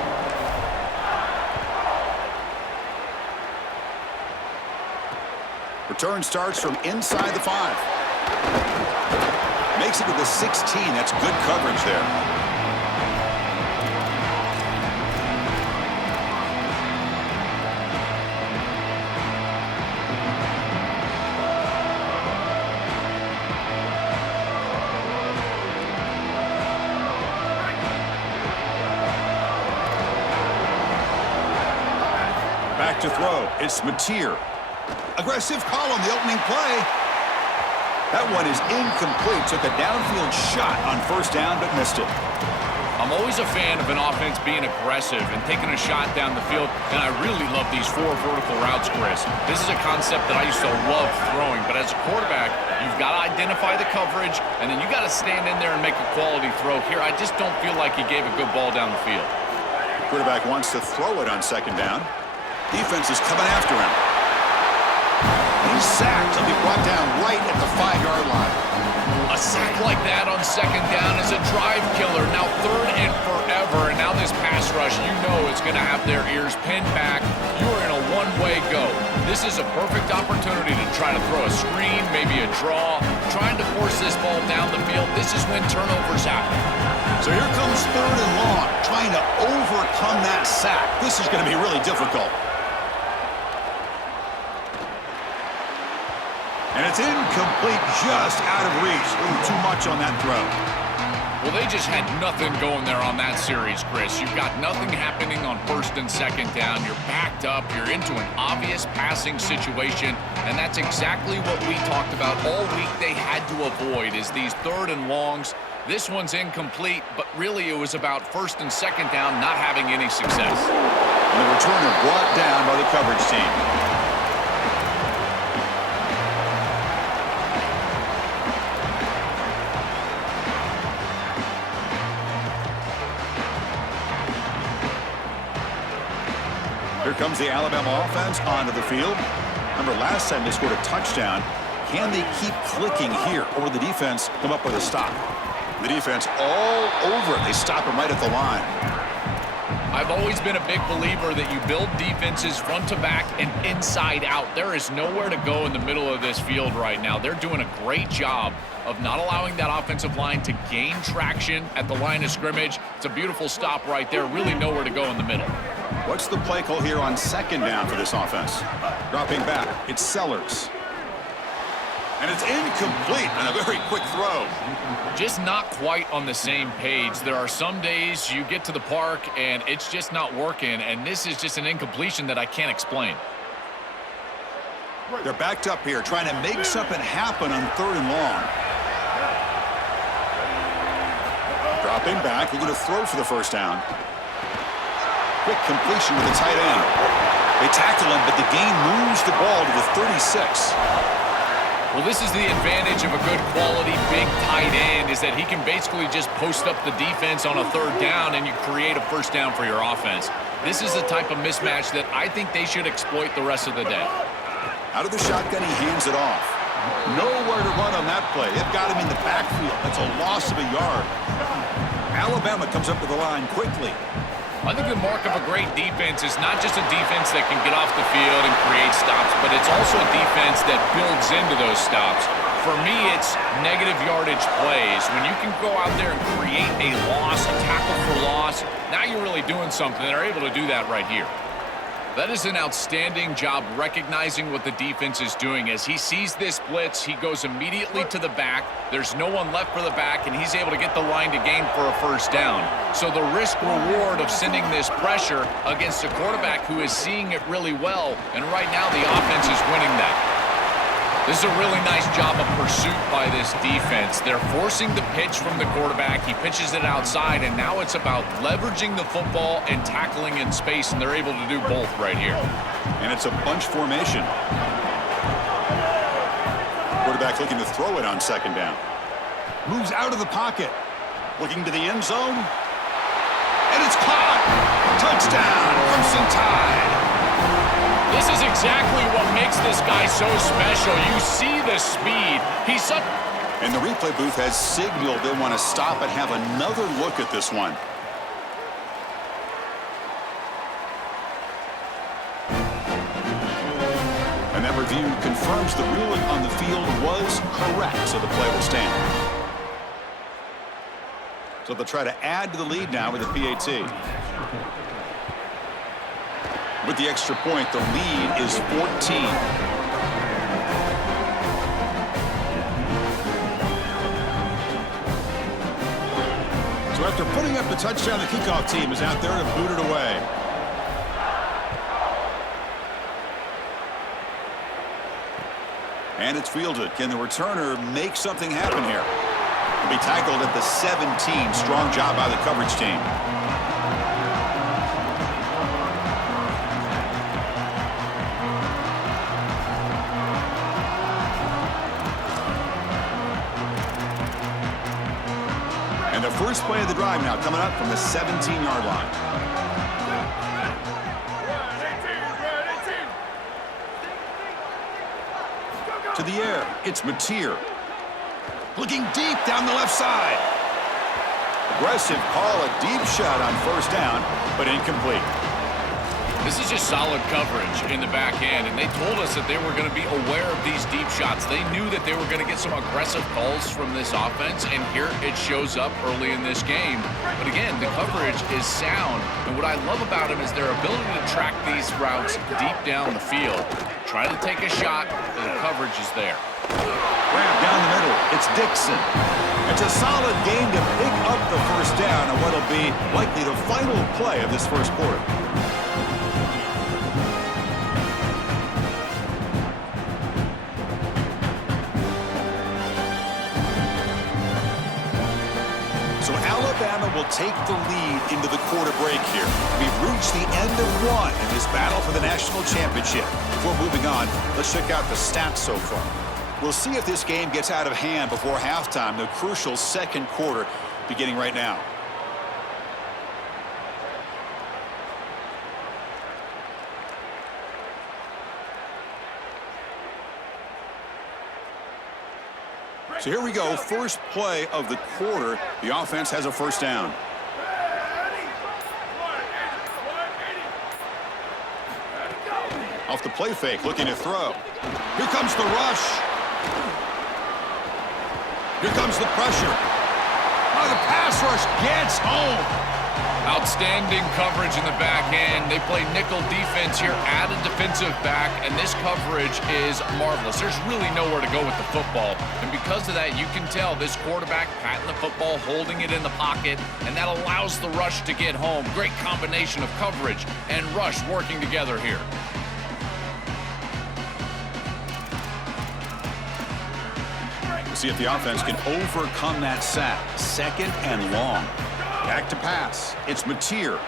Return starts from inside the 5. Makes it to the 16. That's good coverage there. Back to throw. It's Mateer. Aggressive call on the opening play. That one is incomplete. Took a downfield shot on first down, but missed it. I'm always a fan of an offense being aggressive and taking a shot down the field, and I really love these 4 vertical routes, Chris. This is a concept that I used to love throwing, but as a quarterback, you've got to identify the coverage, and then you got to stand in there and make a quality throw. Here, I just don't feel like he gave a good ball down the field. Quarterback wants to throw it on second down. Defense is coming after him. He's sacked. He'll be brought down right at the 5-yard line. A sack like that on second down is a drive killer. Now 3rd and forever, and now this pass rush, you know it's going to have their ears pinned back. You are in a one-way go. This is a perfect opportunity to try to throw a screen, maybe a draw, trying to force this ball down the field. This is when turnovers happen. So here comes 3rd and long, trying to overcome that sack. This is going to be really difficult. And it's incomplete, just out of reach. Ooh, too much on that throw. Well, they just had nothing going there on that series, Chris. You've got nothing happening on 1st and 2nd down. You're backed up. You're into an obvious passing situation, and that's exactly what we talked about all week they had to avoid is these 3rd and longs. This one's incomplete, but really it was about 1st and 2nd down not having any success. And the returner brought down by the coverage team. Here comes the Alabama offense onto the field. Remember, last time they scored a touchdown. Can they keep clicking here, or will the defense come up with a stop? The defense all over it. They stop him right at the line. I've always been a big believer that you build defenses front to back and inside out. There is nowhere to go in the middle of this field right now. They're doing a great job of not allowing that offensive line to gain traction at the line of scrimmage. It's a beautiful stop right there. Really nowhere to go in the middle. What's the play call here on 2nd down for this offense? Dropping back, it's Sellers. And it's incomplete on a very quick throw. Just not quite on the same page. There are some days you get to the park and it's just not working, and this is just an incompletion that I can't explain. They're backed up here, trying to make something happen on 3rd and long. Dropping back, looking to throw for the first down. Quick completion to the tight end. They tackle him, but the gain moves the ball to the 36. Well, this is the advantage of a good quality big tight end, is that he can basically just post up the defense on a 3rd down and you create a first down for your offense. This is the type of mismatch that I think they should exploit the rest of the day. Out of the shotgun, he hands it off. Nowhere to run on that play. They've got him in the backfield. That's a loss of a yard. Alabama comes up to the line quickly. I think the mark of a great defense is not just a defense that can get off the field and create stops, but it's also a defense that builds into those stops. For me, it's negative yardage plays. When you can go out there and create a loss, a tackle for loss, now you're really doing something. They're able to do that right here. That is an outstanding job recognizing what the defense is doing. As he sees this blitz, he goes immediately to the back. There's no one left for the back, and he's able to get the line to gain for a first down. So the risk-reward of sending this pressure against a quarterback who is seeing it really well, and right now the offense is winning that. This is a really nice job of pursuit by this defense. They're forcing the pitch from the quarterback. He pitches it outside, and now it's about leveraging the football and tackling in space, and they're able to do both right here. And it's a bunch formation. Quarterback looking to throw it on second down. Moves out of the pocket. Looking to the end zone. And it's caught. Touchdown, Crimson Tide. This is exactly what makes this guy so special. You see the speed. He's such... And the replay booth has signaled they want to stop and have another look at this one. And that review confirms the ruling on the field was correct, so the play will stand. So they'll try to add to the lead now with a PAT. With the extra point, the lead is 14. So after putting up the touchdown, the kickoff team is out there to boot it away. And it's fielded. Can the returner make something happen here? He'll be tackled at the 17. Strong job by the coverage team. And the first play of the drive now coming up from the 17-yard line. To the air, it's Mateer. Looking deep down the left side. Aggressive call, a deep shot on first down, but incomplete. This is just solid coverage in the back end, and they told us that they were going to be aware of these deep shots. They knew that they were going to get some aggressive calls from this offense, and here it shows up early in this game. But again, the coverage is sound, and what I love about them is their ability to track these routes deep down the field. Try to take a shot, and the coverage is there. Grab down the middle, it's Dixon. It's a solid game to pick up the first down on what'll be likely the final play of this first quarter. So Alabama will take the lead into the quarter break here. We've reached the end of one in this battle for the national championship. Before moving on, let's check out the stats so far. We'll see if this game gets out of hand before halftime, the crucial second quarter beginning right now. So here we go, first play of the quarter. The offense has a first down. Off the play fake, looking to throw. Here comes the rush. Here comes the pressure. Oh, the pass rush gets home. Outstanding coverage in the back end. They play nickel defense here, add a defensive back, and this coverage is marvelous. There's really nowhere to go with the football, and because of that, you can tell this quarterback patting the football, holding it in the pocket, and that allows the rush to get home. Great combination of coverage and rush working together here. We'll see if the offense can overcome that sack. Second and long. Back to pass. It's Mateer.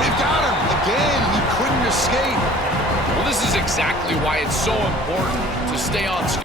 They've got him. Again, he couldn't escape. Well, this is exactly why it's so important to stay on schedule.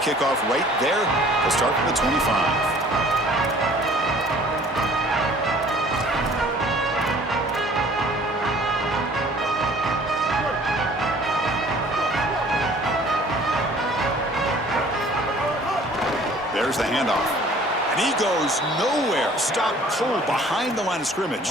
kickoff right there. They'll start from the 25. There's the handoff. And he goes nowhere. Stop pull behind the line of scrimmage.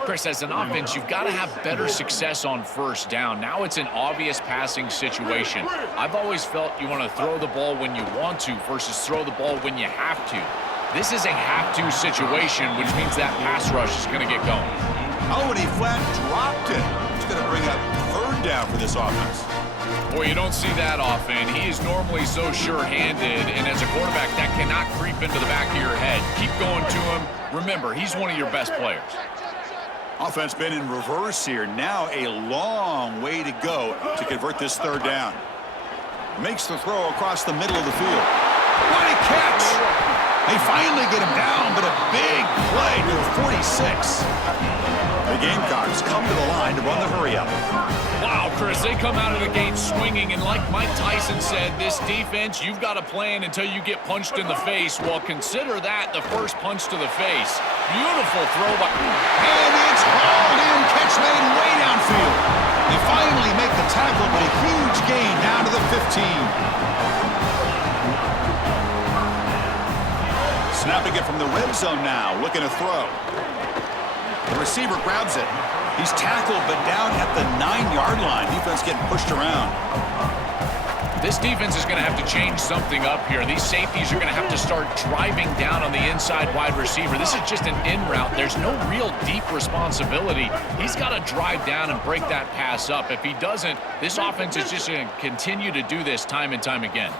Chris, as an offense, you've got to have better success on first down. Now it's an obvious passing situation. I've always felt you want to throw the ball when you want to versus throw the ball when you have to. This is a have-to situation, which means that pass rush is going to get going. Oh, and he flat dropped it. It's going to bring up third down for this offense. Boy, you don't see that often. He is normally so sure-handed, and as a quarterback, that cannot creep into the back of your head. Keep going to him. Remember, he's one of your best players. Offense been in reverse here. Now a long way to go to convert this third down. Makes the throw across the middle of the field. What a catch! They finally get him down, but a big play to the 46. The Gamecocks come to the line to run the hurry-up. Wow, Chris, they come out of the gate swinging, and like Mike Tyson said, this defense, you've got to plan until you get punched in the face. Well, consider that the first punch to the face. Beautiful throw by... And it's hauled in, catch made way downfield. They finally make the tackle, but a huge gain down to the 15. Snapping it from the red zone now, looking to throw. The receiver grabs it. He's tackled, but down at the 9-yard line. Defense getting pushed around. This defense is going to have to change something up here. These safeties are going to have to start driving down on the inside wide receiver. This is just an in route. There's no real deep responsibility. He's got to drive down and break that pass up. If he doesn't, this offense is just going to continue to do this time and time again.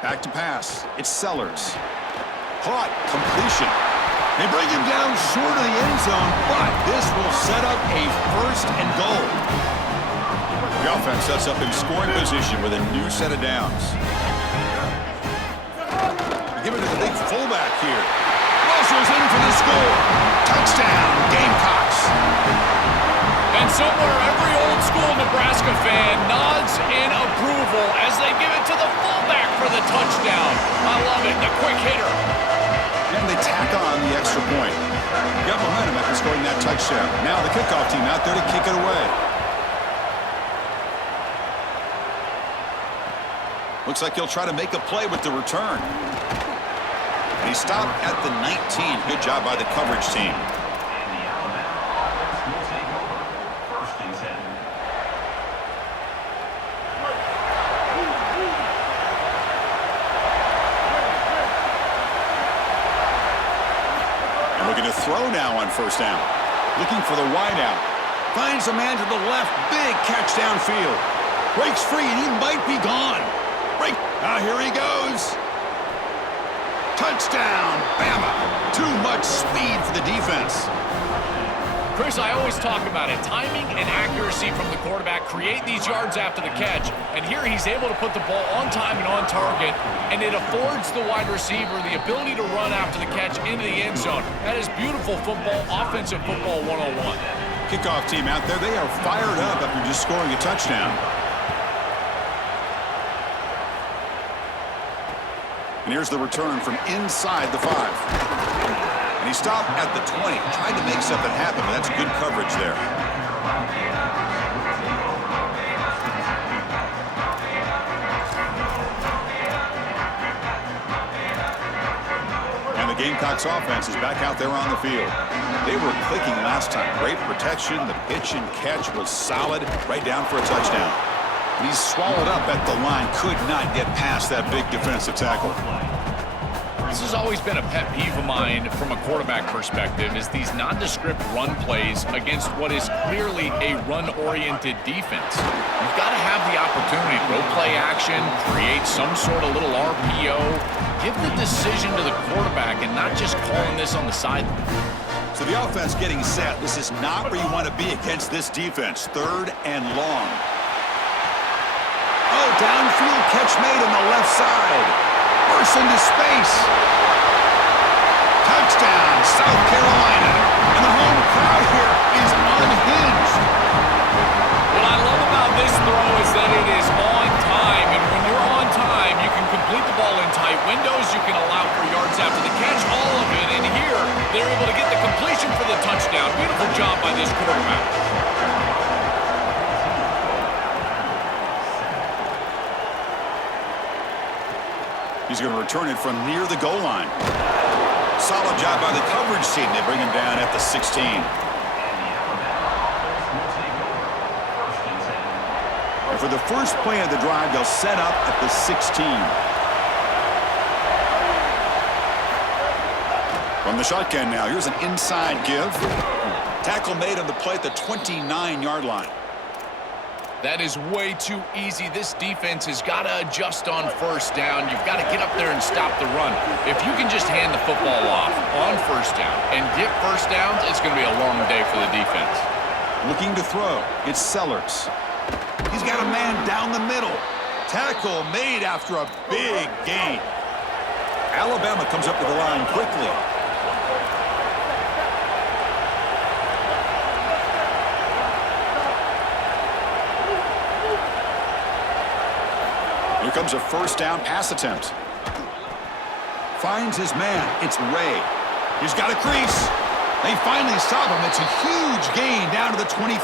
Back to pass. It's Sellers. Caught. Completion. They bring him down short of the end zone, but this will set up a first and goal. The offense sets up in scoring position with a new set of downs. Give it to the big fullback here. Russell's in for the score. Touchdown, Gamecocks. And somewhere every old-school Nebraska fan nods in approval as they give it to the fullback for the touchdown. I love it, the quick hitter. And they tack on the extra point. Got momentum after scoring that touchdown. Now the kickoff team out there to kick it away. Looks like he'll try to make a play with the return. And he stopped at the 19. Good job by the coverage team. Looking to throw now on first down. Looking for the wideout. Finds a man to the left. Big catch downfield. Breaks free and he might be gone. Break. Now here he goes. Touchdown, Bama. Too much speed for the defense. Chris, I always talk about it. Timing and accuracy from the quarterback create these yards after the catch. And here he's able to put the ball on time and on target. And it affords the wide receiver the ability to run after the catch into the end zone. That is beautiful football, offensive football 101. Kickoff team out there, they are fired up after just scoring a touchdown. And here's the return from inside the 5. And he stopped at the 20. Tried to make something happen, but that's good coverage there. And the Gamecocks offense is back out there on the field. They were clicking last time. Great protection. The pitch and catch was solid. Right down for a touchdown. And he's swallowed up at the line. Could not get past that big defensive tackle. This has always been a pet peeve of mine from a quarterback perspective, is these nondescript run plays against what is clearly a run-oriented defense. You've got to have the opportunity to go play action, create some sort of little RPO, give the decision to the quarterback and not just calling this on the sideline. So the offense getting set. This is not where you want to be against this defense. Third and long. Oh, downfield catch made on the left side. Burst into space. Touchdown, South Carolina. And the home crowd here is unhinged. What I love about this throw is that it is on time. And when you're on time, He's going to return it from near the goal line. Solid job by the coverage team. They bring him down at the 16. And for the first play of the drive, they'll set up at the 16. From the shotgun now, here's an inside give. Tackle made on the play at the 29-yard line. That is way too easy. This defense has got to adjust on first down. You've got to get up there and stop the run. If you can just hand the football off on first down and get first downs, it's going to be a long day for the defense. Looking to throw. It's Sellers. He's got a man down the middle. Tackle made after a big gain. Alabama comes up to the line quickly. Here comes a first down pass attempt. Finds his man. It's Ray. He's got a crease. They finally stop him. It's a huge gain down to the 23.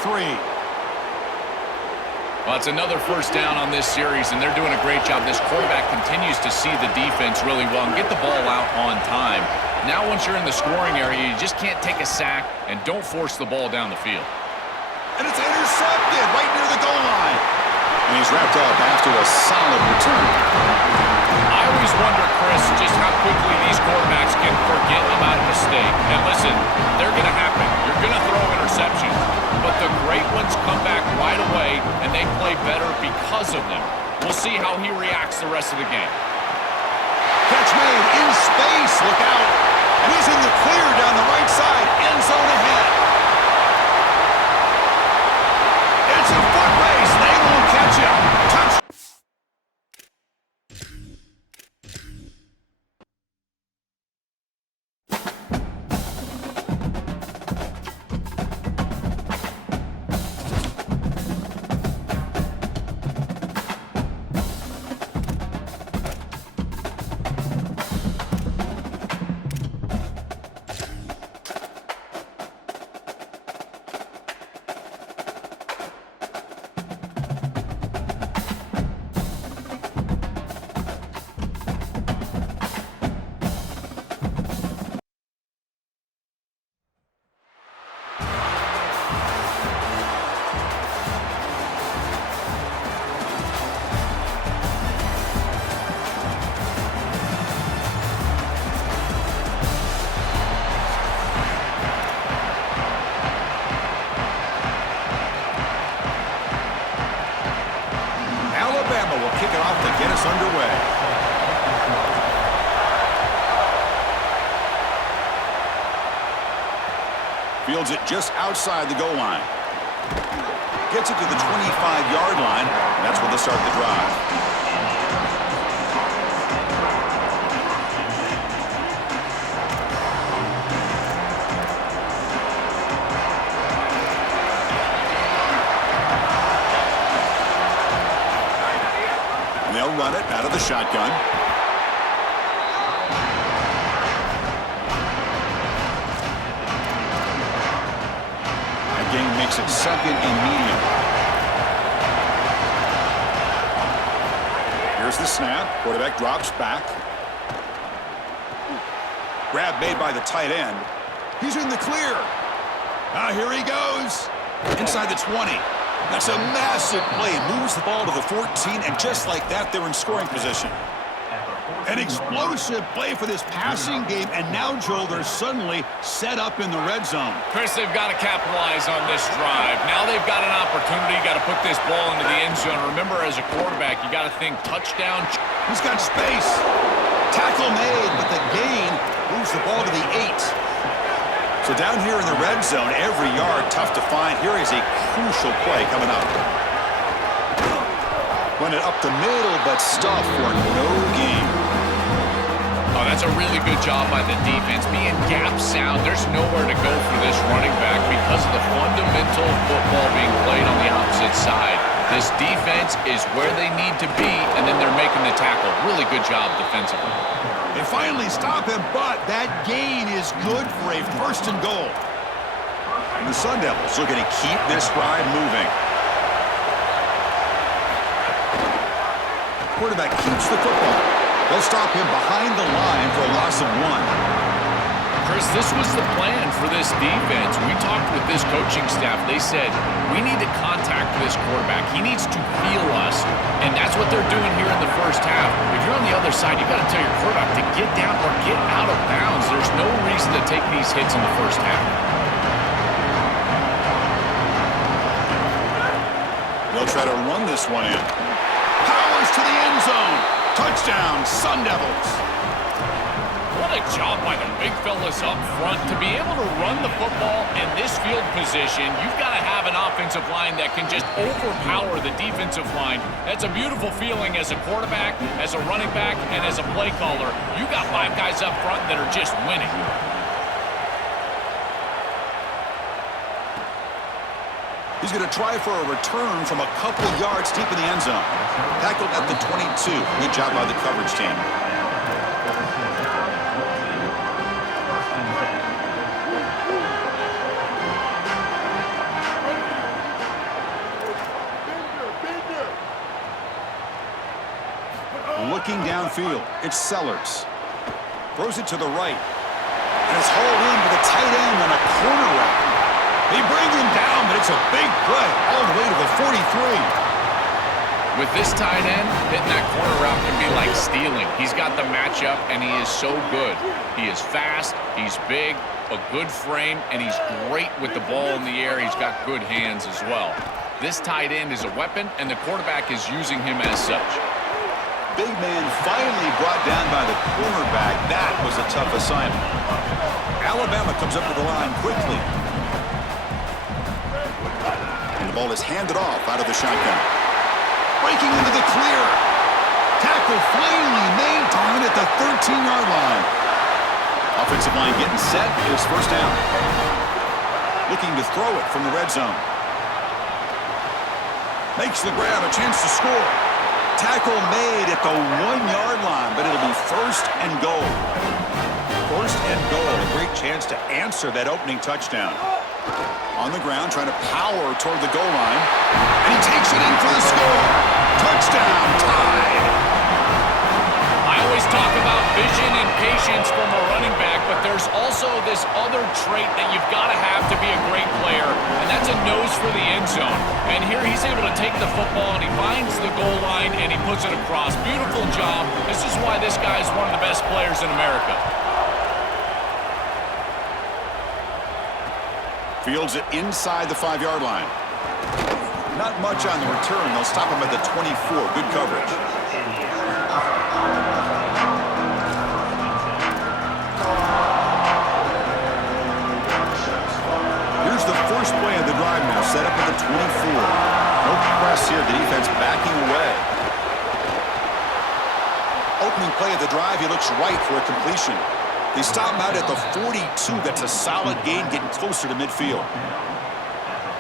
Well, it's another first down on this series, and they're doing a great job. This quarterback continues to see the defense really well and get the ball out on time. Now, once you're in the scoring area, you just can't take a sack and don't force the ball down the field. And it's intercepted right near the goal line. And he's wrapped up after a solid return. I always wonder, Chris, just how quickly these quarterbacks can forget about a mistake. And listen, they're going to happen. You're going to throw interceptions. But the great ones come back right away, and they play better because of them. We'll see how he reacts the rest of the game. Catch made in space. Look out. And he's in the clear down the right side. End zone ahead. It's a foot race. They won't catch him. Touch. Kick it off to get us underway. Fields it just outside the goal line. Gets it to the 25-yard line, and that's where they start the drive. They'll run it out of the shotgun. That game makes it second and medium. Here's the snap. Quarterback drops back. Grab made by the tight end. He's in the clear. Here he goes. Inside the 20. That's a massive play. Moves the ball to the 14, and just like that, they're in scoring position. An explosive play for this passing game, and now, Joel, they're suddenly set up in the red zone. Chris, they've got to capitalize on this drive. Now they've got an opportunity. You got to put this ball into the end zone. Remember, as a quarterback, you got to think touchdown. He's got space. Tackle made, but the gain moves the ball to the 8. So down here in the red zone, every yard tough to find. Here is a crucial play coming up. Run it up the middle, but stuff for no gain. Oh, that's a really good job by the defense. Being gap sound, there's nowhere to go for this running back because of the fundamental football being played on the opposite side. This defense is where they need to be, and then they're making the tackle. Really good job defensively. They finally stop him, but that gain is good for a first and goal. And the Sun Devils looking to keep this drive moving. Quarterback keeps the football. They'll stop him behind the line for a loss of 1. Chris, this was the plan for this defense. We talked with this coaching staff. They said, we need to contact this quarterback. He needs to feel us, and that's what they're doing here in the first half. If you're on the other side, you got to tell your quarterback to get down or get out of bounds. There's no reason to take these hits in the first half. They'll try to run this one in. Powers to the end zone. Touchdown, Sun Devils. What a job by the big fellas up front. To be able to run the football in this field position, you've got to have an offensive line that can just overpower the defensive line. That's a beautiful feeling as a quarterback, as a running back, and as a play caller. You got 5 guys up front that are just winning. He's going to try for a return from a couple yards deep in the end zone. Tackled at the 22. Good job by the coverage team. Looking downfield, it's Sellers. Throws it to the right. And it's hauled in with a tight end on a corner route. They bring him down, but it's a big play all the way to the 43. With this tight end, hitting that corner route can be like stealing. He's got the matchup, and he is so good. He is fast, he's big, a good frame, and he's great with the ball in the air. He's got good hands as well. This tight end is a weapon, and the quarterback is using him as such. Big man finally brought down by the cornerback. That was a tough assignment. Alabama comes up to the line quickly. And the ball is handed off out of the shotgun. Breaking into the clear. Tackle finally maintained at the 13-yard line. Offensive line getting set. It's first down. Looking to throw it from the red zone. Makes the grab, a chance to score. Tackle made at the 1-yard line, but it'll be first and goal. First and goal. A great chance to answer that opening touchdown. On the ground, trying to power toward the goal line. And he takes it in for the score. Touchdown, tied. I always talk about vision and patience from a running back, but there's also this other trait that you've got to have to be a great player, and that's a nose for the end zone. And here he's able to take the football, and he finds the goal line, and he puts it across. Beautiful job. This is why this guy is one of the best players in America. Fields it inside the 5-yard line. Not much on the return. They'll stop him at the 24. Good coverage. Here's the first play of the drive now, set up at the 24. No press here. The defense backing away. Opening play of the drive, he looks right for a completion. They stop him out at the 42. That's a solid gain, getting closer to midfield.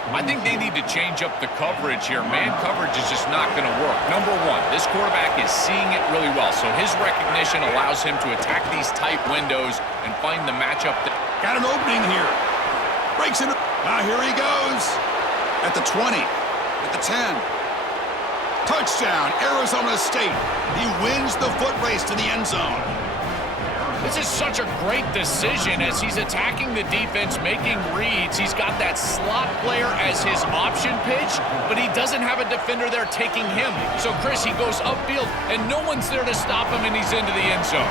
I think they need to change up the coverage here. Man coverage is just not going to work. Number one, this quarterback is seeing it really well, so his recognition allows him to attack these tight windows and find the matchup. Got an opening here. Breaks in. Now here he goes. At the 20. At the 10. Touchdown, Arizona State. He wins the foot race to the end zone. This is such a great decision as he's attacking the defense, making reads. He's got that slot player as his option pitch, but he doesn't have a defender there taking him. So, Chris, he goes upfield, and no one's there to stop him, and he's into the end zone.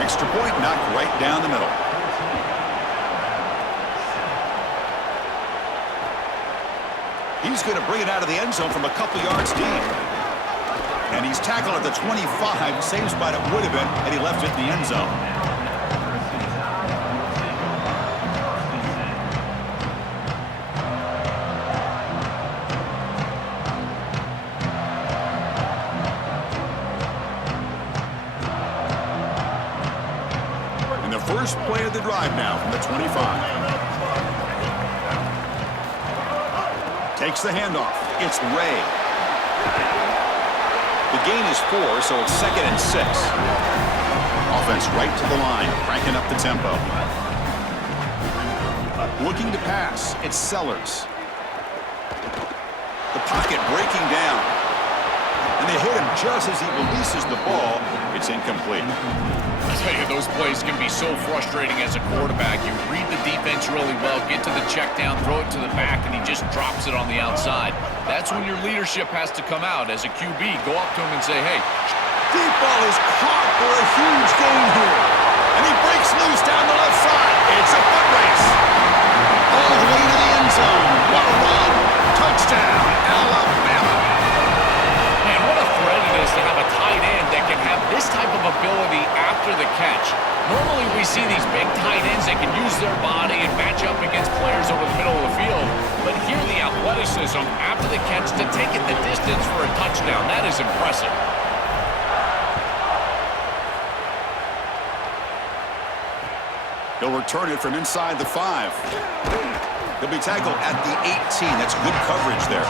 Extra point knocked right down the middle. He's going to bring it out of the end zone from a couple yards deep. And he's tackled at the 25, same spot it would have been, and he left it in the end zone. And the first play of the drive now from the 25. Takes the handoff. It's Ray. The gain is 4, so it's 2nd and 6. Offense right to the line, cranking up the tempo. Looking to pass, it's Sellers. The pocket breaking down. And and they hit him just as he releases the ball. It's incomplete. I tell you, those plays can be so frustrating as a quarterback. You read the defense really well, get to the check down, throw it to the back, and he just drops it on the outside. That's when your leadership has to come out as a QB. Go up to him and say, hey. Deep ball is caught for a huge gain here. And he breaks loose down the left side. It's a foot race. All the way to the end zone. What a run. Touchdown, Alabama. Man, what a threat it is to have a tight end that can have this type of ability after the catch. Normally we see these big tight ends that can use their body and match up against players over the middle of the field. But here the athleticism after the catch to take it the distance for a touchdown. That is impressive. He'll return it from inside the 5. He'll be tackled at the 18. That's good coverage there.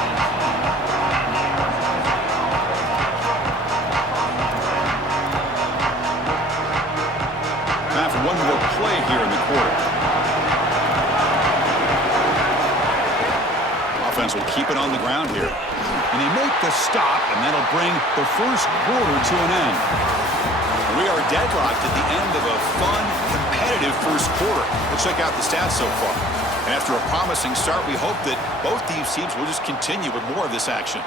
Time for one more play here in the quarter. Offense will keep it on the ground here. And they make the stop, and that'll bring the first quarter to an end. We are deadlocked at the end of a fun, competitive first quarter. Let's check out the stats so far. And after a promising start, we hope that both these teams will just continue with more of this action.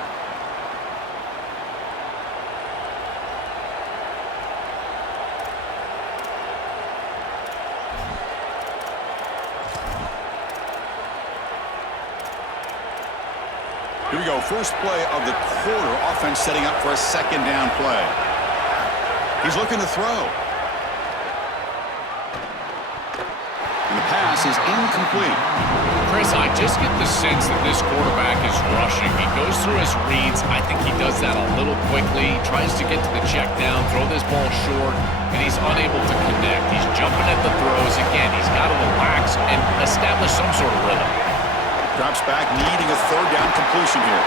Here we go. First play of the quarter. Offense setting up for a second down play. He's looking to throw. And the pass is incomplete. Chris, I just get the sense that this quarterback is rushing. He goes through his reads. I think he does that a little quickly. He tries to get to the check down, throw this ball short, and he's unable to connect. He's jumping at the throws. Again, he's got to relax and establish some sort of rhythm. Drops back, needing a third down completion here.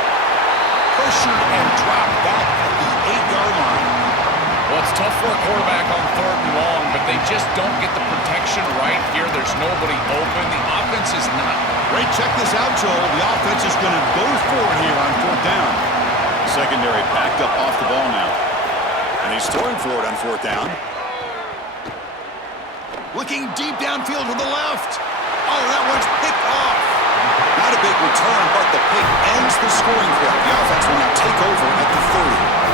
Pressured and dropped back at the 8-yard line. Well, it's tough for a quarterback on 3rd and long, but they just don't get the protection right here. There's nobody open. The offense is not. Great, check this out, Joel. The offense is going to go for it here on 4th down. Secondary backed up off the ball now. And he's throwing for it on 4th down. Looking deep downfield to the left. Oh, that one's picked off. Not a big return, but the pick ends the scoring drive. The offense will now take over at the 30.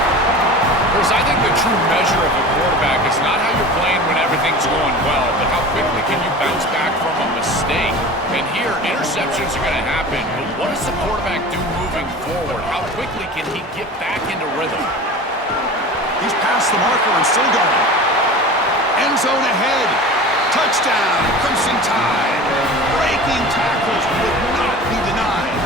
Chris, I think the true measure of a quarterback is not how you're playing when everything's going well, but how quickly can you bounce back from a mistake. And here, interceptions are going to happen, but what does the quarterback do moving forward? How quickly can he get back into rhythm? He's past the marker and still going. End zone ahead. Touchdown, Crimson Tide. Breaking tackles would not be denied.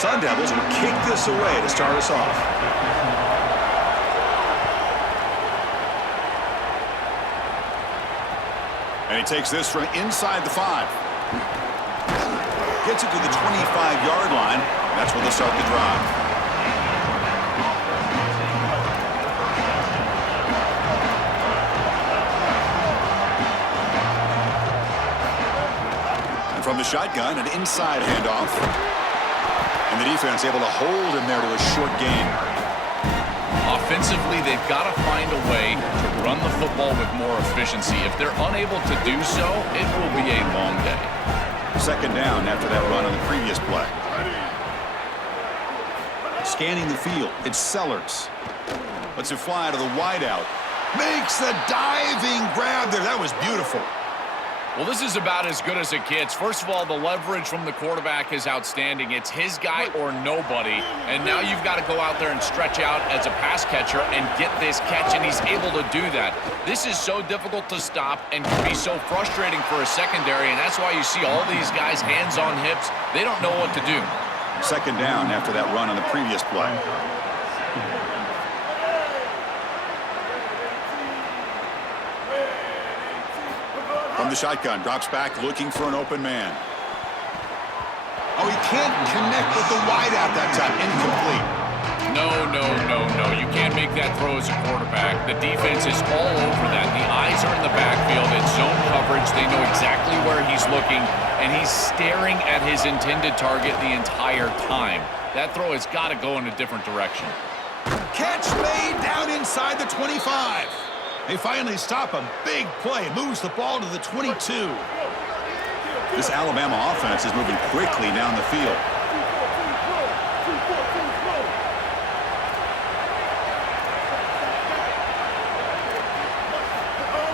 Sun Devils will kick this away to start us off. And he takes this from inside the 5. Gets it to the 25-yard line. That's where they'll start the drive. From the shotgun, an inside handoff. And the defense able to hold him there to a short gain. Offensively, they've got to find a way to run the football with more efficiency. If they're unable to do so, it will be a long day. Second down after that run on the previous play. Scanning the field, it's Sellers. Lets it fly to the wideout. Makes the diving grab there. That was beautiful. Well, this is about as good as it gets. First of all, the leverage from the quarterback is outstanding. It's his guy or nobody. And now you've got to go out there and stretch out as a pass catcher and get this catch, and he's able to do that. This is so difficult to stop and can be so frustrating for a secondary, and that's why you see all these guys hands on hips. They don't know what to do. Second down after that run on the previous play. From the shotgun, drops back looking for an open man. Oh, he can't connect with the wideout that time. Incomplete. No. You can't make that throw as a quarterback. The defense is all over that. The eyes are in the backfield. It's zone coverage. They know exactly where he's looking, and he's staring at his intended target the entire time. That throw has got to go in a different direction. Catch made down inside the 25. They finally stop him. Big play. Moves the ball to the 22. This Alabama offense is moving quickly down the field.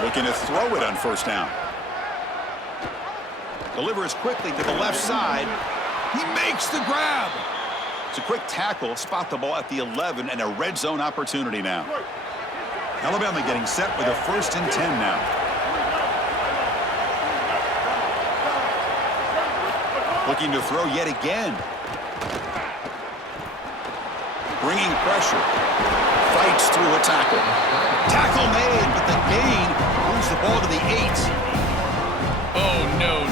Looking to throw it on first down. Delivers quickly to the left side. He makes the grab. It's a quick tackle. Spot the ball at the 11 and a red zone opportunity now. Alabama getting set with a 1st and 10 now. Looking to throw yet again. Bringing pressure. Fights through a tackle. Tackle made, but the gain moves the ball to the 8. Oh, no.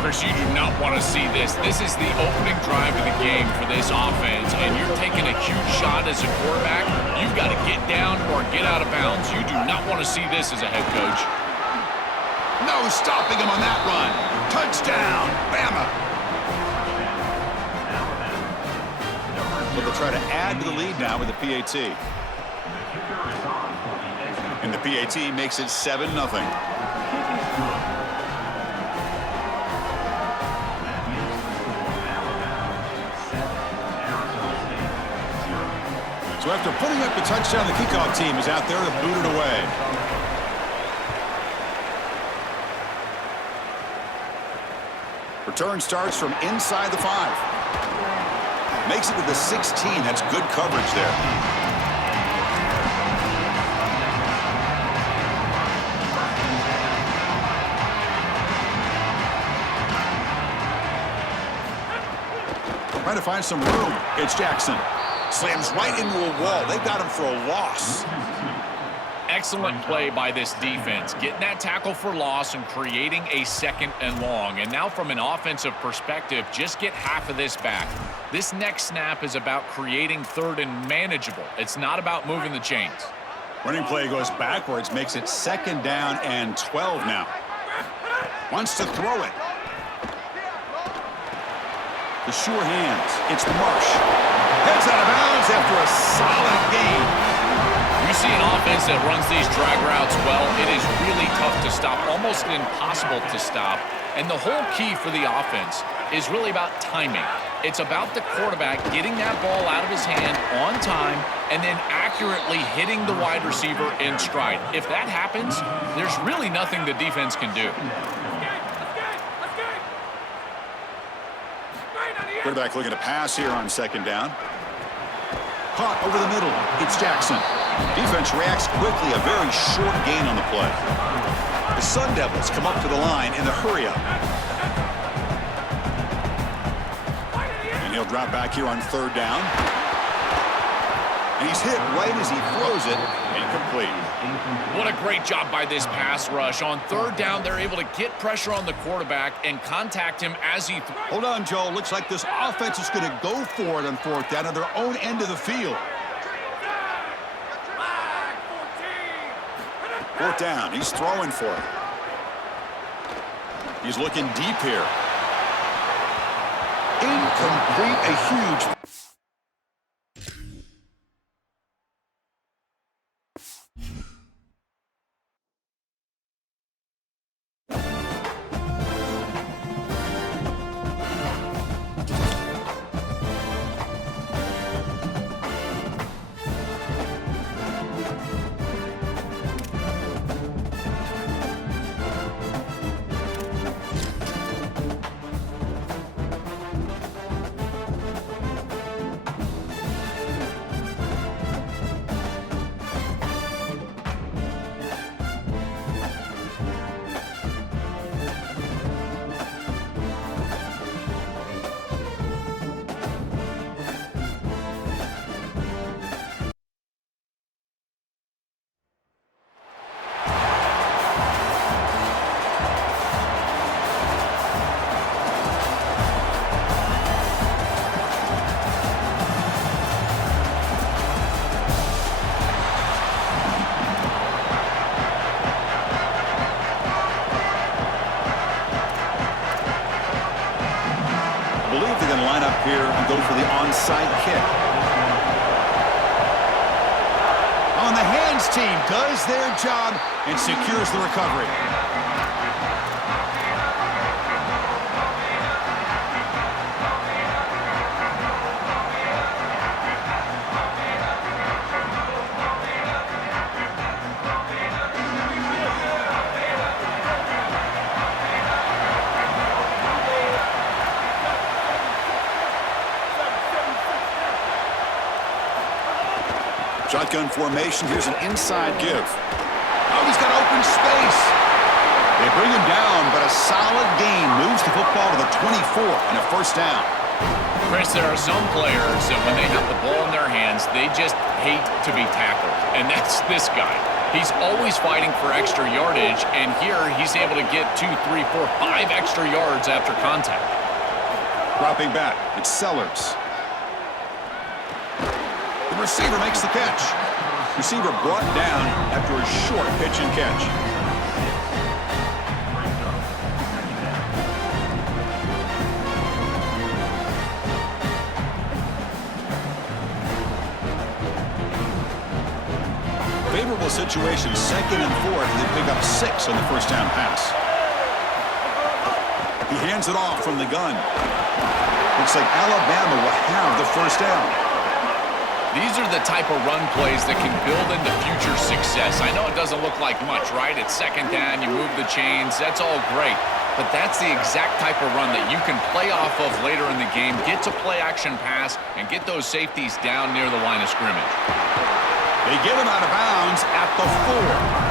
Chris, you do not want to see this. This is the opening drive of the game for this offense, and you're taking a huge shot as a quarterback. You've got to get down or get out of bounds. You do not want to see this as a head coach. No stopping him on that run. Touchdown, Bama. So they'll try to add to the lead now with the PAT. And the PAT makes it 7-0. So after putting up the touchdown, the kickoff team is out there to boot it away. Return starts from inside the 5. Makes it to the 16. That's good coverage there. Trying to find some room. It's Jackson. Slams right into a wall. They've got him for a loss. Excellent play by this defense, getting that tackle for loss and creating a 2nd and long. And now from an offensive perspective, just get half of this back. This next snap is about creating 3rd and manageable. It's not about moving the chains. Running play goes backwards, makes it 2nd down and 12 now. Wants to throw it. The sure hands. It's Marsh. Heads out of bounds after a solid gain. You see an offense that runs these drag routes well, it is really tough to stop, almost impossible to stop. And the whole key for the offense is really about timing. It's about the quarterback getting that ball out of his hand on time and then accurately hitting the wide receiver in stride. If that happens, there's really nothing the defense can do. Quarterback looking to pass here on 2nd down. Caught over the middle. It's Jackson. Defense reacts quickly. A very short gain on the play. The Sun Devils come up to the line in the hurry-up. And he'll drop back here on 3rd down. And he's hit right as he throws it. Incomplete. What a great job by this pass rush. On 3rd down, they're able to get pressure on the quarterback and contact him as he throws. Hold on, Joe. Looks like this offense is going to go for it on 4th down at their own end of the field. 4th down. He's throwing for it. He's looking deep here. Incomplete. A huge... here and go for the onside kick. On the hands team does their job and secures the recovery. Shotgun formation. Here's an inside give. Oh, he's got open space. They bring him down, but a solid gain moves the football to the 24 and a first down. Chris, there are some players that when they have the ball in their hands, they just hate to be tackled. And that's this guy. He's always fighting for extra yardage, and here he's able to get 2, 3, 4, 5 extra yards after contact. Dropping back, it's Sellers. The receiver makes the catch. Receiver brought down after a short pitch and catch. Favorable situation, 2nd and 4. They pick up 6 on the first down pass. He hands it off from the gun. Looks like Alabama will have the first down. These are the type of run plays that can build into future success. I know it doesn't look like much, right? It's 2nd down, you move the chains, that's all great. But that's the exact type of run that you can play off of later in the game, get to play action pass, and get those safeties down near the line of scrimmage. They get him out of bounds at the 4.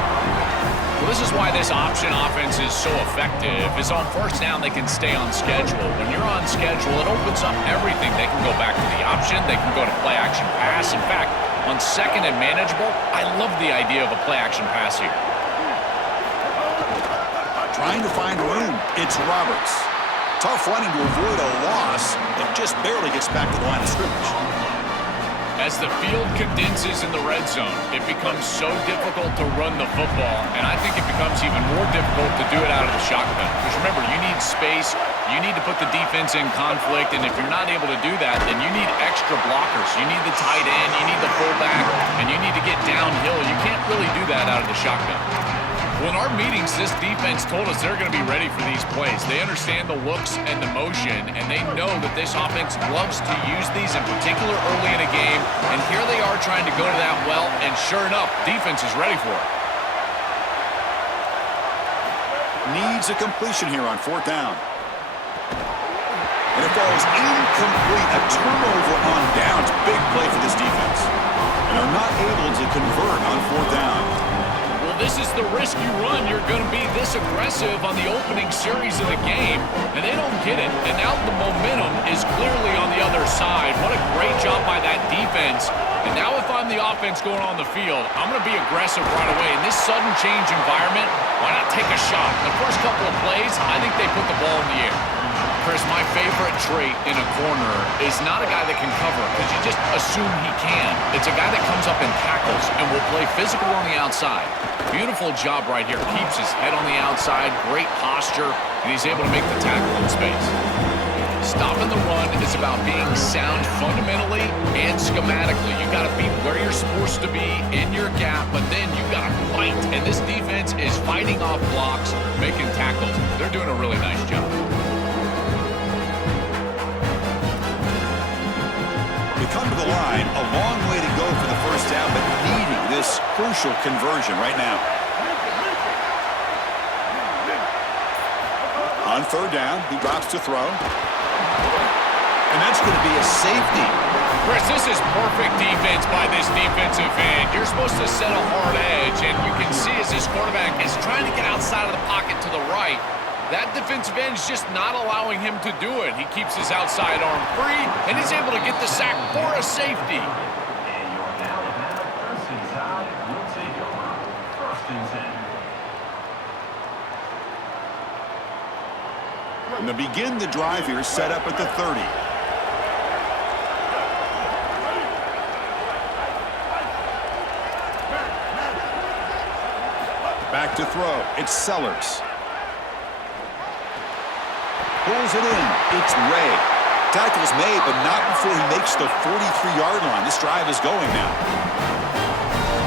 Well, this is why this option offense is so effective, is on first down they can stay on schedule. When you're on schedule, it opens up everything. They can go back to the option. They can go to play action pass. In fact, on 2nd and manageable, I love the idea of a play action pass here. Trying to find room. It's Roberts. Tough running to avoid a loss, and just barely gets back to the line of scrimmage. As the field condenses in the red zone, it becomes so difficult to run the football, and I think it becomes even more difficult to do it out of the shotgun. Because remember, you need space, you need to put the defense in conflict, and if you're not able to do that, then you need extra blockers. You need the tight end, you need the fullback, and you need to get downhill. You can't really do that out of the shotgun. Well, in our meetings, this defense told us they're going to be ready for these plays. They understand the looks and the motion, and they know that this offense loves to use these, in particular early in a game. And here they are trying to go to that well, and sure enough, defense is ready for it. Needs a completion here on 4th down. And it falls incomplete. A turnover on downs. Big play for this defense. And they're not able to convert on 4th down. This is the risk you run. You're going to be this aggressive on the opening series of the game, and they don't get it. And now the momentum is clearly on the other side. What a great job by that defense. And now if I'm the offense going on the field, I'm going to be aggressive right away. In this sudden change environment, why not take a shot? The first couple of plays, I think they put the ball in the air. Chris, my favorite trait in a corner is not a guy that can cover because you just assume he can. It's a guy that comes up and tackles and will play physical on the outside. Beautiful job right here. Keeps his head on the outside, great posture, and he's able to make the tackle in space. Stopping the run is about being sound fundamentally and schematically. You got to be where you're supposed to be in your gap, but then you got to fight. And this defense is fighting off blocks, making tackles. They're doing a really nice job. They come to the line, a long way to go for the first down, but needing this crucial conversion right now. On third down, he drops to throw. And that's going to be a safety. Chris, this is perfect defense by this defensive end. You're supposed to set a hard edge, and you can see as this quarterback is trying to get outside of the pocket to the right, that defensive end is just not allowing him to do it. He keeps his outside arm free, and he's able to get the sack for a safety. And to begin the drive here, set up at the 30. Back to throw. It's Sellers. Pulls it in. It's Ray. Tackle's made, but not before he makes the 43-yard line. This drive is going now.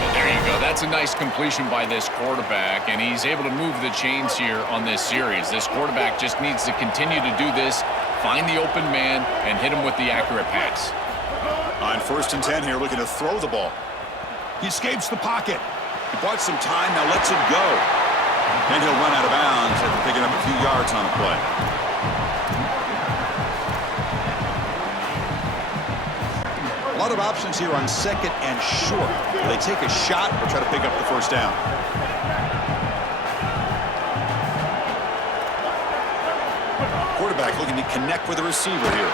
And there you go. That's a nice completion by this quarterback, and he's able to move the chains here on this series. This quarterback just needs to continue to do this, find the open man, and hit him with the accurate pass. On 1st and 10 here, looking to throw the ball. He escapes the pocket. He bought some time, now lets it go. And he'll run out of bounds after picking up a few yards on a play. A lot of options here on 2nd and short. Will they take a shot or try to pick up the first down? Quarterback looking to connect with the receiver here.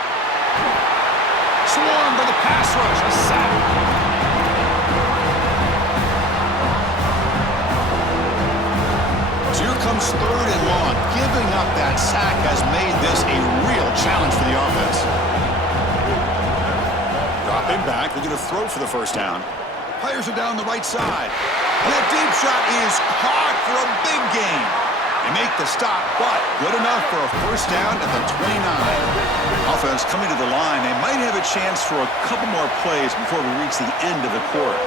Swarmed by the pass rush. A sack. So here comes 3rd and long. Giving up that sack has made this a real challenge for the offense. Dropping back, looking to throw for the first down. Fires it down the right side. And that deep shot is caught for a big gain. They make the stop, but good enough for a first down at the 29. Offense coming to the line. They might have a chance for a couple more plays before we reach the end of the quarter.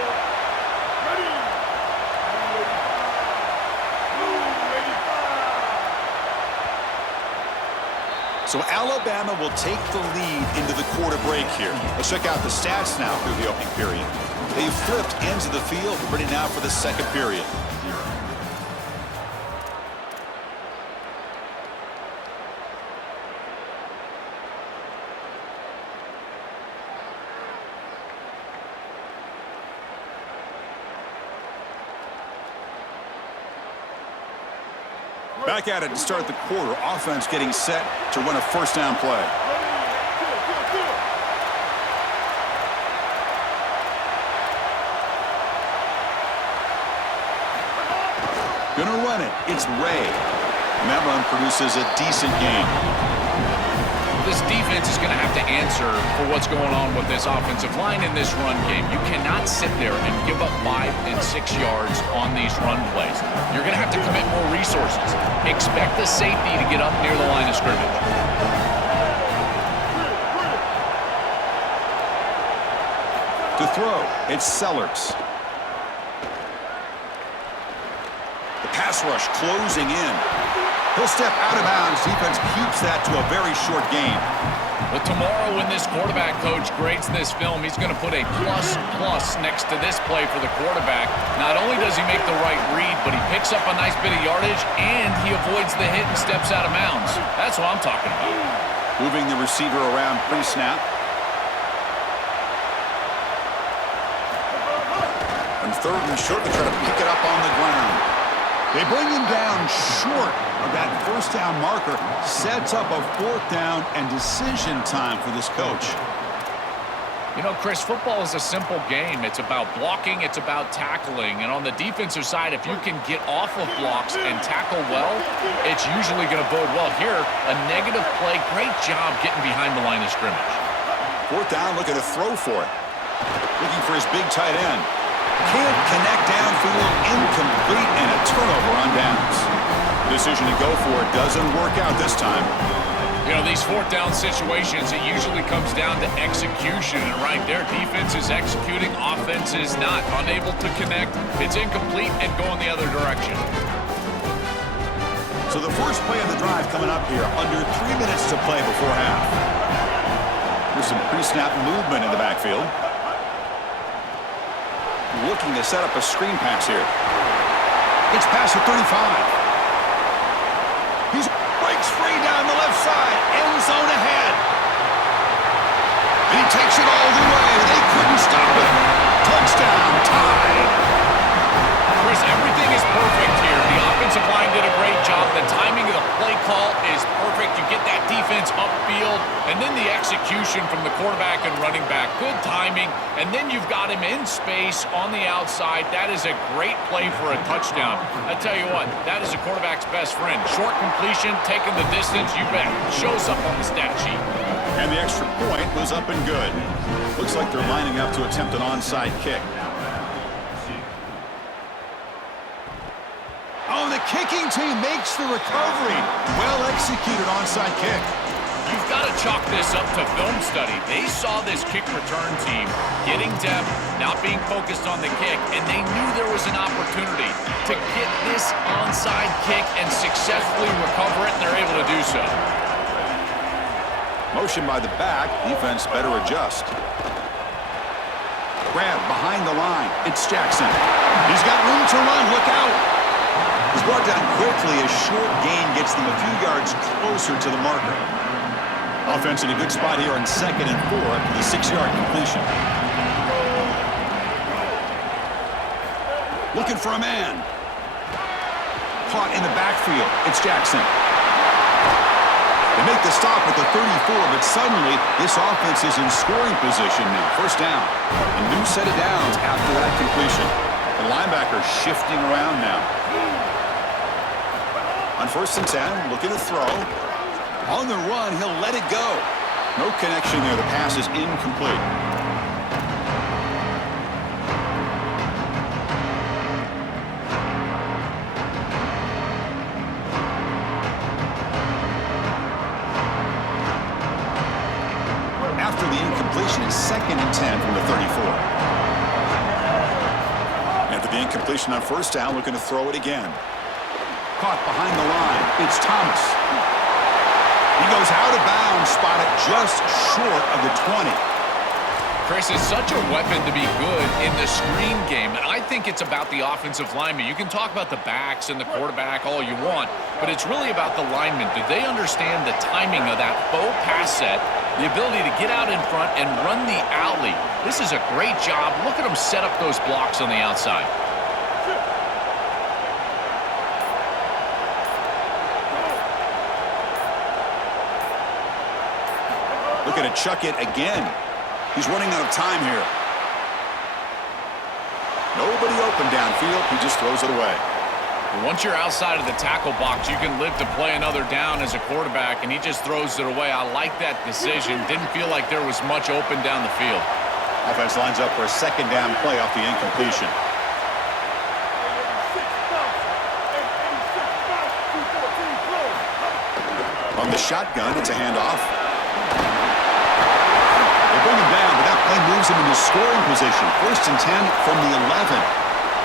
So Alabama will take the lead into the quarter break here. Let's check out the stats now through the opening period. They've flipped ends of the field, ready now for the second period. Back at it to start the quarter. Offense getting set to run a first down play. Gonna run it. It's Ray. And that run produces a decent gain. This defense is going to have to answer for what's going on with this offensive line in this run game. You cannot sit there and give up 5 and 6 yards on these run plays. You're going to have to commit more resources. Expect the safety to get up near the line of scrimmage. To throw, it's Sellers. The pass rush closing in. He'll step out of bounds. Defense keeps that to a very short gain. But tomorrow when this quarterback coach grades this film, he's going to put a plus next to this play for the quarterback. Not only does he make the right read, but he picks up a nice bit of yardage, and he avoids the hit and steps out of bounds. That's what I'm talking about. Moving the receiver around pre-snap. And 3rd and short, they try to pick it up on the ground. They bring him down short of that first down marker. Sets up a fourth down and decision time for this coach. You know, Chris, football is a simple game. It's about blocking, it's about tackling. And on the defensive side, if you can get off of blocks and tackle well, it's usually going to bode well. Here, a negative play. Great job getting behind the line of scrimmage. Fourth down, looking to throw for it. Looking for his big tight end. Can't connect downfield, incomplete, and a turnover on downs. Decision to go for it doesn't work out this time. You know, these fourth down situations, it usually comes down to execution. And right there, defense is executing, offense is not. Unable to connect, it's incomplete and going the other direction. So the first play of the drive coming up here, under 3 minutes to play before half. There's some pre-snap movement in the backfield. Looking to set up a screen pass here. It's past the 35. He breaks free down the left side. End zone ahead. And he takes it all the way. They couldn't stop it. Touchdown, tied. Chris, everything is perfect here. The offensive line did a great job. The timing of the play call is perfect. You get that defense upfield, and then the execution from the quarterback and running back. Good timing, and then you've got him in space on the outside. That is a great play for a touchdown. I tell you what, that is a quarterback's best friend. Short completion, taking the distance, you bet. Shows up on the stat sheet. And the extra point was up and good. Looks like they're lining up to attempt an onside kick. Oh, the kicking team makes the recovery. Well executed onside kick. You've got to chalk this up to film study. They saw this kick return team getting depth, not being focused on the kick, and they knew there was an opportunity to get this onside kick and successfully recover it, and they're able to do so. Motion by the back. Defense better adjust. Grab behind the line. It's Jackson. He's got room to run. Look out. He's brought down quickly. A short gain gets them a few yards closer to the marker. Offense in a good spot here on 2nd and 4 after the 6-yard completion. Looking for a man. Caught in the backfield. It's Jackson. They make the stop at the 34, but suddenly this offense is in scoring position now. First down. A new set of downs after that completion. The linebacker shifting around now. On 1st and 10, looking to throw. On the run, he'll let it go. No connection there. The pass is incomplete. After the incompletion, it's 2nd and 10 from the 34. After the incompletion on 1st down, looking to throw it again. Caught behind the line. It's Thomas. He goes out of bounds, spotted just short of the 20. Chris, is such a weapon to be good in the screen game, and I think it's about the offensive linemen. You can talk about the backs and the quarterback all you want, but it's really about the linemen. Do they understand the timing of that faux pass set, the ability to get out in front and run the alley? This is a great job. Look at them set up those blocks on the outside. Looking to chuck it again. He's running out of time here. Nobody open downfield. He just throws it away. Once you're outside of the tackle box, you can live to play another down as a quarterback, and he just throws it away. I like that decision. Didn't feel like there was much open down the field. Offense lines up for a 2nd down play off the incompletion. On the shotgun, it's a handoff. Bring him down, but that play moves him into scoring position. 1st and 10 from the 11.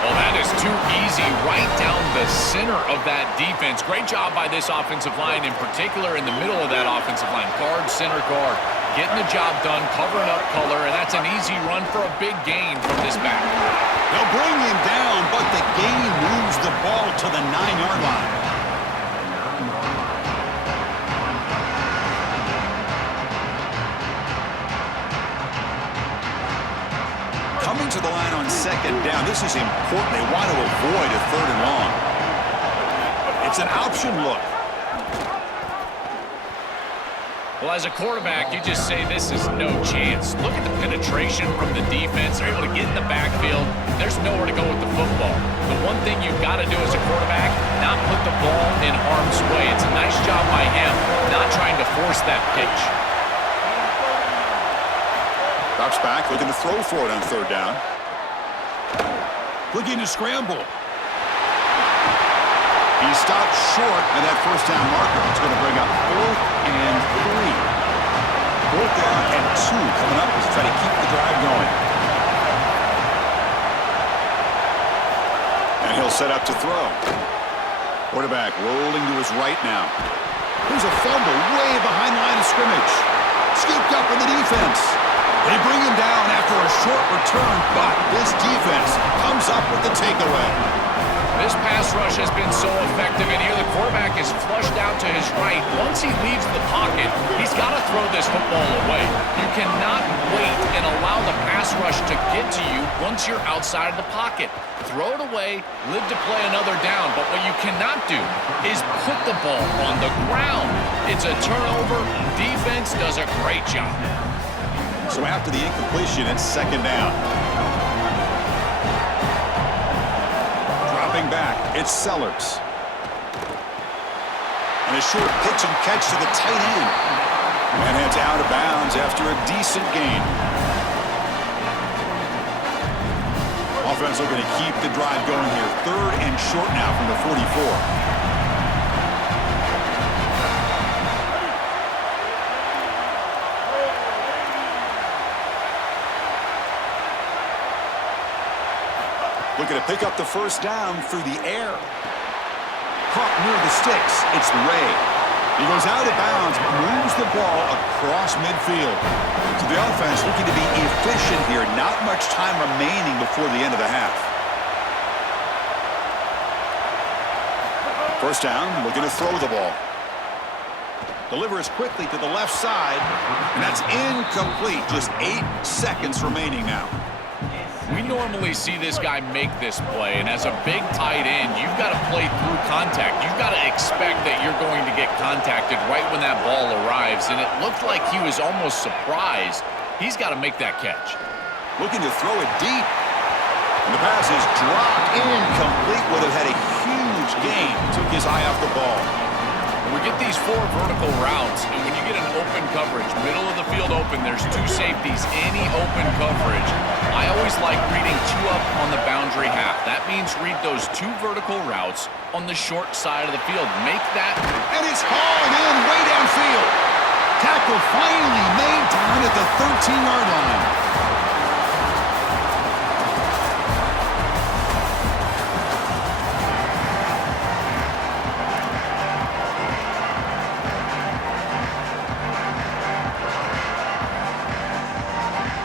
Well, that is too easy right down the center of that defense. Great job by this offensive line, in particular in the middle of that offensive line. Guard, center guard, getting the job done, covering up color, and that's an easy run for a big gain from this back. They'll bring him down, but the gain moves the ball to the 9-yard line. Coming to the line on 2nd down. This is important. They want to avoid a 3rd and long. It's an option look. Well, as a quarterback, you just say this is no chance. Look at the penetration from the defense. They're able to get in the backfield. There's nowhere to go with the football. The one thing you've got to do as a quarterback, not put the ball in harm's way. It's a nice job by him, not trying to force that pitch. Drops back, looking to throw for it on third down. Looking to scramble. He stopped short of that first down marker. It's going to bring up 4th and 3. 4th down and 2 coming up as they try to keep the drive going. And he'll set up to throw. Quarterback rolling to his right now. Here's a fumble way behind the line of scrimmage. Scooped up in the defense. They bring him down after a short return, but this defense comes up with the takeaway. This pass rush has been so effective, and here the quarterback is flushed out to his right. Once he leaves the pocket, he's got to throw this football away. You cannot wait and allow the pass rush to get to you once you're outside of the pocket. Throw it away, live to play another down, but what you cannot do is put the ball on the ground. It's a turnover. Defense does a great job. So after the incompletion, it's second down. Dropping back, it's Sellers. And a short pitch and catch to the tight end. And heads out of bounds after a decent gain. Offense looking to keep the drive going here. 3rd and short now from the 44. Looking to pick up the first down through the air. Caught near the sticks. It's Ray. He goes out of bounds, but moves the ball across midfield. So the offense looking to be efficient here. Not much time remaining before the end of the half. First down, looking to throw the ball. Delivers quickly to the left side, and that's incomplete. Just 8 seconds remaining now. We normally see this guy make this play, and as a big tight end, you've got to play through contact. You've got to expect that you're going to get contacted right when that ball arrives, and it looked like he was almost surprised. He's got to make that catch. Looking to throw it deep. And the pass is dropped incomplete. Would have had a huge gain. Took his eye off the ball. We get these 4 vertical routes, and when you get an open coverage, middle of the field open, there's 2 safeties, any open coverage. I always like reading 2 up on the boundary half. That means read those 2 vertical routes on the short side of the field. Make that. And it's hauled in way downfield. Tackle finally made down at the 13-yard line.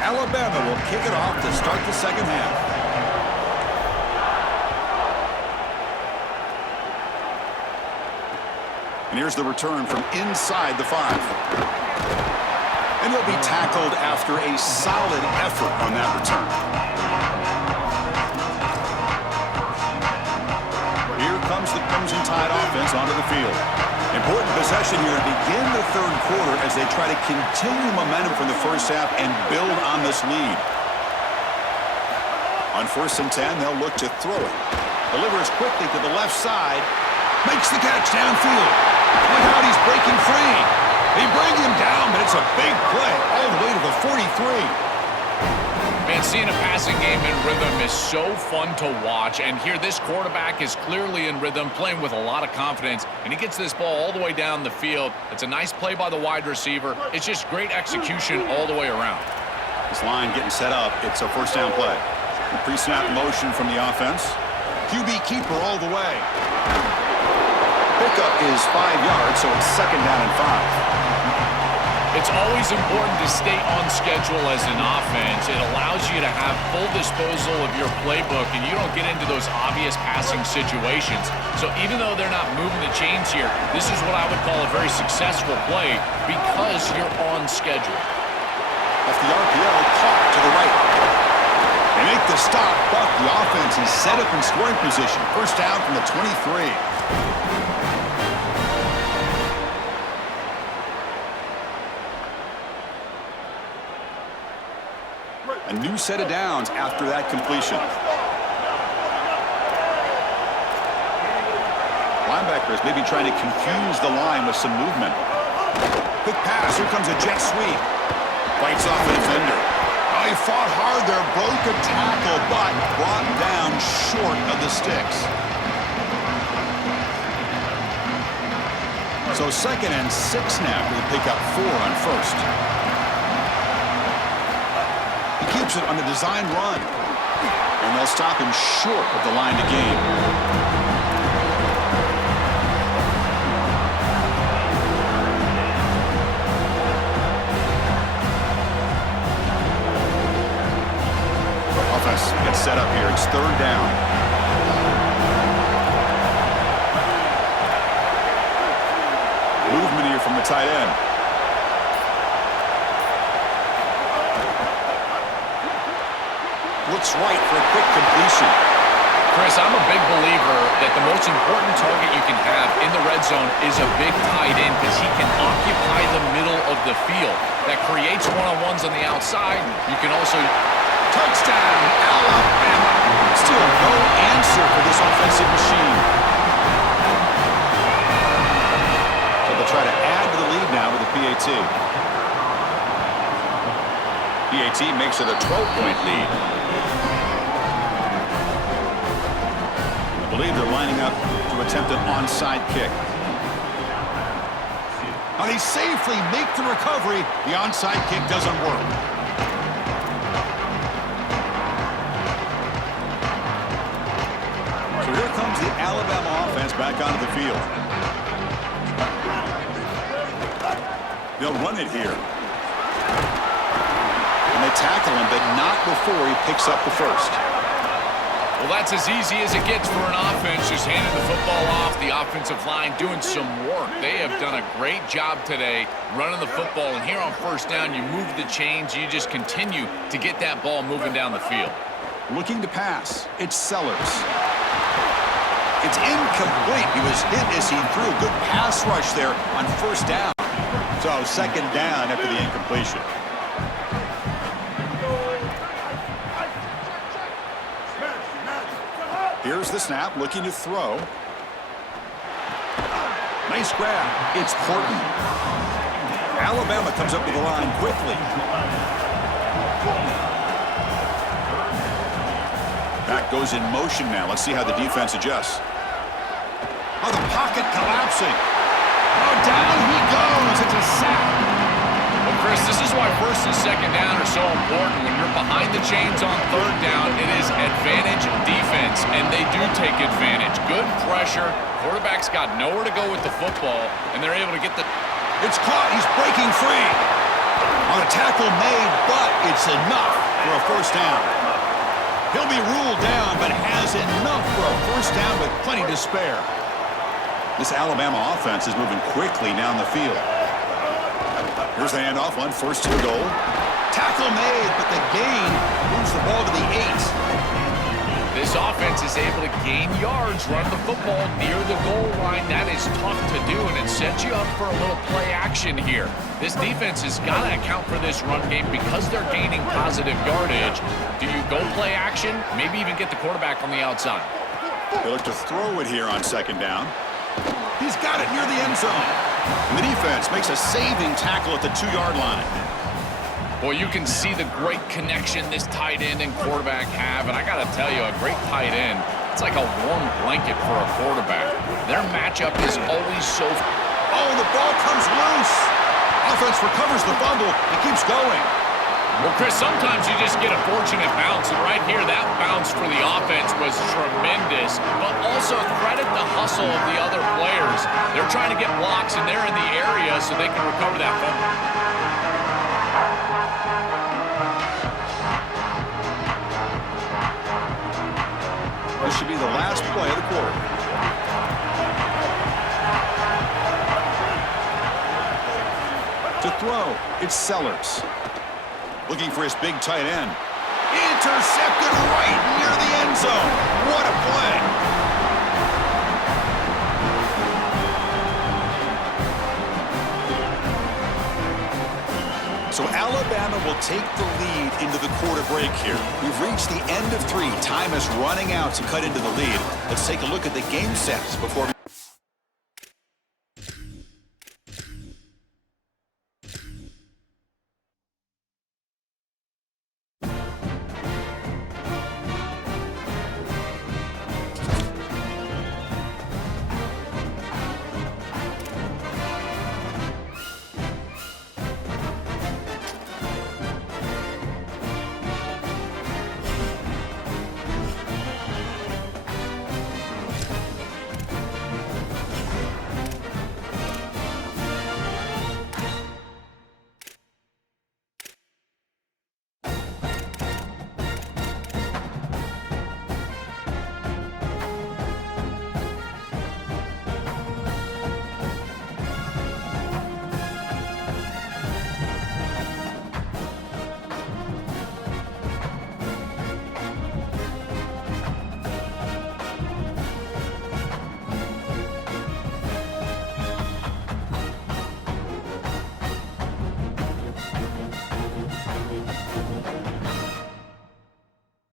Alabama will kick it off to start the second half. And here's the return from inside the 5. And he'll be tackled after a solid effort on that return. Here comes the Crimson Tide offense onto the field. Important possession here to begin the third quarter as they try to continue momentum from the first half and build on this lead. On 1st and 10, they'll look to throw it. Delivers quickly to the left side. Makes the catch downfield. Look out, he's breaking free. They bring him down, but it's a big play all the way to the 43. Man, seeing a passing game in rhythm is so fun to watch, and here this quarterback is clearly in rhythm, playing with a lot of confidence, and he gets this ball all the way down the field. It's a nice play by the wide receiver. It's just great execution all the way around. This line getting set up. It's a first down play. Pre-snap motion from the offense. QB keeper all the way. Pickup is 5 yards, so it's second down and 5. It's always important to stay on schedule as an offense. It allows you to have full disposal of your playbook, and you don't get into those obvious passing situations. So even though they're not moving the chains here, this is what I would call a very successful play because you're on schedule. Off the RPO, caught to the right. They make the stop, but the offense is set up in scoring position. First down from the 23. A new set of downs after that completion. Linebackers maybe trying to confuse the line with some movement. Quick pass. Here comes a jet sweep. Fights off the defender. Oh, he fought hard there. Broke a tackle, but brought down short of the sticks. So 2nd and 6 now. We'll pick up 4 on first. He keeps it on the design run. And they'll stop him short of the line to gain. Gets set up here. It's 3rd down. Movement here from the tight end. Looks right for a quick completion. Chris, I'm a big believer that the most important target you can have in the red zone is a big tight end because he can occupy the middle of the field. That creates one-on-ones on the outside. You can also... Touchdown, Alabama. Still no answer for this offensive machine. So they'll try to add to the lead now with the PAT. PAT makes it a 12-point lead. I believe they're lining up to attempt an onside kick. Now they safely make the recovery. The onside kick doesn't work. Here comes the Alabama offense back onto the field. They'll run it here. And they tackle him, but not before he picks up the first. Well, that's as easy as it gets for an offense, just handing the football off. The offensive line doing some work. They have done a great job today running the football. And here on first down, you move the chains. You just continue to get that ball moving down the field. Looking to pass. It's Sellers. It's incomplete. He was hit as he threw. Good pass rush there on first down. So 2nd down after the incompletion. Here's the snap, looking to throw. Nice grab. It's Horton. Alabama comes up to the line quickly. Back goes in motion now. Let's see how the defense adjusts. Oh, the pocket collapsing. Oh, down he goes. It's a sack. Well, Chris, this is why 1st and 2nd down are so important. When you're behind the chains on 3rd down, it is advantage defense, and they do take advantage. Good pressure. Quarterback's got nowhere to go with the football, and they're able to get the... It's caught. He's breaking free. On a tackle made, but it's enough for a first down. He'll be ruled down, but has enough for a first down with plenty to spare. This Alabama offense is moving quickly down the field. Here's the handoff on 1st and goal. Tackle made, but the gain moves the ball to the 8. This offense is able to gain yards, run the football near the goal line. That is tough to do, and it sets you up for a little play action here. This defense has got to account for this run game because they're gaining positive yardage. Do you go play action? Maybe even get the quarterback on the outside. They look to throw it here on 2nd down. He's got it near the end zone. And the defense makes a saving tackle at the 2-yard line. Boy, you can see the great connection this tight end and quarterback have. And I got to tell you, a great tight end, it's like a warm blanket for a quarterback. Their matchup is always so... Oh, the ball comes loose. Offense recovers the fumble. It keeps going. Well, Chris, sometimes you just get a fortunate bounce, and right here, that bounce for the offense was tremendous, but also credit the hustle of the other players. They're trying to get blocks, and they're in the area so they can recover that fumble. This should be the last play of the quarter. To throw, it's Sellers. Looking for his big tight end. Intercepted right near the end zone. What a play. So Alabama will take the lead into the quarter break here. We've reached the end of 3. Time is running out to cut into the lead. Let's take a look at the game sets before we